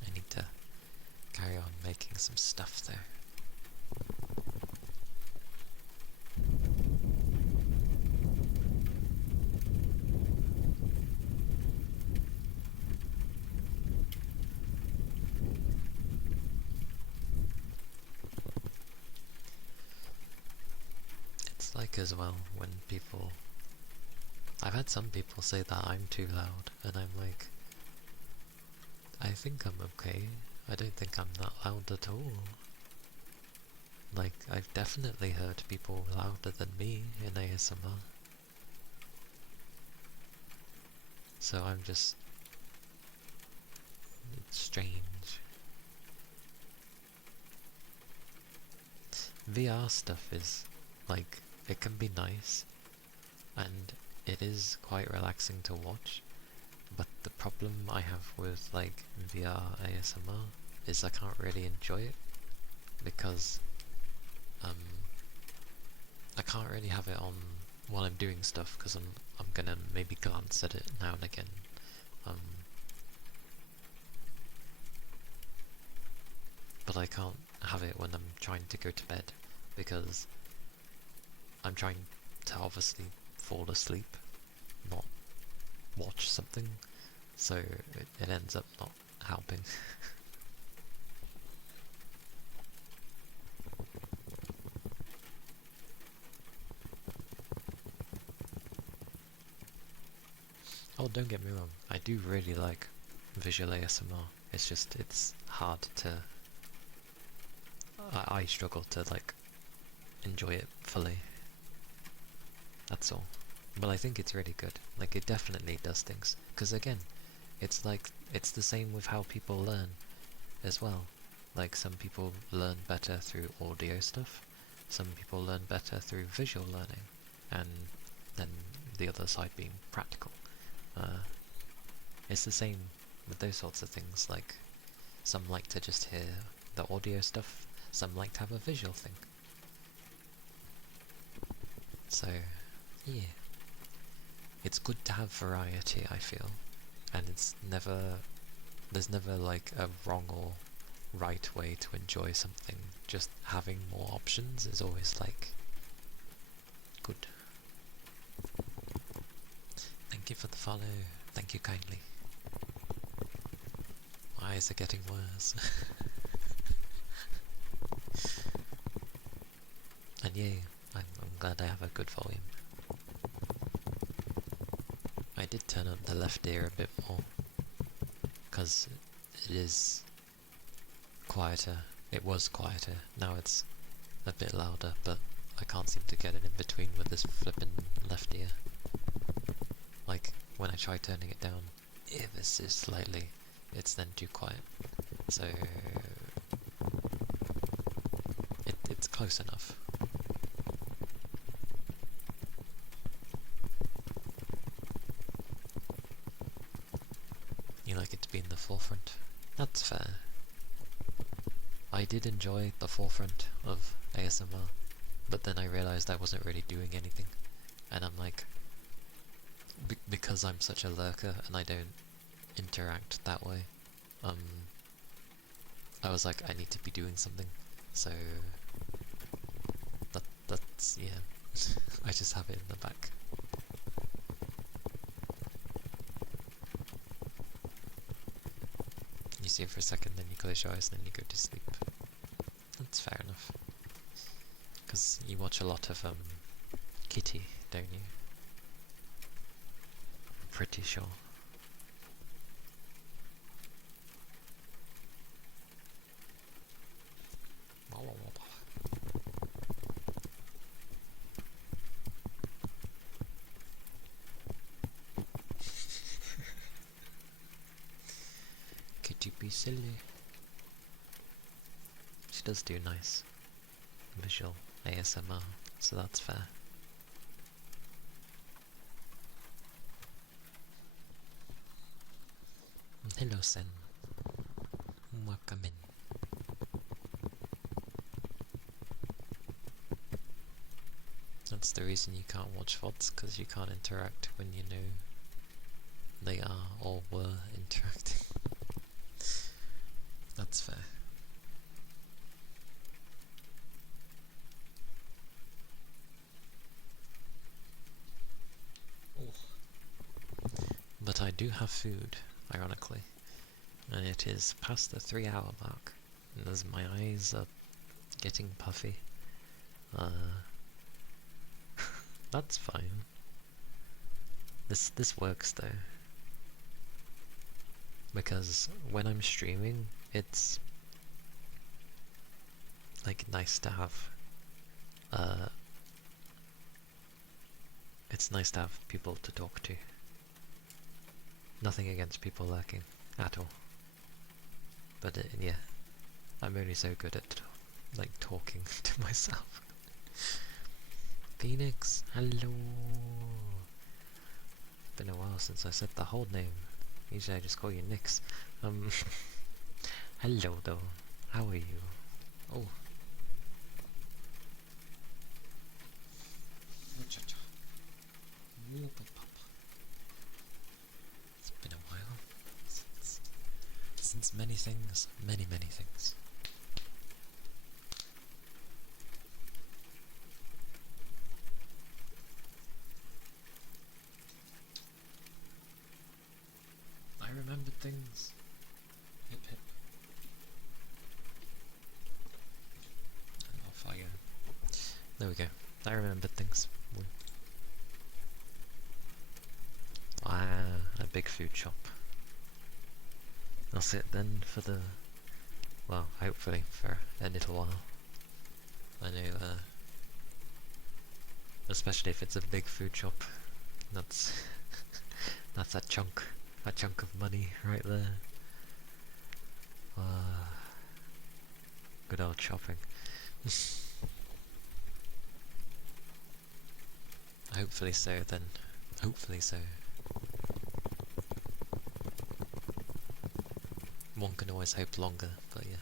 I need to carry on making some stuff there. It's like as well when people... I've had some people say that I'm too loud, and I'm like, I think I'm okay. I don't think I'm that loud at all. Like, I've definitely heard people louder than me in ASMR. So I'm just... it's strange. VR stuff is, like, it can be nice, and it is quite relaxing to watch, but the problem I have with, like, VR ASMR is I can't really enjoy it, because, I can't really have it on while I'm doing stuff, because I'm gonna maybe glance at it now and again, but I can't have it when I'm trying to go to bed, because I'm trying to obviously fall asleep, not watch something, so it ends up not helping. Oh, don't get me wrong, I do really like visual ASMR, it's just, it's hard to... I struggle to, like, enjoy it fully. That's all. But I think it's really good. Like, it definitely does things. Because again, it's like, it's the same with how people learn as well. Like, some people learn better through audio stuff, some people learn better through visual learning, and then the other side being practical. It's the same with those sorts of things, like, some like to just hear the audio stuff, some like to have a visual thing. So, yeah. It's good to have variety, I feel. And it's never... there's never, like, a wrong or right way to enjoy something. Just having more options is always, like, good. Thank you for the follow. Thank you kindly. My eyes are getting worse. And yay, I'm glad I have a good volume. I did turn up the left ear a bit more, because it is quieter. It was quieter, now it's a bit louder, but I can't seem to get it in between with this flippin' left ear. Like, when I try turning it down ever so slightly, it's then too quiet. So... it's close enough. You like it to be in the forefront? That's fair. I did enjoy the forefront of ASMR, but then I realised I wasn't really doing anything, and I'm like, because I'm such a lurker and I don't interact that way, I was like, I need to be doing something, so that's, yeah, I just have it in the back. You see it for a second, then you close your eyes, and then you go to sleep. That's fair enough. Because you watch a lot of, Kitty, don't you? I'm pretty sure. Kitty be silly. She does do nice visual ASMR, so that's fair. Hello, Sen. Welcome in. That's the reason you can't watch VODs, because you can't interact when you know they are or were interacting. That's fair. But I do have food, ironically, and it is past the 3-hour mark, and as my eyes are getting puffy, that's fine. This works though, because when I'm streaming, it's like nice to have it's nice to have people to talk to. Nothing against people lurking at all, but yeah, I'm only so good at like talking to myself. Phoenix, hello. Been a while since I said the whole name. Usually I just call you Nix. Hello though. How are you? Oh. It's been a while since many things, many things. I remembered things. Hip hip. And off I go. There we go. I remembered things. A big food shop. That's it then for the... well, hopefully for a little while. I know, especially if it's a big food shop, that's that's a chunk of money right there. Good old shopping. Hopefully so then. Hopefully so. One can always hope longer, but yeah.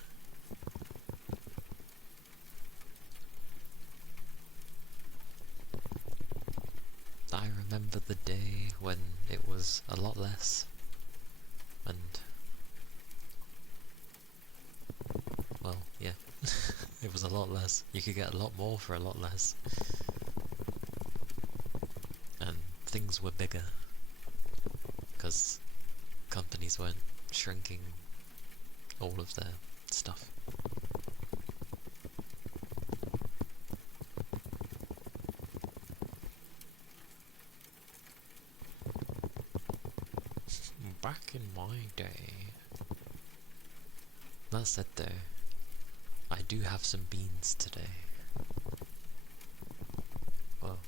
I remember the day when it was a lot less, and well, yeah, it was a lot less. You could get a lot more for a lot less, and things were bigger, because companies weren't shrinking all of their stuff. Back in my day. That said though, I do have some beans today. Well,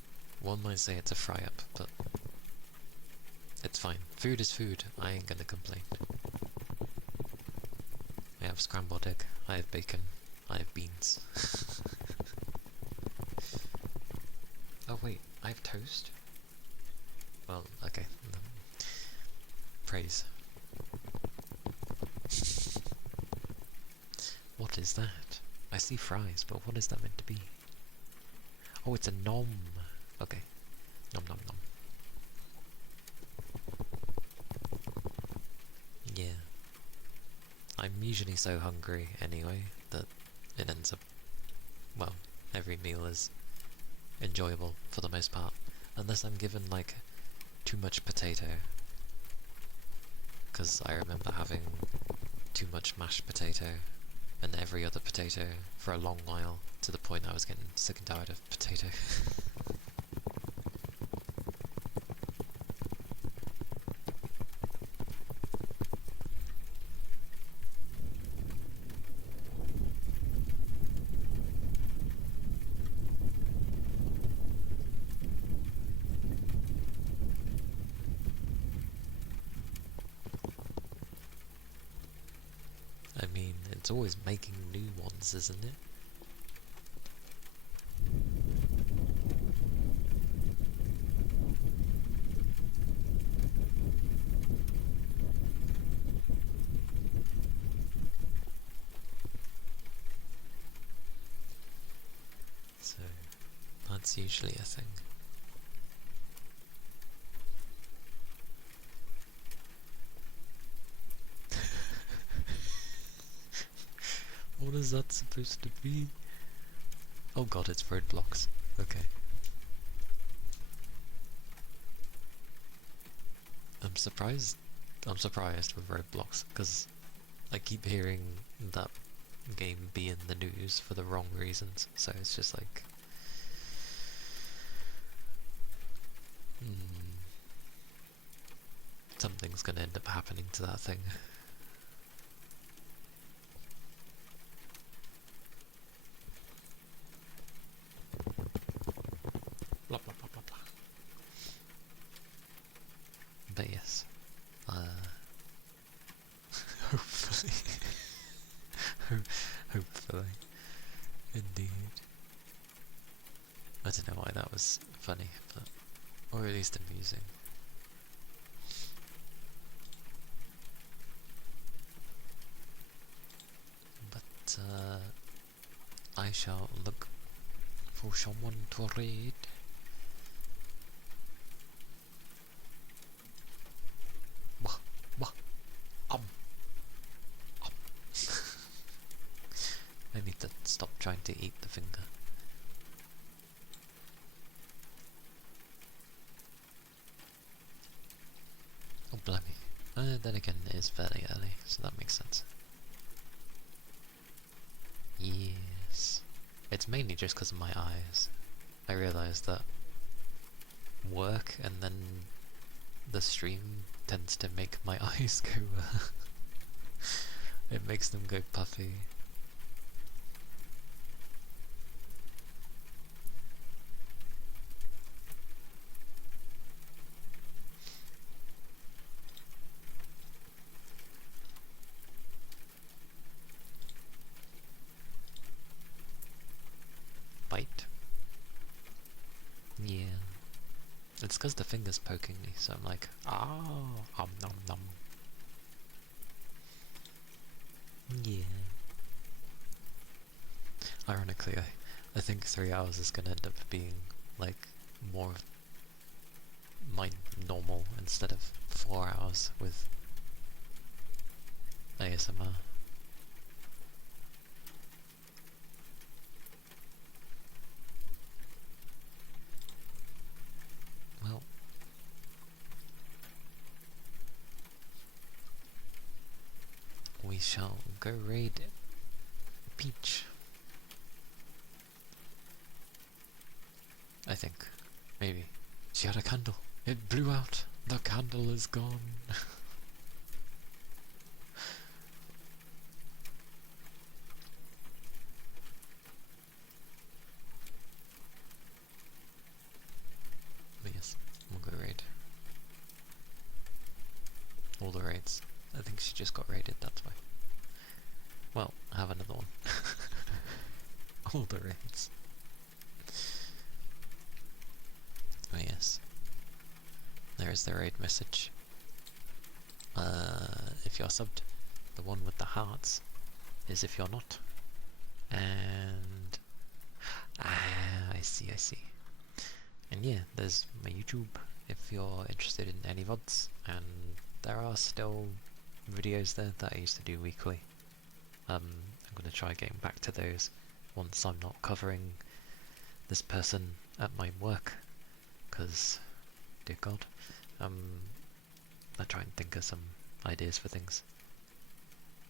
one might say it's a fry-up, but it's fine. Food is food, I ain't gonna complain. I have scrambled egg, I have bacon, I have beans. Oh wait, I have toast? Well, okay. Praise. What is that? I see fries, but what is that meant to be? Oh, it's a nom. Okay. Nom nom nom. Yeah. I'm usually so hungry anyway that it ends up, well, every meal is enjoyable for the most part. Unless I'm given, like, too much potato. Because I remember having too much mashed potato and every other potato for a long while, to the point I was getting sick and tired of potato. I mean, it's always making new ones, isn't it? So, that's usually a thing. What is that supposed to be? Oh god, it's roadblocks. Okay. I'm surprised with roadblocks, because I keep hearing that game be in the news for the wrong reasons, so it's just like... something's gonna end up happening to that thing. Blah blah blah blah blah. But yes, hopefully, hopefully, indeed. I don't know why that was funny, but, or at least amusing. But I shall look for someone to read. I need to stop trying to eat the finger. Oh, blimey. Then again, it is fairly early, so that makes sense. Yes. It's mainly just because of my eyes. I realised that work and then the stream tends to make my eyes go... it makes them go puffy. Bite. Yeah. It's because the finger's poking me, so I'm like, nom nom. Yeah. Ironically, I think 3 hours is gonna end up being, like, more of my normal instead of 4 hours with ASMR. Well, we shall go raid Peach. I think. Maybe. She had a candle. It blew out. The candle is gone. But yes, we'll go raid. All the raids. I think she just got raided, that's why. Well, have another one. All the raids. Oh yes. There is the raid message. If you're subbed, the one with the hearts is if you're not. And I see. And yeah, there's my YouTube if you're interested in any VODs, and there are still videos there that I used to do weekly. I'm gonna try getting back to those once I'm not covering this person at my work, because, dear God, I try and think of some ideas for things.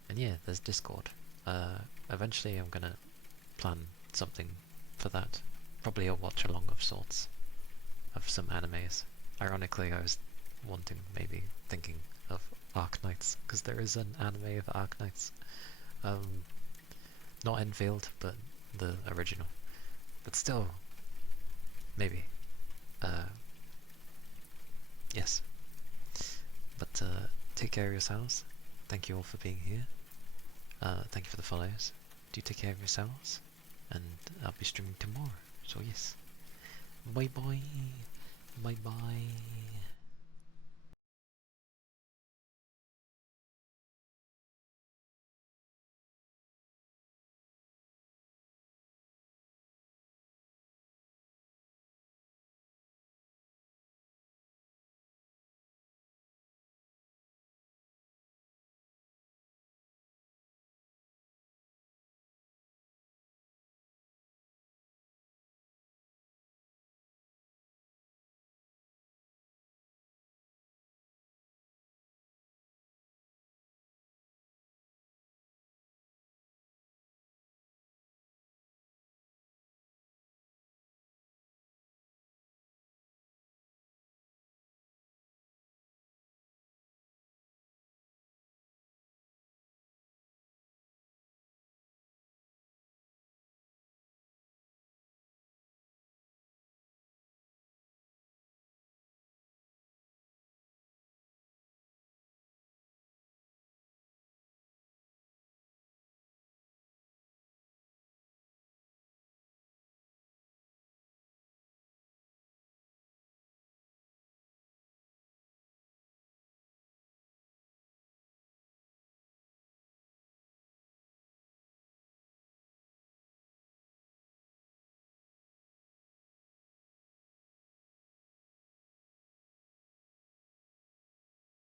And yeah, there's Discord. Eventually I'm gonna plan something for that. Probably a watch along of sorts of some animes. Ironically, I was thinking of Arknights, because there is an anime of Arknights. Not Enfield, but the original. But still, maybe. Yes. But take care of yourselves. Thank you all for being here. Thank you for the follows. Do take care of yourselves, and I'll be streaming tomorrow. So yes. Bye bye. Bye bye.